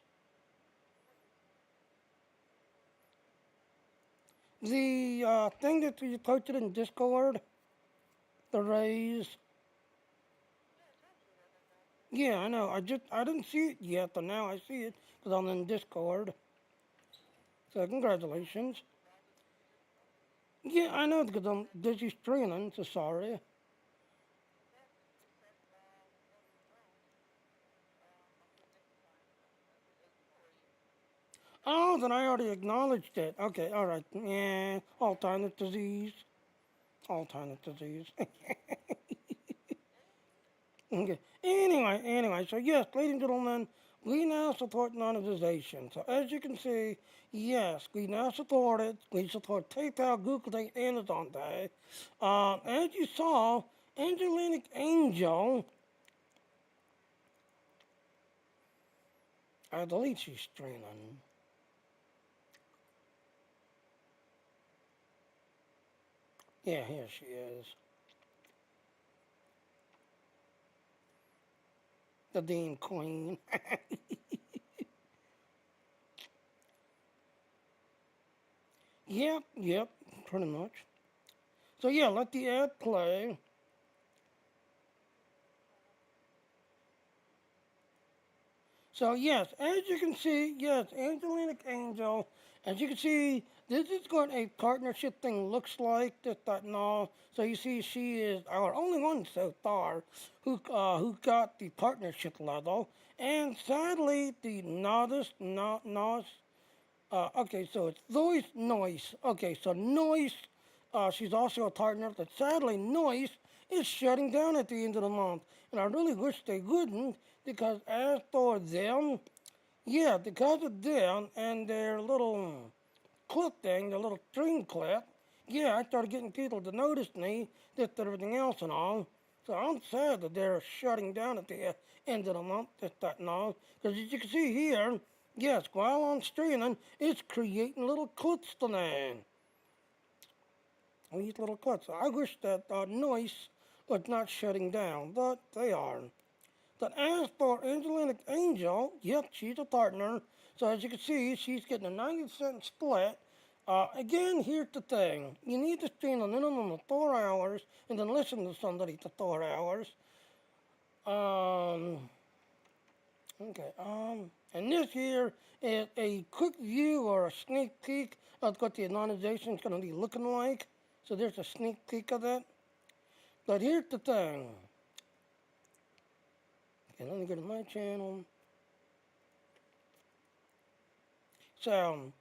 The thing that you posted in Discord, the raise. Yeah, I know. I didn't see it yet, but now I see it because I'm in Discord. So congratulations. Yeah, I know because I'm busy streaming. So sorry. Oh, then I already acknowledged it. Okay, all right. Yeah, Alzheimer's disease. Alzheimer's disease. Okay. Anyway, so yes, ladies and gentlemen, we now support monetization. So as you can see, yes, we now support it. We support PayPal, Google Pay, Amazon Pay. As you saw, Angelic Angel, I believe she's streaming. Yeah, here she is. The Dean Queen. Yep, pretty much. So yeah, let the ad play. So yes, as you can see, yes, Angelic Angel, as you can see, this is what a partnership thing looks like, just that and all. So you see, she is our only one so far who got the partnership level, and sadly, the okay, so it's Noise. Okay, so Noise, she's also a partner, but sadly, Noise is shutting down at the end of the month. And I really wish they wouldn't, because as for them, yeah, because of them and their little clip thing, the little string clip, yeah, I started getting people to notice me, this, everything else and all. So I'm sad that they're shutting down at the end of the month, this, that, and all. Because as you can see here, yes, while I'm streaming, it's creating little clips to me. These little clips. I wish that Noise was not shutting down, but they are. But as for Angelic Angel, yep, she's a partner. So as you can see, she's getting a 90-cent split. Again, here's the thing. You need to stream a minimum of 4 hours and then listen to somebody for 4 hours. Okay, and this here is a quick view or a sneak peek of what the monetization is going to be looking like. So there's a sneak peek of that. But here's the thing. Okay, let me go to my channel. So,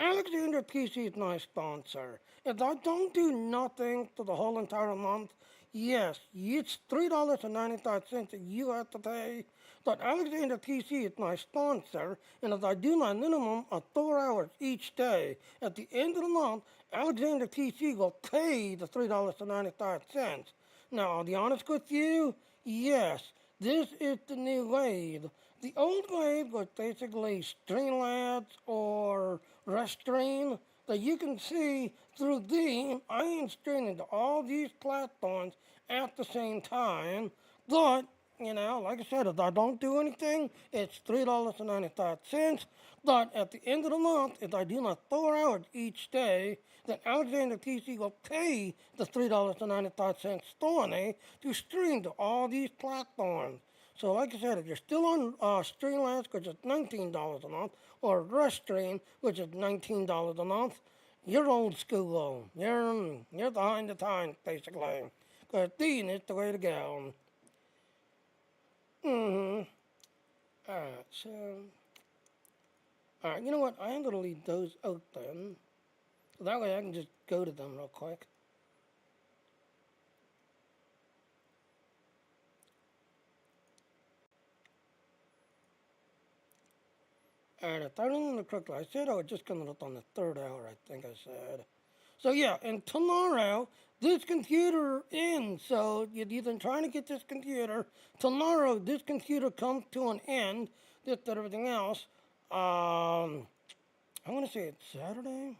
Alexander PC is my sponsor. If I don't do nothing for the whole entire month, yes, it's $3.95 that you have to pay. But Alexander PC is my sponsor, and if I do my minimum of 4 hours each day, at the end of the month, Alexander PC will pay the $3.95. Now, I'll be honest with you, yes, this is the new wave. The old wave was basically Streamlabs or Restream that you can see through the I am streaming to all these platforms at the same time. But, you know, like I said, if I don't do anything, it's $3.95. But at the end of the month, if I do my 4 hours each day, then Alexander PC will pay the $3.95 for me to stream to all these platforms. So like I said, if you're still on Streamlabs, which is $19 a month, or Restream, which is $19 a month, you're old school. You're behind the times, basically. Because Dean is the way to go. Alright, so... Alright, you know what? I am going to leave those open. So that way I can just go to them real quick. Alright, if I remember correctly, I said I was just gonna look on the 3rd hour, I think I said. So yeah, and tomorrow, this computer ends. So you're either trying to get this computer. Tomorrow, this computer comes to an end. This and everything else. I want to say it's Saturday.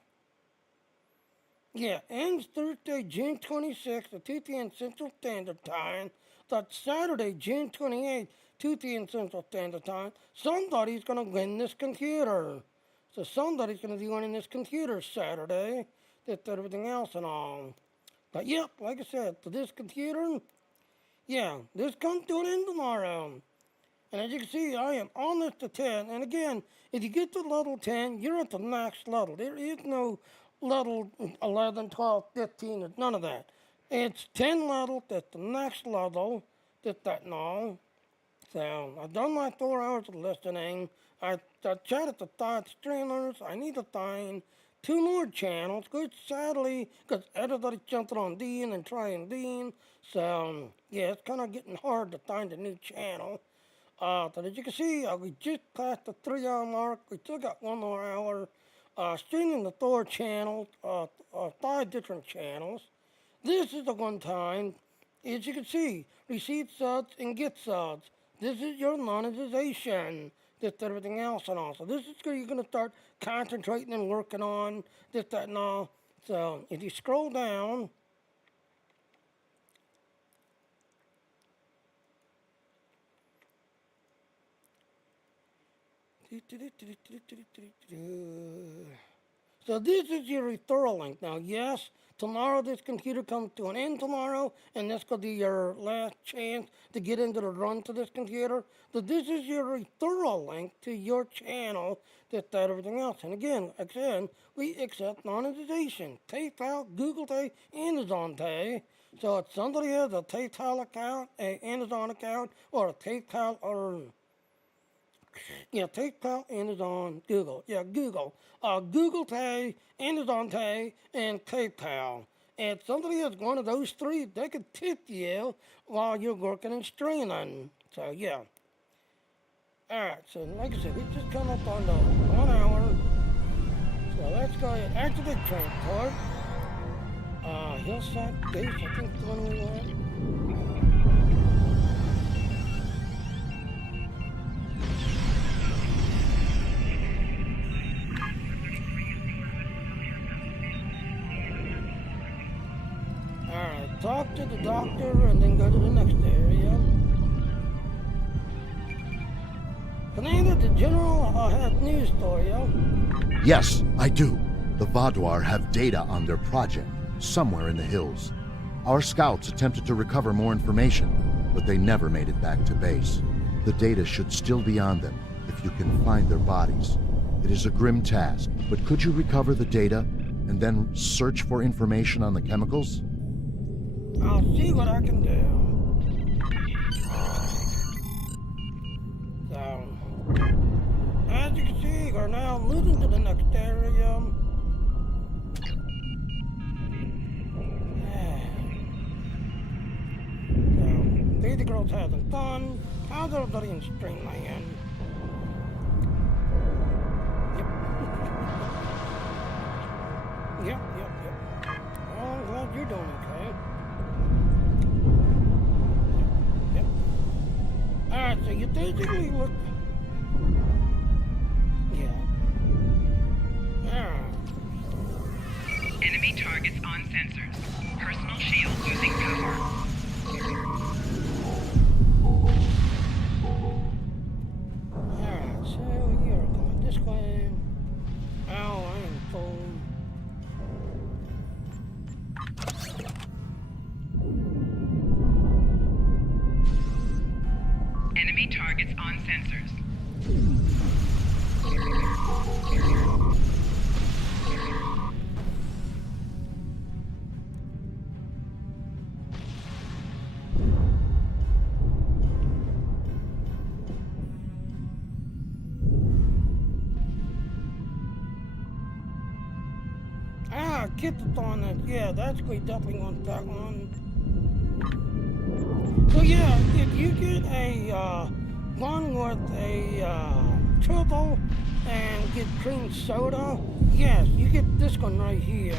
Yeah, ends Thursday, June 26th at 2 p.m. Central Standard Time. That's Saturday, June 28th, 2 p.m. Central Standard Time. Somebody's going to win this computer. So somebody's going to be winning this computer Saturday. This and everything else and all. But yep, like I said, to this computer, yeah, this comes to an end tomorrow. And as you can see, I am on this to 10. And again, if you get to level 10, you're at the max level. There is no level 11, 12, 15, or none of that. It's 10 levels, that's the next level, just that and all. So, I've done my 4 hours of listening. I chatted to 5 streamers. I need to find 2 more channels, because sadly, because everybody's jumping on Dean and trying Dean. So, yeah, it's kind of getting hard to find a new channel. But as you can see, we just passed the 3-hour mark. We still got 1 more hour. Streaming the 4 channels, 5 different channels. This is the one time, as you can see, receive subs and get subs. This is your monetization. This, everything else and all. So this is where you're going to start concentrating and working on this, that, and all. So if you scroll down, so this is your referral link. Now, yes, tomorrow this computer comes to an end tomorrow, and this could be your last chance to get into the run to this computer. So this is your referral link to your channel, that, everything else. And again, we accept monetization. PayPal, Google Pay, Amazon Pay. So if somebody has a PayPal account, an Amazon account, or a PayPal, or PayPal, Amazon, Google. Yeah, Google. Google Pay, Amazon Pay, and PayPal. And if somebody has one of those 3, they could tip you while you're working and streaming. So, yeah. Alright, so like I said, we just come up on the 1 hour. So let's go ahead. Activate transport. Hillside Base, I think the one we want. Alright, talk to the doctor and then go to the next area. Commander, the General has news for you. Yes, I do. The Vaadwaur have data on their project, somewhere in the hills. Our scouts attempted to recover more information, but they never made it back to base. The data should still be on them, if you can find their bodies. It is a grim task, but could you recover the data, and then search for information on the chemicals? I'll see what I can do. So, as you can see, we're now moving to the next area. So, Baby Girl's having fun. How's everybody in Streamland? Yep. Well, I'm glad you're doing okay. Alright, so you basically look... Yeah. Alright. Enemy targets on sensors. Personal shield losing power. Alright, so you're going this way. Ow, I am full. Enemy targets on sensors. Keep on it. Yeah, that's we definitely want that one. So yeah, if you get a one with a turtle and get cream soda, yes, you get this one right here.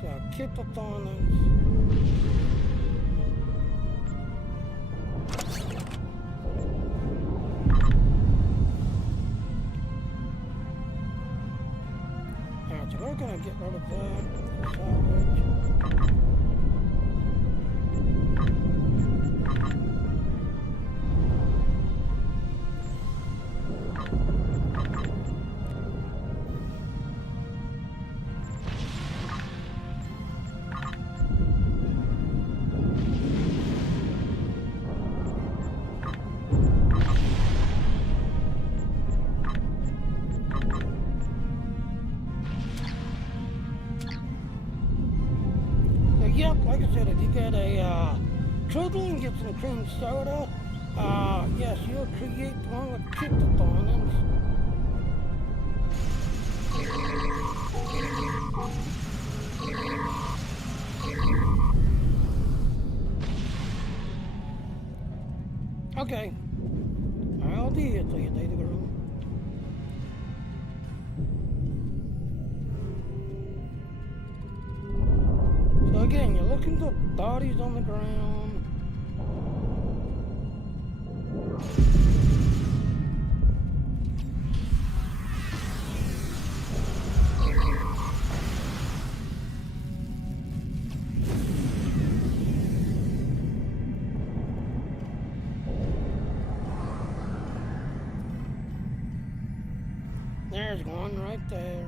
So, Kippathonans. Alright, so we're gonna get rid of that. Salvage. Yep, like I said, if you get a turtle and get some cream soda, yes, you'll create one with Kippathonans. Okay, I'll do it for you, Data Girl. So again, you're looking for bodies on the ground. There's one right there.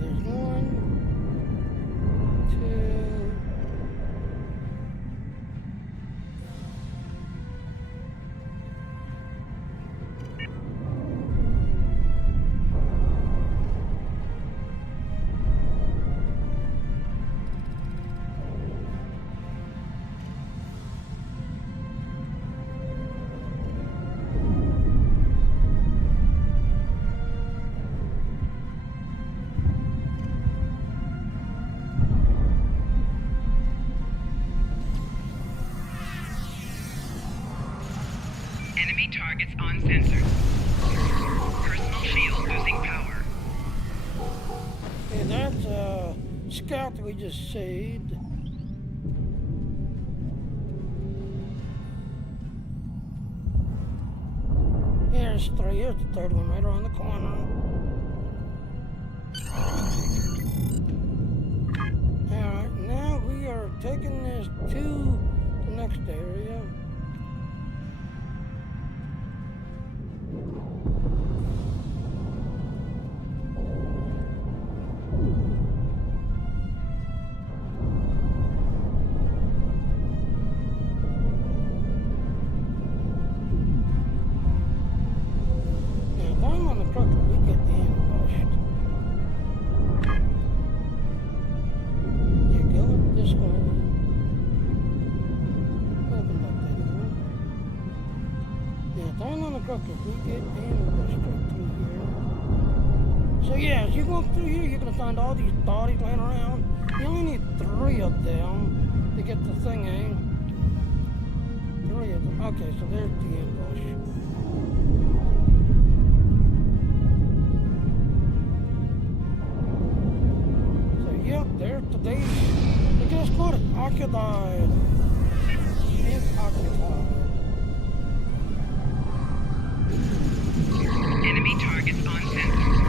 There's one, two, Enemy targets uncensored. Personal shield losing power. okay, that's a scout that we just saved. Here's three, here's the third one right around the corner. Alright, now we are taking this to the next area. Now, if I'm on the truck, we get ambushed. You go up this way. Open up that door. Yeah, if I'm on the truck, we get ambushed right through here. So yeah, as you go through here, you're gonna find all these bodies laying around. You only need 3 of them to get the thing, eh? 3 of them. Okay, so there's the ambush. So yep, there's the base. Look at this spot, occupied. It's occupied. Enemy targets uncensored.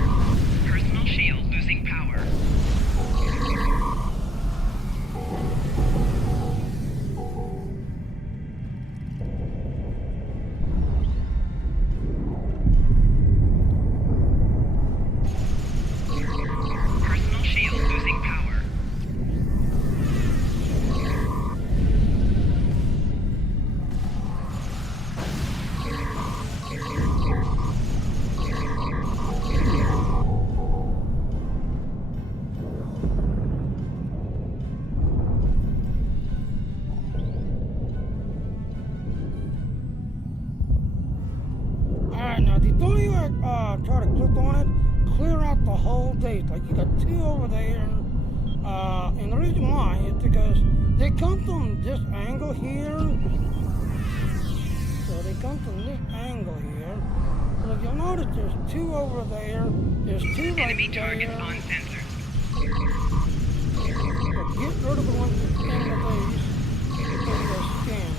Personal shield losing power. Personal shield losing power. Alright, now before you try to click on it, clear out the whole base. Like you got two over there. And the reason why is because they come from this angle here. So they come from this angle here. So if you'll notice there's two over there. There's two right Enemy there. targets on sensor. So get rid of the ones that's in the base. Because they're scanning.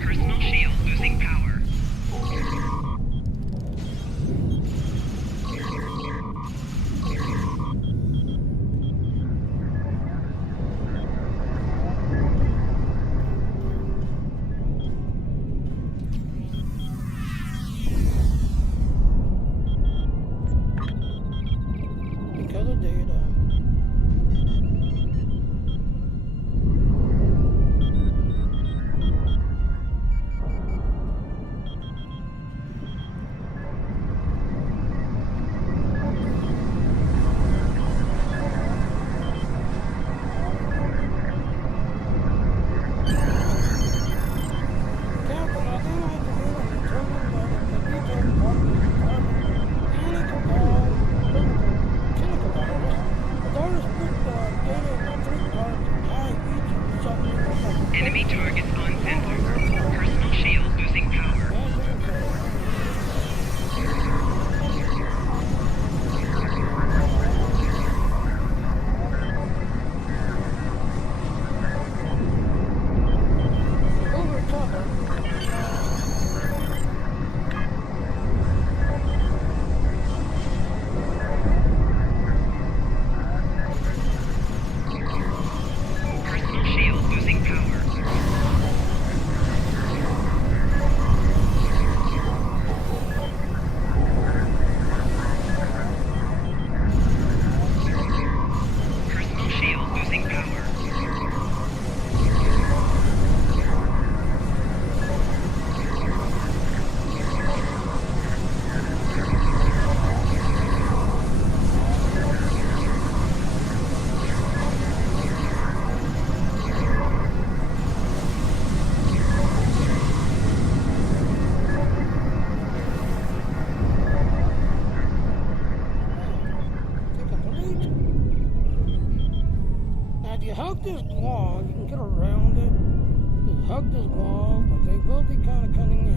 Personal shield losing power. Because of data. Enemy targets on sensor. Personal shield losing power. Personal shield losing power. Personal shield losing power. Now, if you hug this wall, you can get around it. Just hug this wall, but they will be kind of cutting in.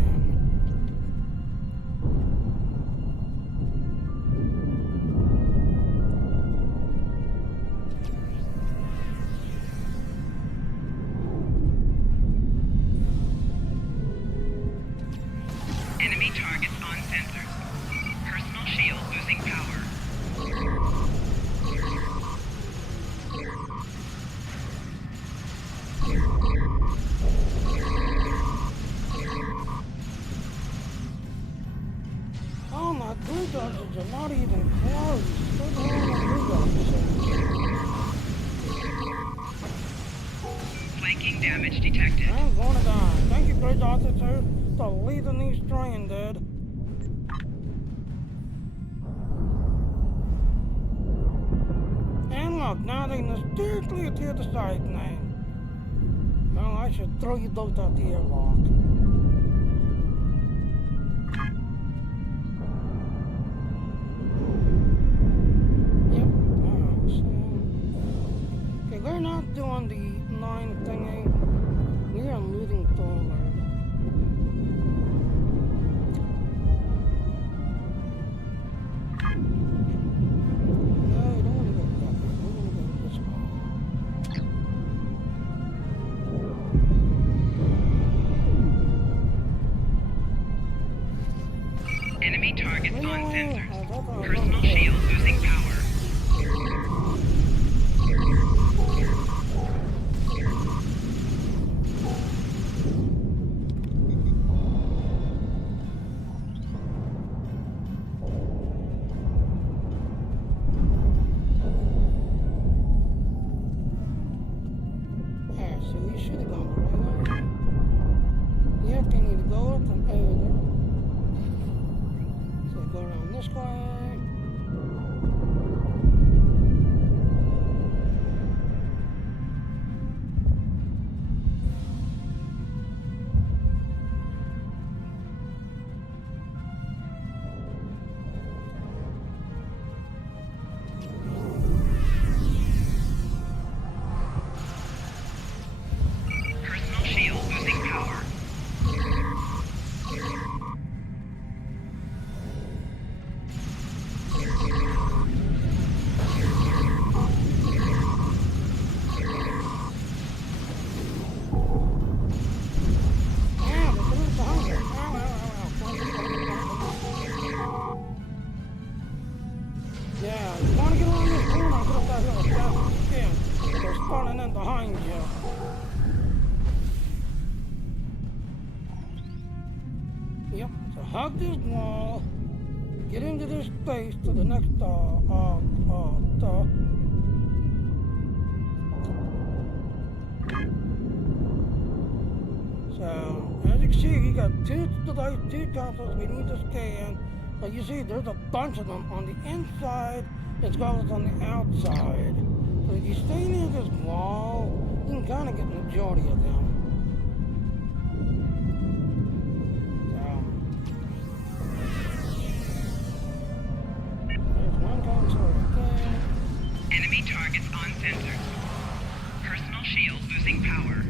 Enemy targets on sensors. Personal shield losing power. Oh, my blue dogs are not even close. What the hell are my blue dogs? Flanking damage detected. I'm going to die. Thank you, bridge officer, for leading these stranded. And look, now they can steer clear to the side now. Well, I should throw you both out the airlock. Yep, alright, so... Okay, we're not doing the 9 thingy. We are moving forward. No, we don't want to go that way. We want to go this way. Enemy targets on sensors. Personal shield losing power. Yeah, so we should have gone the right way. Yep, you need to go up and over. So go around this way. find you. Yep, so hug this wall, get into this space to the next, So, as you can see, you got two consoles we need to scan. Like you see, there's a bunch of them on the inside as well as on the outside. So if you stay near this wall, you can kind of get the majority of them. There's one console again. Enemy targets on sensors. Personal shield losing power.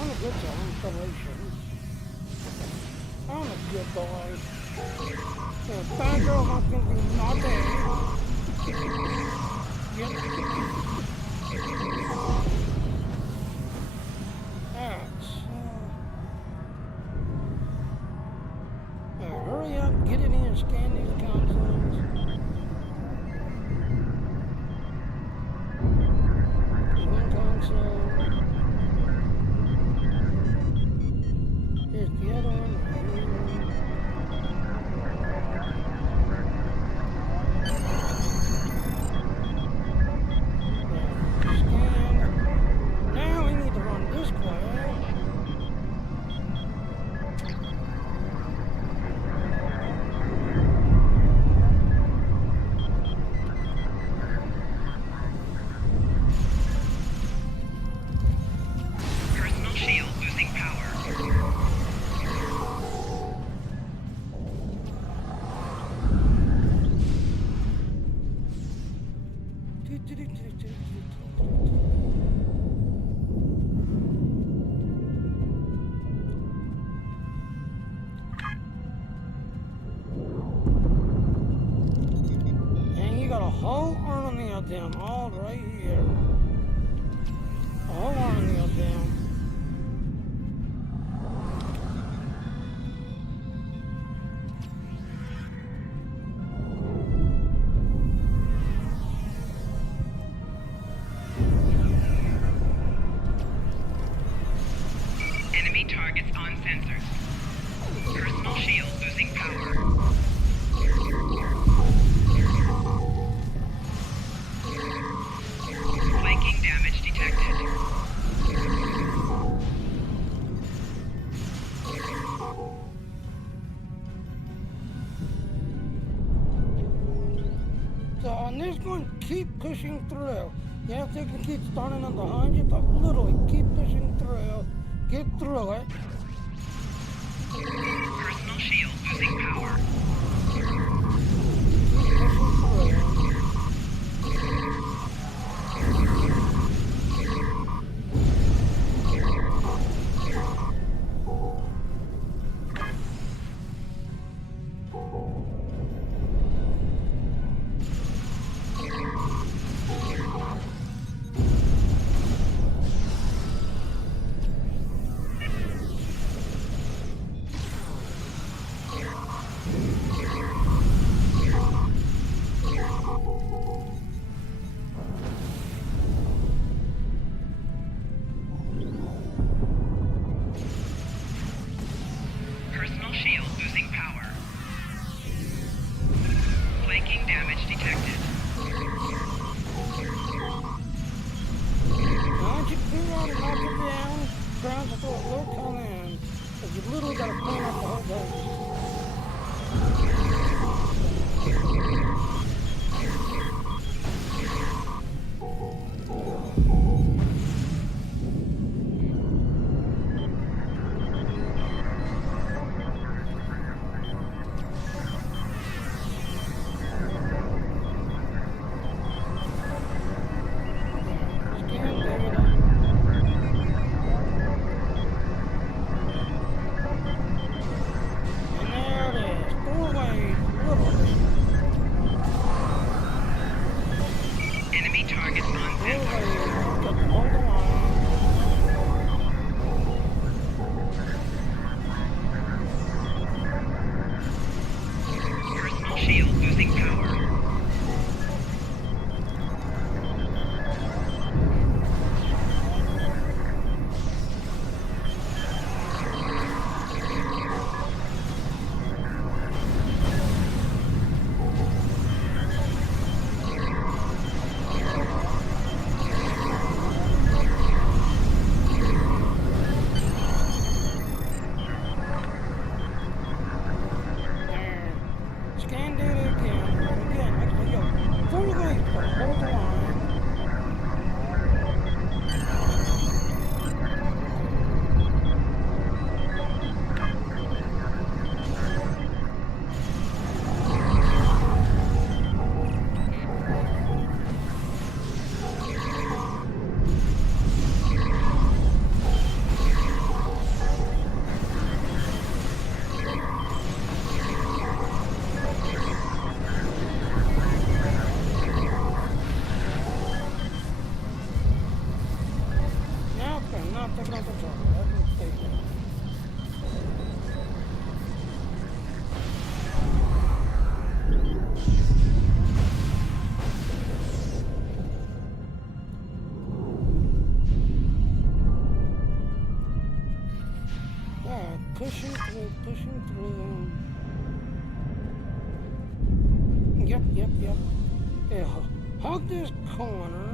I'm a good installation. I'm a good boy. The bad girl wants to be naughty. Yep. Hurry up, get it in and scan these consoles. One console. Here's the other one right here. Scan. Now we need to run this way. Personal shield losing power. And you got a whole army of them all right here. A whole army of them. Enemy targets on sensors. Personal shield losing power. Flanking damage detected. So on this one, keep pushing through. Yes, they can keep starting on behind you, but literally keep pushing through. Get through it. Personal shield losing power. Keep pushing through. Personal shield losing power. Flanking damage detected. Once you clear out and knock it down, ground support will come in. But you literally got to clean up the whole place. Scan data. And there it is. Doorway, literally. Enemy targets on sensors. Doorway, got the whole line. Personal shield losing power. take it out the top. That can stay there. Yeah, pushing through, pushing through. Yep. Yeah, hug this corner.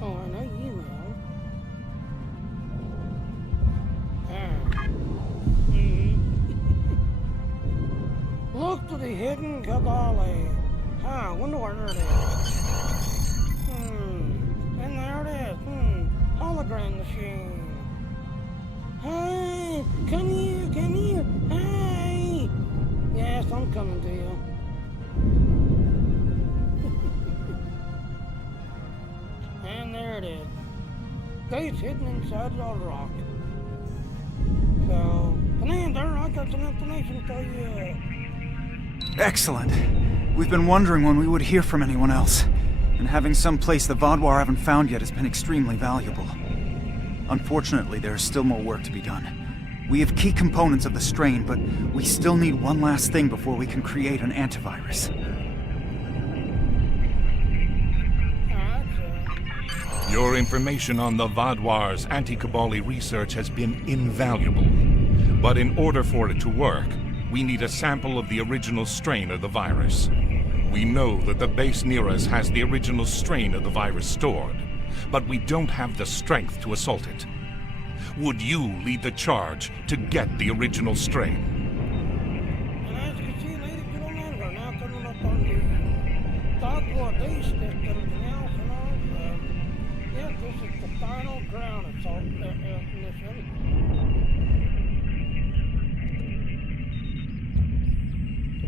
Oh, I know you will. Look to the hidden Kabali. I wonder where it is. And there it is. Hologram machine. Hey, come here. Hey. Yes, I'm coming to you. And there it is. Gates hidden inside the rock. So, Commander, I got some information for you. Excellent. We've been wondering when we would hear from anyone else, and having some place the Vaadwaur haven't found yet has been extremely valuable. Unfortunately, there is still more work to be done. We have key components of the strain, but we still need one last thing before we can create an antivirus. Your information on the Vaadwaur's anti-Kabali research has been invaluable. But in order for it to work, we need a sample of the original strain of the virus. We know that the base near us has the original strain of the virus stored, but we don't have the strength to assault it. Would you lead the charge to get the original strain? And as you can see, ladies and gentlemen, we're now coming up on the Vaadwaur base and everything else and all. Yeah, this is the final ground assault mission.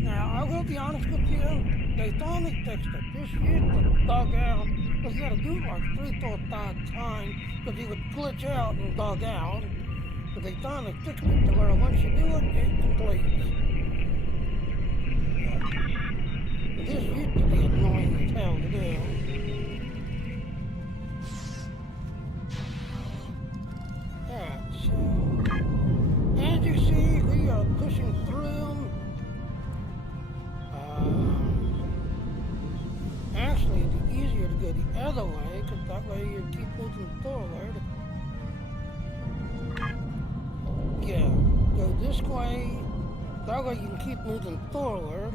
Now, I will be honest with you, they finally fixed it. This used to bug out, but you gotta do it like 3-4 times, because you would glitch out and bug out. But they finally fixed it to where once you do it, it completes. But this used to be annoying as hell to do. Yeah, so, as you see, we are pushing through. Actually, it'd be easier to go the other way, because that way you keep moving forward. Yeah, go this way, that way you can keep moving forward.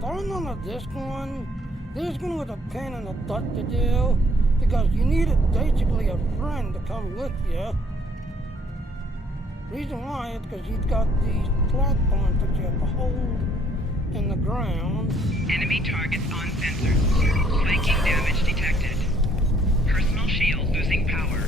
Going on with this one was a pain in the butt to do, because you needed basically a friend to come with you. Reason why is because you've got these platforms that you have to hold in the ground. Enemy targets on sensors. Flanking damage detected. Personal shield losing power.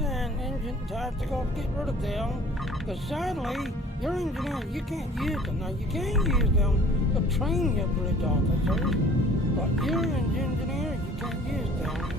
and engine tactical to get rid of them. Because sadly, your engineers, you can't use them. Now, you can use them to train your bridge officers, but you're an engineer, you can't use them.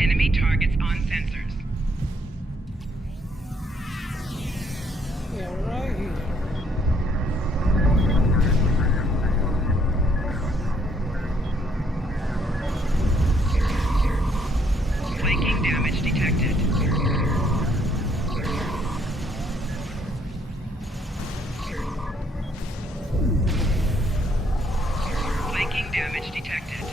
Enemy targets on sensors. Yeah, right here. Flanking damage detected. Flanking damage detected.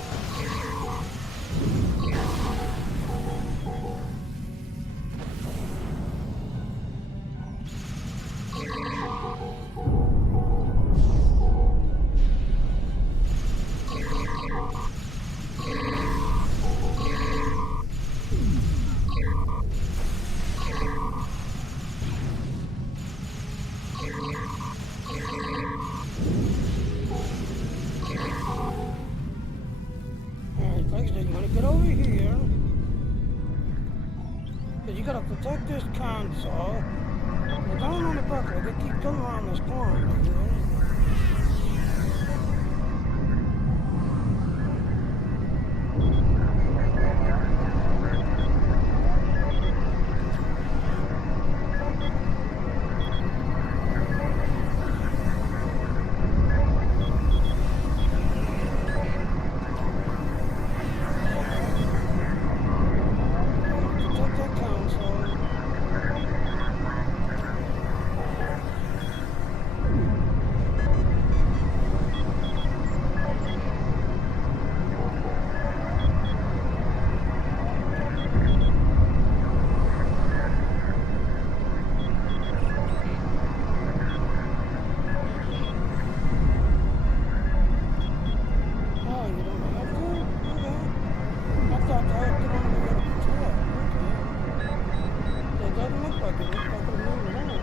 Alright, like I said, you want to get over here. Because you got to protect this console. But down on the back, they keep coming around this corner right here. Protect that console. Oh, you don't have to? Okay. I thought that was the one we got to protect. Okay. It doesn't look like it. It looks like it's moving on.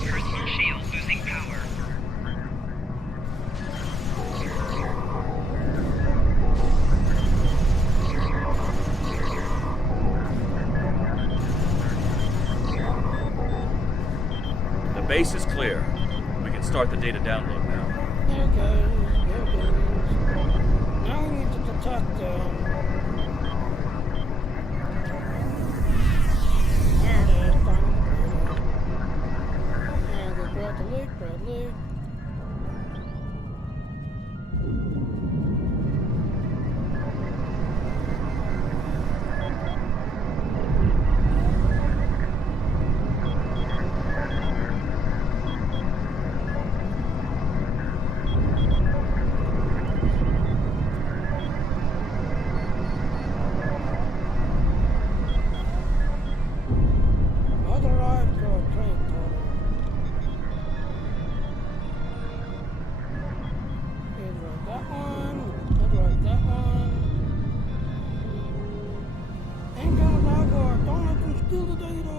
Personal shield losing power. The base is clear. We can start the data download now. There it goes. There it goes. Now we need to detect them. There it is. Finally. There, go grab the loot, grab loot. steal the data.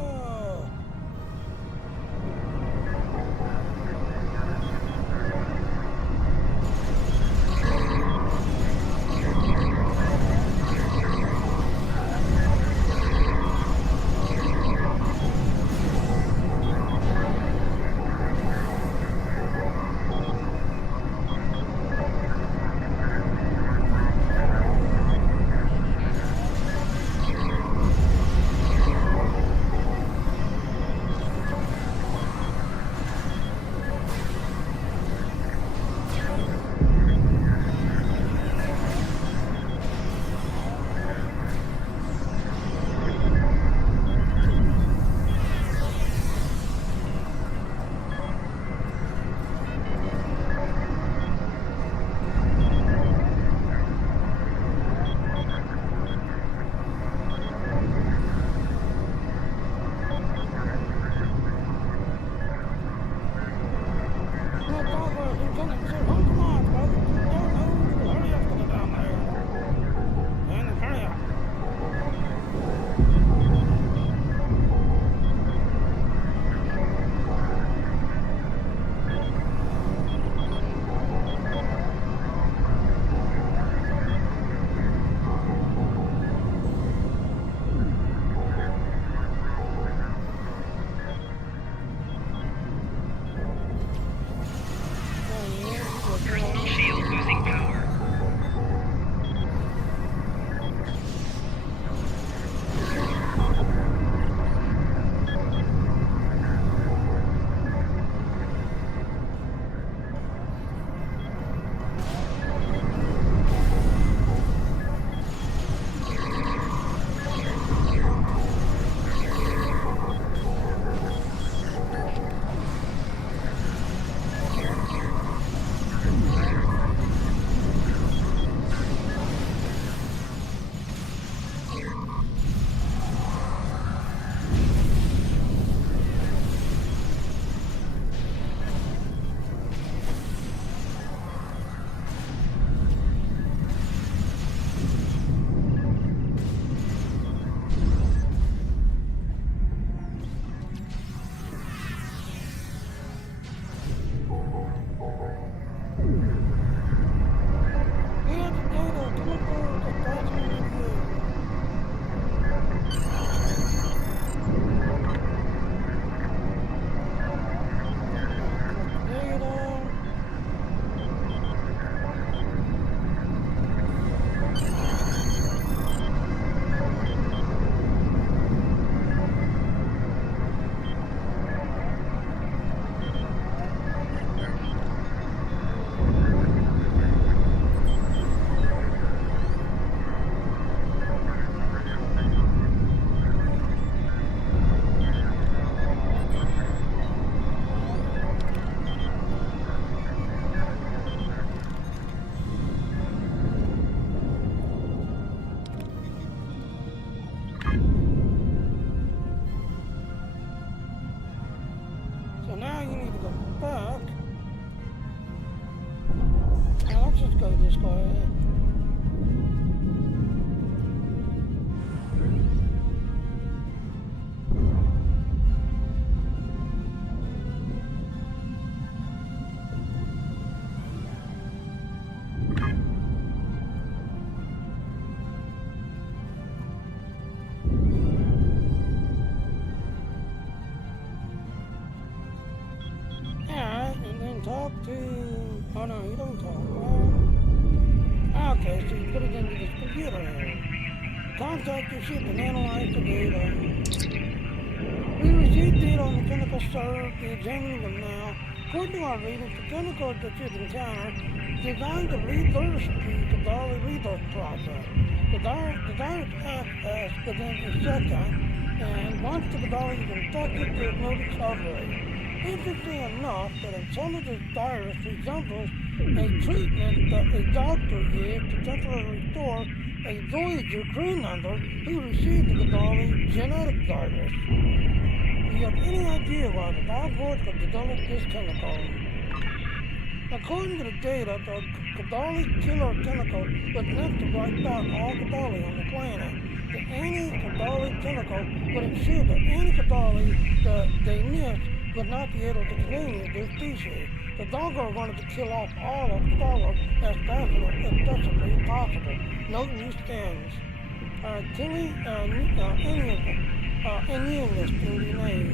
Personal shield losing power. So now you need to go back. Now let's just go this way. Talk to... Oh no, you don't talk. Okay, so you put it into this computer here. Contact your ship and analyze the data. We received data on the chemical served. We're examining them now. According to our readings, the chemicals that you've encountered are designed to reverse the Kadali rebirth process. The virus acts as within a second, and once the Kadali is infected, there's no recovery. Interesting enough that in some of this virus resembles a treatment that a doctor used to temporarily restore a Voyager crew member who received the Kadali genetic virus. Do you have any idea why the Valvorts have developed this chemical? According to the data, the Kadali killer chemical was meant to wipe out all Kadali on the planet. The any Kadali tentacle would ensure that any Kadali that they miss would not be able to continue their species. The Doggo wanted to kill off all of Star as fast as desperately possible. No new stands. Killing any of them. Any list can be made.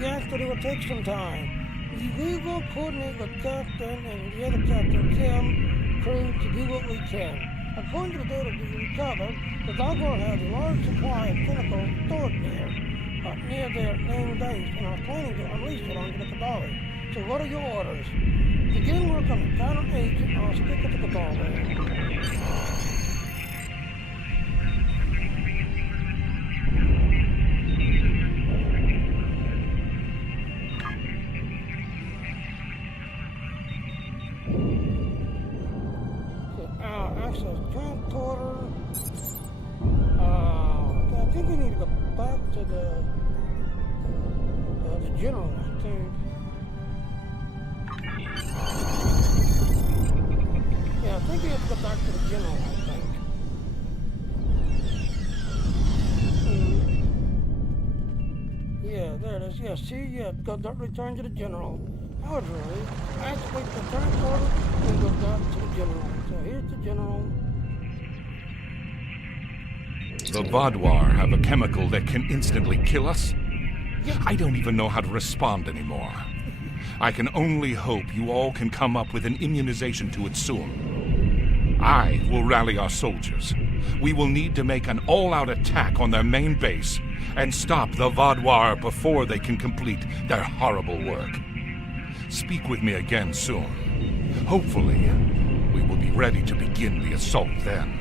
Yes, but it will take some time. We will coordinate with Captain and the other Captain Kim crew to do what we can. According to the data we recovered, the Doggo has a large supply of chemicals stored near their main base and are planning to unleash it onto the Kadali. So what are your orders? Begin work on the counter-agent or stick with the Kadali. Access transporter. I think we need to go back to the general, I think. Yeah, I think we have to go back to the general, I think. Yeah, there it is. Yeah, see, yeah, go return to the general. I was right. Activate the transporter and go back to the general. So here's the general. The Vaadwaur have a chemical that can instantly kill us? I don't even know how to respond anymore. I can only hope you all can come up with an immunization to it soon. I will rally our soldiers. We will need to make an all-out attack on their main base and stop the Vaadwaur before they can complete their horrible work. Speak with me again soon. Hopefully, we will be ready to begin the assault then.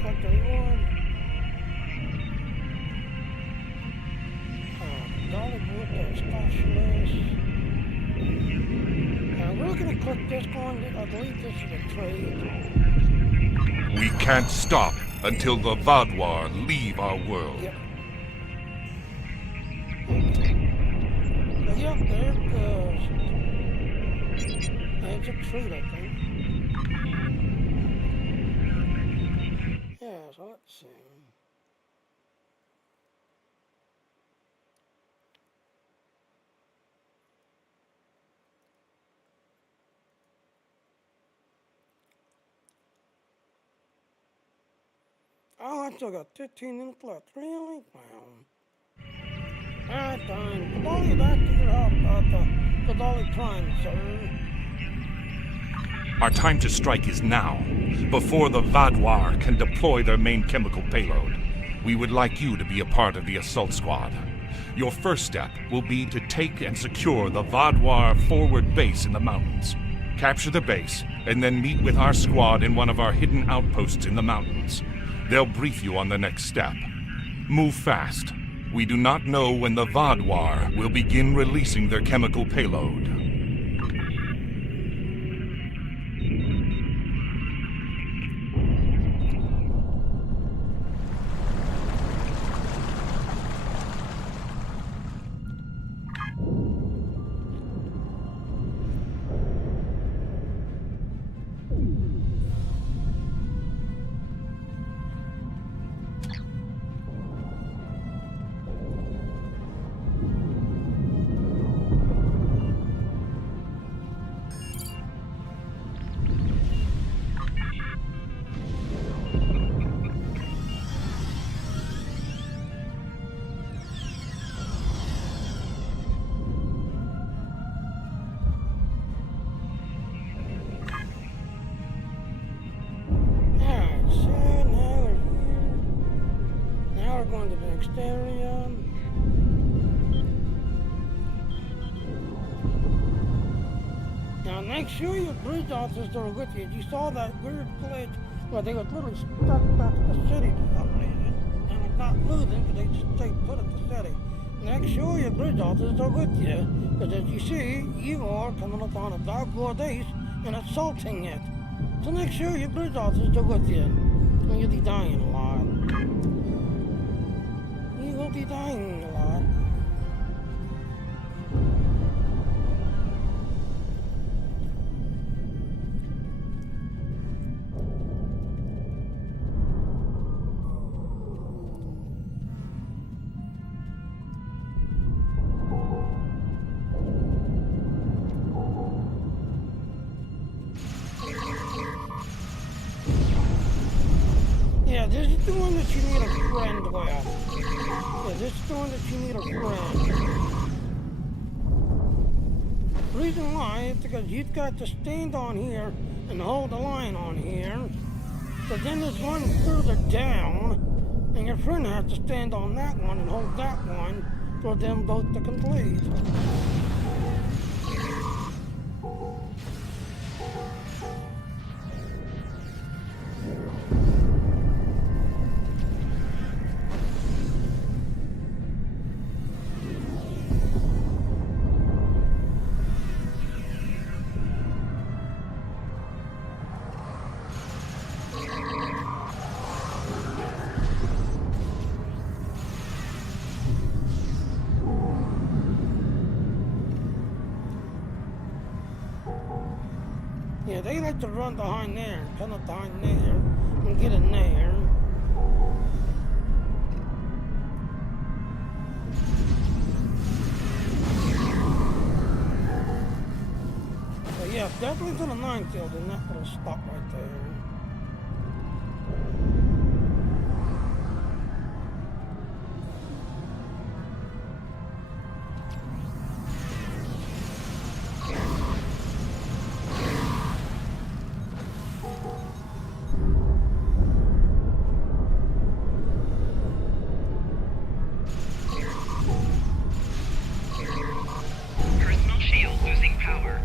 Collect the reward. Dollywood specialist. We're gonna click this one. I believe this is a trade. We can't stop until the Vaadwaur leave our world. Yep. Yep, there it goes. It's a trade, I think. Yeah, so let's see. Oh, I still got 15 minutes left. Really? Wow. Alright, fine. Kadali back to your help about the Kadali crime, sir. Our time to strike is now, before the Vaadwaur can deploy their main chemical payload. We would like you to be a part of the assault squad. Your first step will be to take and secure the Vaadwaur forward base in the mountains. Capture the base, and then meet with our squad in one of our hidden outposts in the mountains. They'll brief you on the next step. Move fast. We do not know when the Vaadwaur will begin releasing their chemical payload. Make sure your bridge officers are with you. You saw that weird glitch where they were literally stuck back at the city for some reason and was not moving because they just stayed put at the city. Make sure your bridge officers are with you because as you see, you are coming up on a Vaadwaur base and assaulting it. So make sure your bridge officers are with you. And you'll be dying a lot. You will be dying a lot. Yeah, this is the one that you need a friend with. Yeah, this is the one that you need a friend. Reason why is because you've got to stand on here and hold the line on here. But then there's one further down, and your friend has to stand on that one and hold that one for them both to complete. Yeah, they like to run behind there, come up behind there, and get in there. So yeah, definitely to the 9 field, and that little stop right there. Personal shield losing power.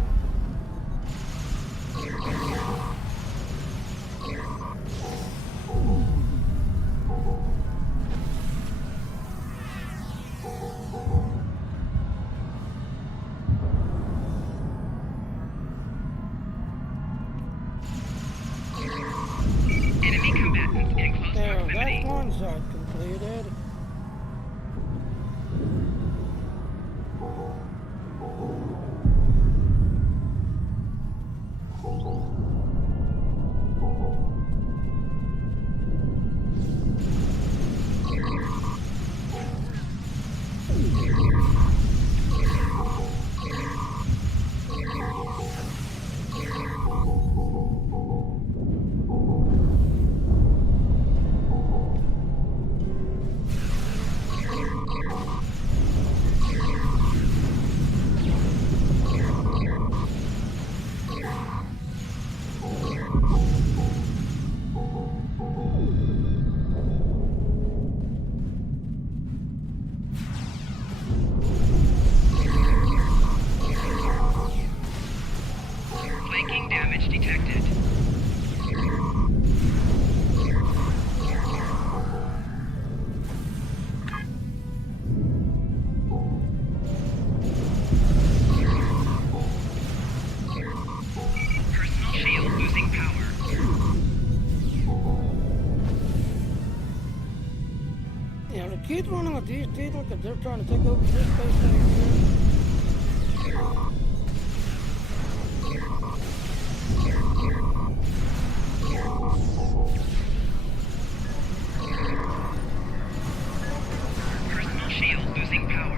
Enemy combatants in close There, proximity. that's one side completed. Flanking damage detected. Personal shield losing power. Yeah, the kids running with these people because they're trying to take over this space right here. Personal shield losing power.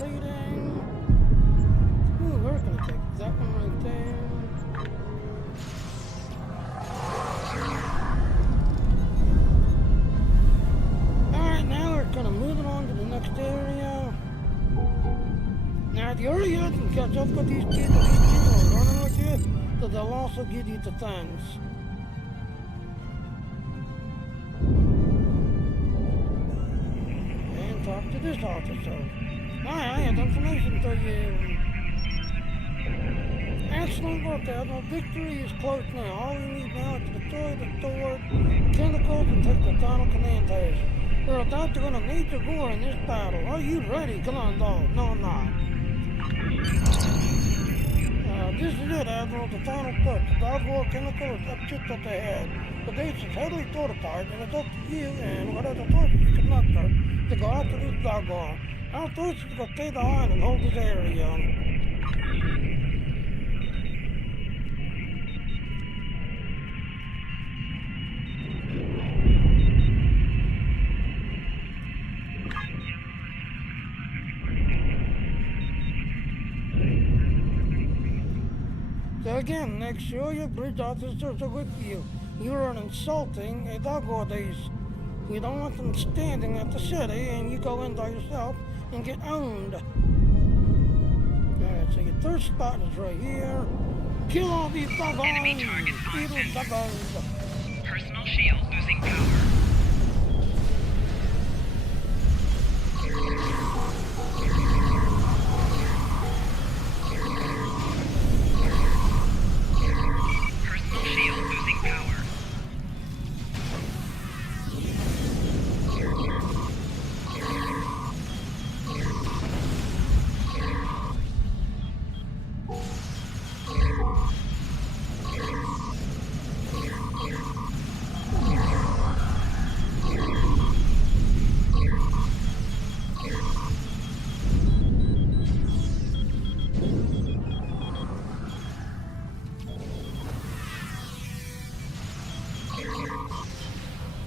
trading. Ooh, we're gonna take that one right there. Alright, now we're gonna move it on to the next area. Now, the early you can catch up with these people are running with you, so they'll also give you the things. And talk to this officer. I have information for you. Excellent work, Admiral. Victory is close now. All we need now is to destroy the stored chemicals and take the final command post. We're about to win a major war in this battle. Are you ready? Come on, dog. No, I'm not. This is it, Admiral. The final push. The dog war chemical is up just up ahead. The base is heavily fortified, and it's up to you and whatever forces you can muster to go after this dog war. Our forces are going to stay behind and hold this area. So again, make sure your bridge officers are with you. You are insulting a dog war base. You don't want them standing at the city and you go in by yourself and get owned. Alright, so your third spot is right here. Kill all these doggos! Enemy targets on Evil sensors. doggos! Personal shield losing power. Personal shield losing power.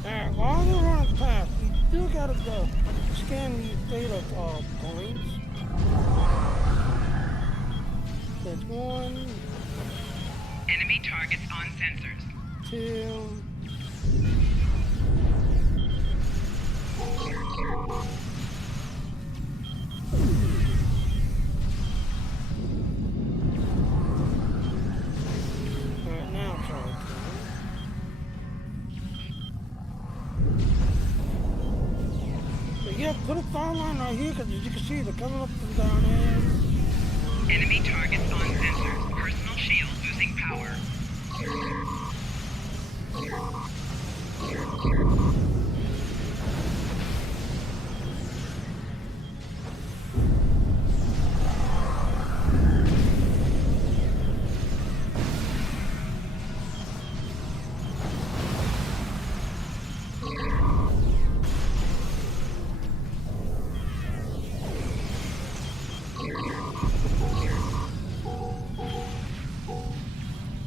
Alright, while they're running past, you still gotta go scan these data points. That's 1, Enemy targets on sensors. 2, 3. Now try it. So yeah, put a fire line right here, because as you can see, they're coming up from down here. Enemy targets on sensors. Personal shield losing power.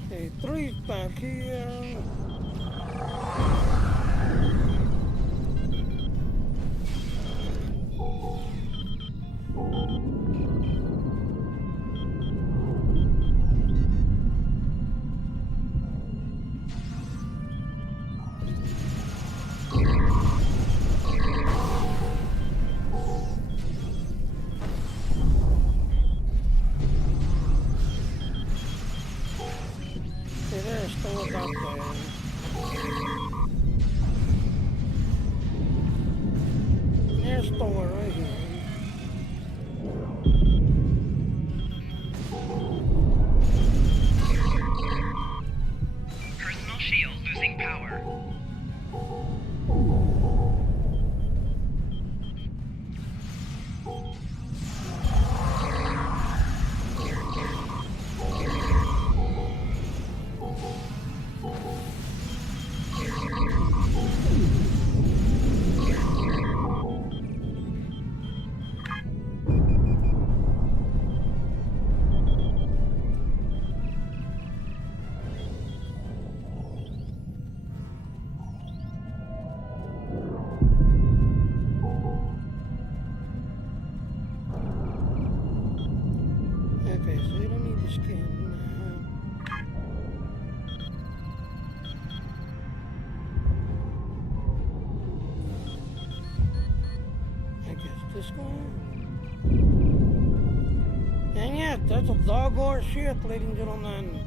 Okay, 3's back here. Okay, there's stores out there. There's a store right here. Personal shield losing power. Okay, so you don't need the skin. I guess this one. And yes, that's a doggone shit, ladies and gentlemen.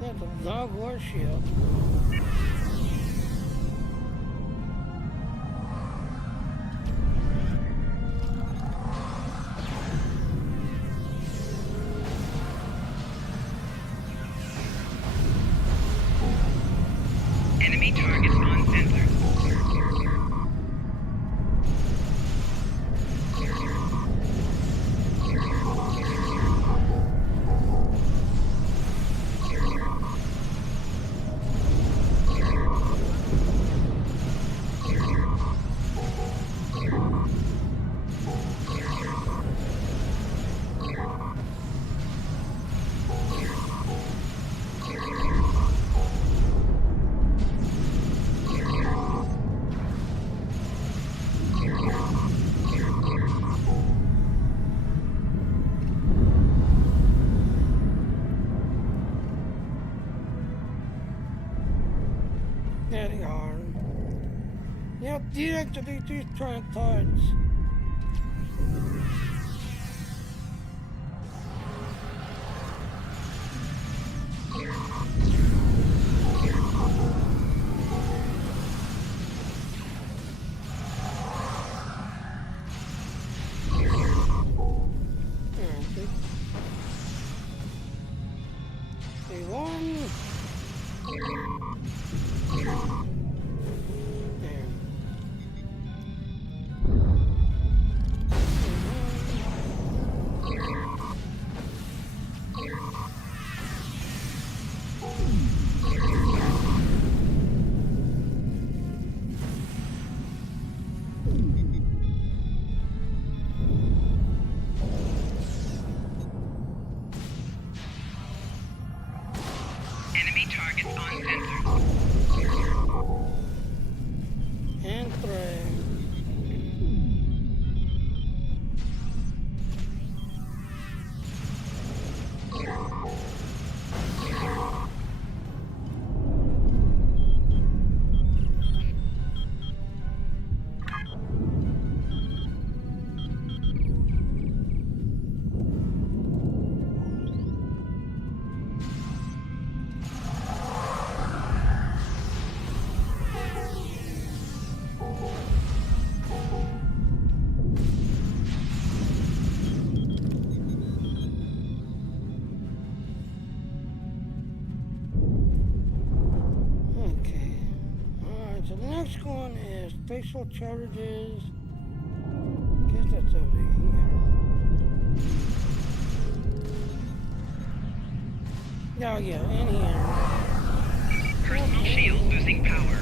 That's a doggone shit. Enemy targets on sensor. There they are. Now deactivate these transports. Enemy targets on sensor. And three. So the next one is facial charges. Guess that's over here. Oh yeah, in here. Personal shield losing power.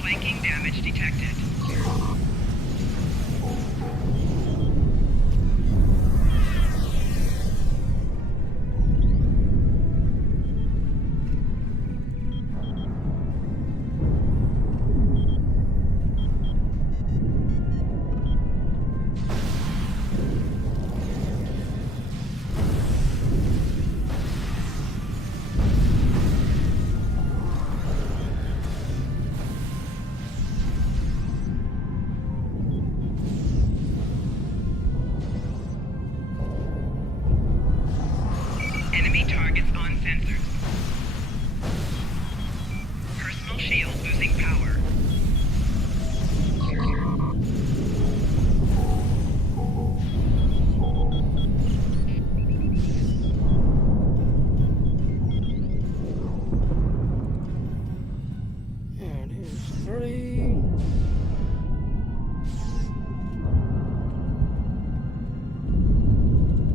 Flanking damage detected. Enemy targets on sensors. Personal shield losing power. There it is. 3.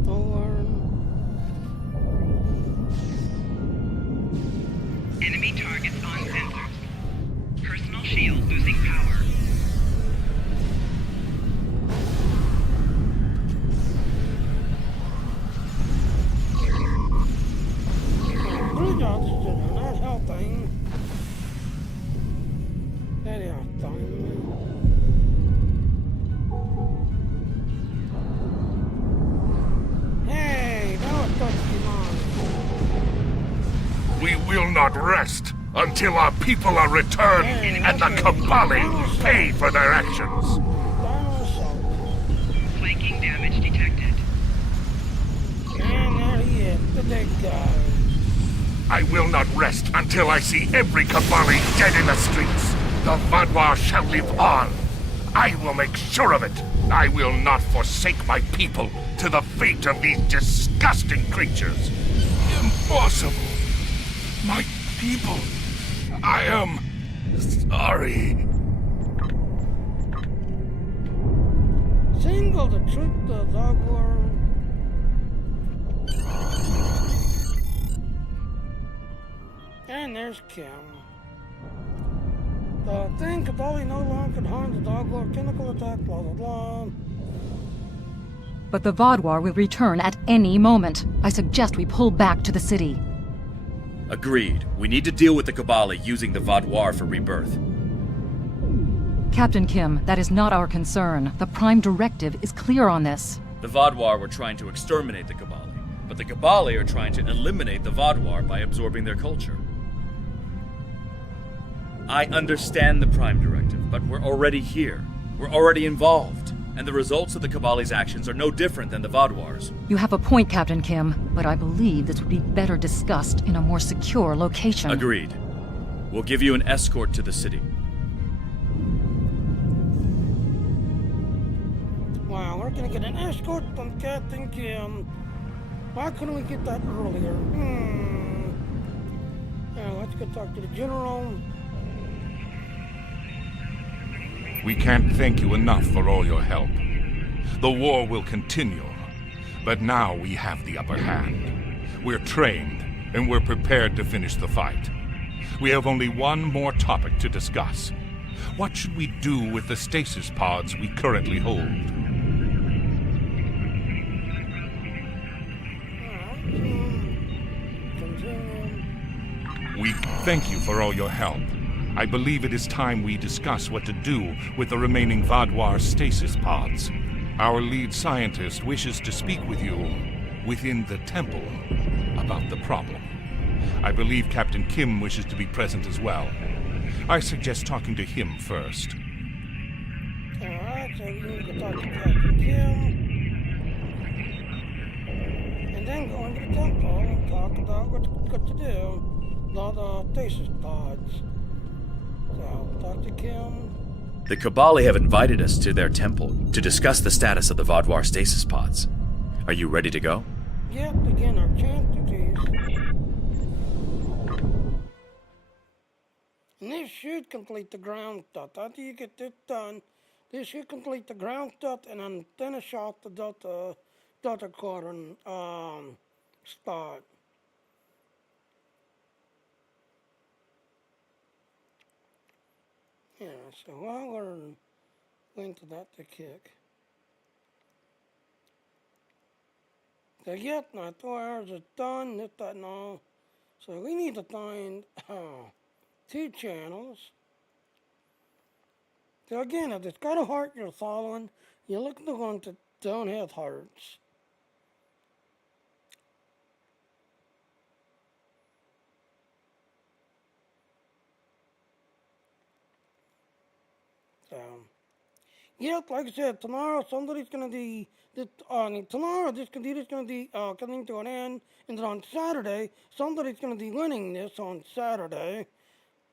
Four. will not rest until our people are returned and the Kabali pay for their actions. Flanking damage detected. And there he is, the big guy. I will not rest until I see every Kabali dead in the streets. The Vadwar shall live on. I will make sure of it. I will not forsake my people to the fate of these disgusting creatures. Impossible. My people. I am sorry. Single the truth, the Vadwar. And there's Kim. The thing Kabali no longer could harm the Vadwar chemical attack, blah blah blah. But the Vadwar will return at any moment. I suggest we pull back to the city. Agreed. We need to deal with the Kabali using the Vadwar for rebirth. Captain Kim, that is not our concern. The Prime Directive is clear on this. The Vadwar were trying to exterminate the Kabali, but the Kabali are trying to eliminate the Vadwar by absorbing their culture. I understand the Prime Directive, but we're already here. We're already involved. And the results of the Kabali's actions are no different than the Vadwar's. You have a point, Captain Kim, but I believe this would be better discussed in a more secure location. Agreed. We'll give you an escort to the city. Wow, we're gonna get an escort from Captain Kim. Why couldn't we get that earlier? Yeah, let's go talk to the General. We can't thank you enough for all your help. The war will continue, but now we have the upper hand. We're trained, and we're prepared to finish the fight. We have only one more topic to discuss. What should we do with the stasis pods we currently hold? We thank you for all your help. I believe it is time we discuss what to do with the remaining Vadwar stasis pods. Our lead scientist wishes to speak with you within the temple about the problem. I believe Captain Kim wishes to be present as well. I suggest talking to him first. Alright, so we need to talk to Captain Kim. And then go into the temple and talk about what to do with all the stasis pods. So, Dr. Kim. The Kabali have invited us to their temple to discuss the status of the Vadwar stasis pods. Are you ready to go? Yep, again, our chance to tease. And this should complete the ground dot. After you get this done, this should complete the ground dot and then finish off the Delta Quadrant start. Yeah, so while we're into that to kick. So yep, my 2 hours is done, this, that, and all. So we need to find 2 channels. So again, if it's got a heart you're following, you look at the ones that don't have hearts. So, yep, like I said, tomorrow somebody's gonna be tomorrow this computer's gonna be coming to an end, and then on Saturday somebody's gonna be winning this on Saturday.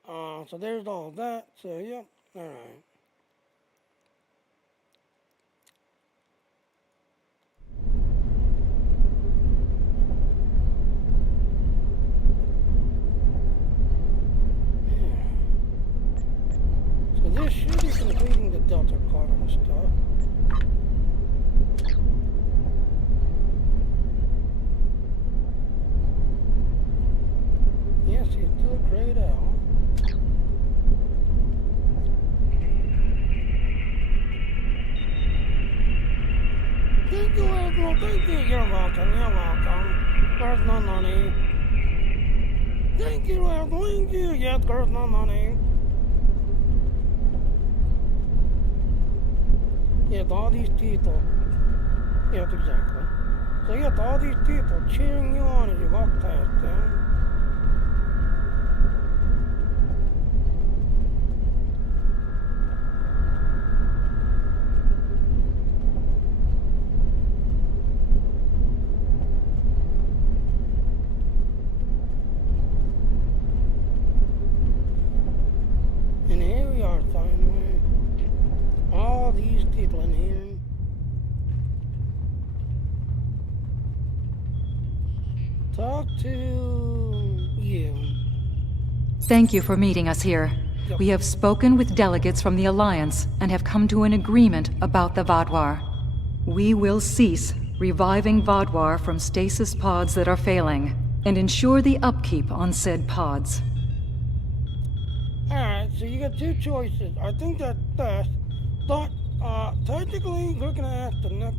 So there's all that. So yep, all right. This should be completing the Delta Quadrant stuff. Yes, you do a great out. Thank you, Admiral. Thank you. You're welcome. You're welcome. There's no money. Thank you, Admiral. Thank you. Yes, there's no money. Yes, all these people. Yes, exactly. So you have all these people cheering you on as you walk past them. talk to you. Thank you for meeting us here. We have spoken with delegates from the Alliance and have come to an agreement about the Vaadwaur. We will cease reviving Vaadwaur from stasis pods that are failing and ensure the upkeep on said pods. Alright, so you got two choices. I think that's best, but technically looking at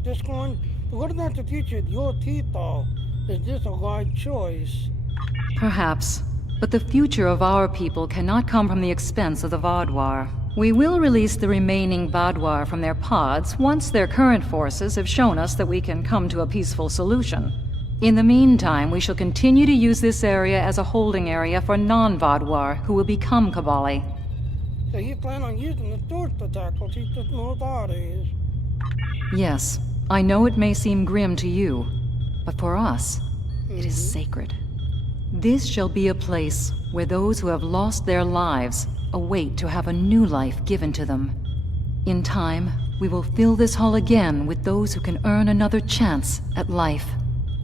this one, what about the future of your teeth though? Is this a right choice? Perhaps, but the future of our people cannot come from the expense of the Vaadwaur. We will release the remaining Vaadwaur from their pods once their current forces have shown us that we can come to a peaceful solution. In the meantime, we shall continue to use this area as a holding area for non-Vaadwaur who will become Kabali. So you plan on using the source to tackle Chief's more bodies? Yes, I know it may seem grim to you, but for us, it is sacred. This shall be a place where those who have lost their lives await to have a new life given to them. In time, we will fill this hall again with those who can earn another chance at life.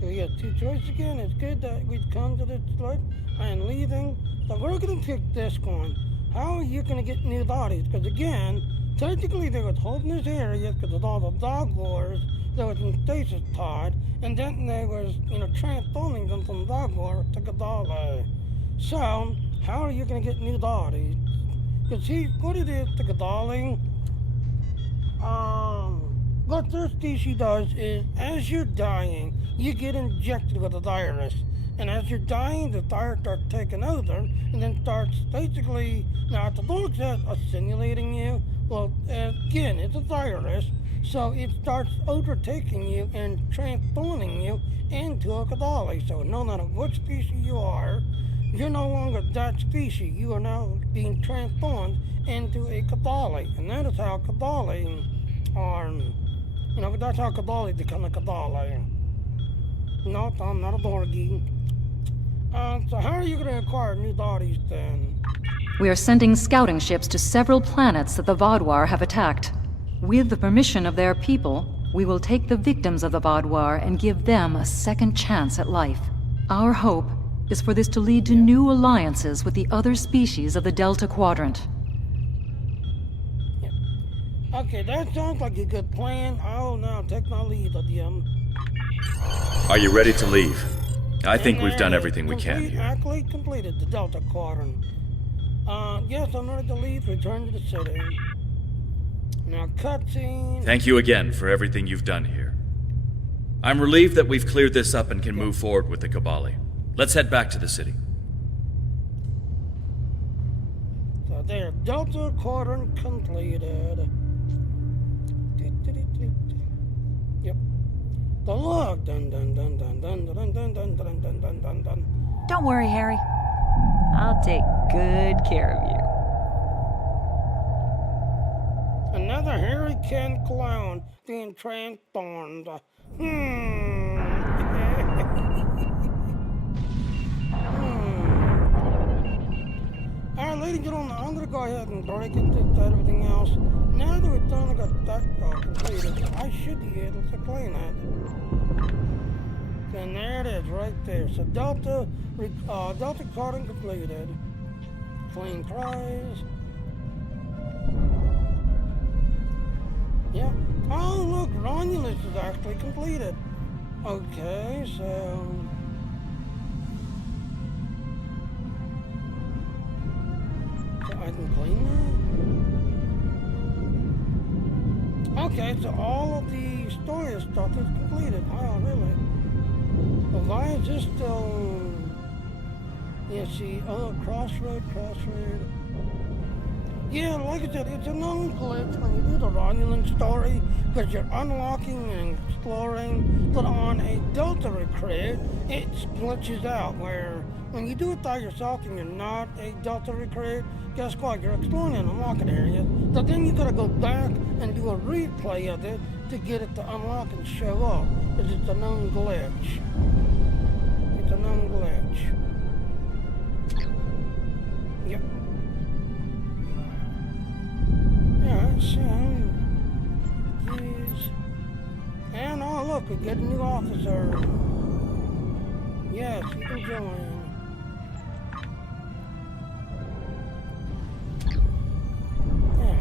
So we got two choices again. It's good that we've come to this place and leaving. So we're gonna pick this one. How are you gonna get new bodies? Because again, technically they was holding this area because of all the dog wars that was in stasis pod, and then they was, transforming them from dog war to Kadali. So, how are you gonna get new bodies? Because see, what it is to Kadali, what their species does is, as you're dying, you get injected with a virus. And as you're dying, the virus starts taking over, and then starts basically, now it looks at assimilating you. Well, again, it's a virus, so it starts overtaking you and transforming you into a Kadali. So no matter what species you are, you're no longer that species. You are now being transformed into a Kadali. And that is how Kadali are, that's how Kadali become a Kadali. No, I'm not a Borgie. So how are you going to acquire new bodies then? We are sending scouting ships to several planets that the Vaadwaur have attacked. With the permission of their people, we will take the victims of the Vaadwaur and give them a second chance at life. Our hope is for this to lead to new alliances with the other species of the Delta Quadrant. Okay, that sounds like a good plan. I will now take my leave of you. Are you ready to leave? I think we've done everything we can here. Accolade completed, the Delta Quadrant. Yes, I'm ready to leave, return to the city. Now, cutscene. Thank you again for everything you've done here. I'm relieved that we've cleared this up and can move forward with the Kabali. Let's head back to the city. So there, Delta Quadrant completed. Yep. The log. Dun dun dun dun dun dun dun dun dun dun dun dun dun. Don't worry, Harry. I'll take good care of you. Another Harry Kent clown being transformed. Alright, ladies and gentlemen, I'm gonna go ahead and break into everything else. Now that we've done got that completed, I should be able to clean it. And there it is, right there. So Delta Quadrant completed. Clean prize. Yep. Oh look, Romulus is actually completed. Okay, so I can clean that? Okay, so all of the story stuff is completed. Wow, really? Well, why is this still... Yeah, see, crossroad. Yeah, like I said, it's a known glitch when you do the Romulan story, because you're unlocking and exploring, but on a Delta recruit, it glitches out, where when you do it by yourself and you're not a Delta recruit, guess what, you're exploring and unlocking areas, but then you gotta go back and do a replay of it to get it to unlock and show up, because it's a known glitch. It's a known glitch. Yep. Alright, so, geez. And oh look, we get a new officer. Yes, you can join. Yeah.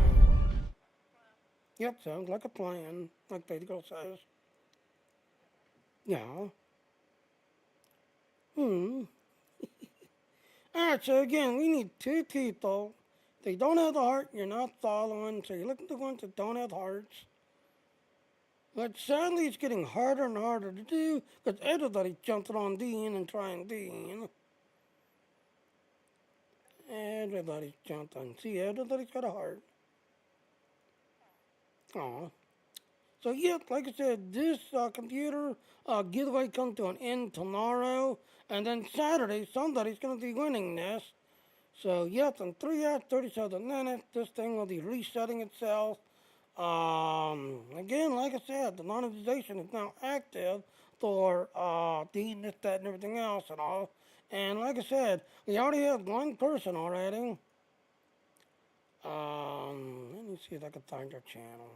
Yep, sounds like a plan, like Baby Girl says. Yeah. Alright, so again, we need 2 people. They don't have the heart, you're not following, so you're looking for ones that don't have hearts. But sadly, it's getting harder and harder to do because everybody's jumping on Dean and trying Dean. Everybody's jumped on. See, everybody's got a heart. Aw. So, yeah, like I said, this computer giveaway comes to an end tomorrow. And then Saturday, somebody's going to be winning this. So, yes, in 3 hours, 37 minutes, this thing will be resetting itself. Again, like I said, the monetization is now active for Dean, this, that, and everything else and all. And like I said, we already have one person already. Let me see if I can find their channel.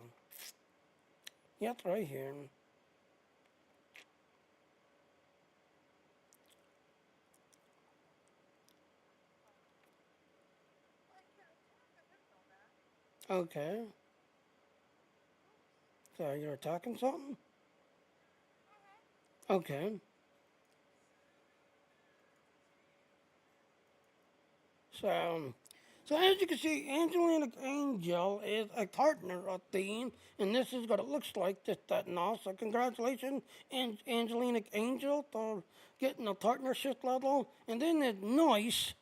Yeah, it's right here. Okay. So you're attacking something? Okay. So as you can see, Angelina Angel is a partner of Dean, and this is what it looks like, this, that, and all. So congratulations, Angelina Angel, for getting a partnership level. And then there's Noise.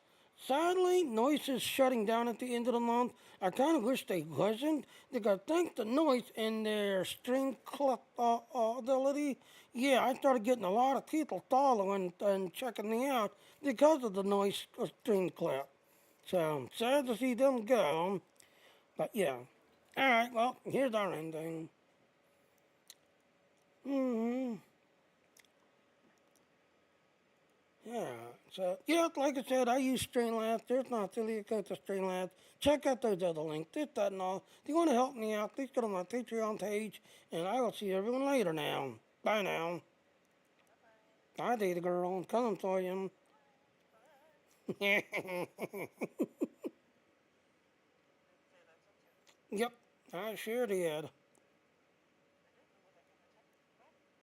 Sadly, Noise is shutting down at the end of the month. I kind of wish they wasn't, because thanks to Noise and their stream clip ability, yeah, I started getting a lot of people following and checking me out because of the Noise stream clip. So, sad to see them go, but yeah. Alright, well, here's our ending. Yeah, so, yeah, like I said, I use Streamlabs. There's no affiliate code to Streamlabs. Check out those other links, this, that, and all. If you want to help me out, please go to my Patreon page, and I will see everyone later now. Bye now. Bye, data girl. I'm coming for you. Yep, I sure did.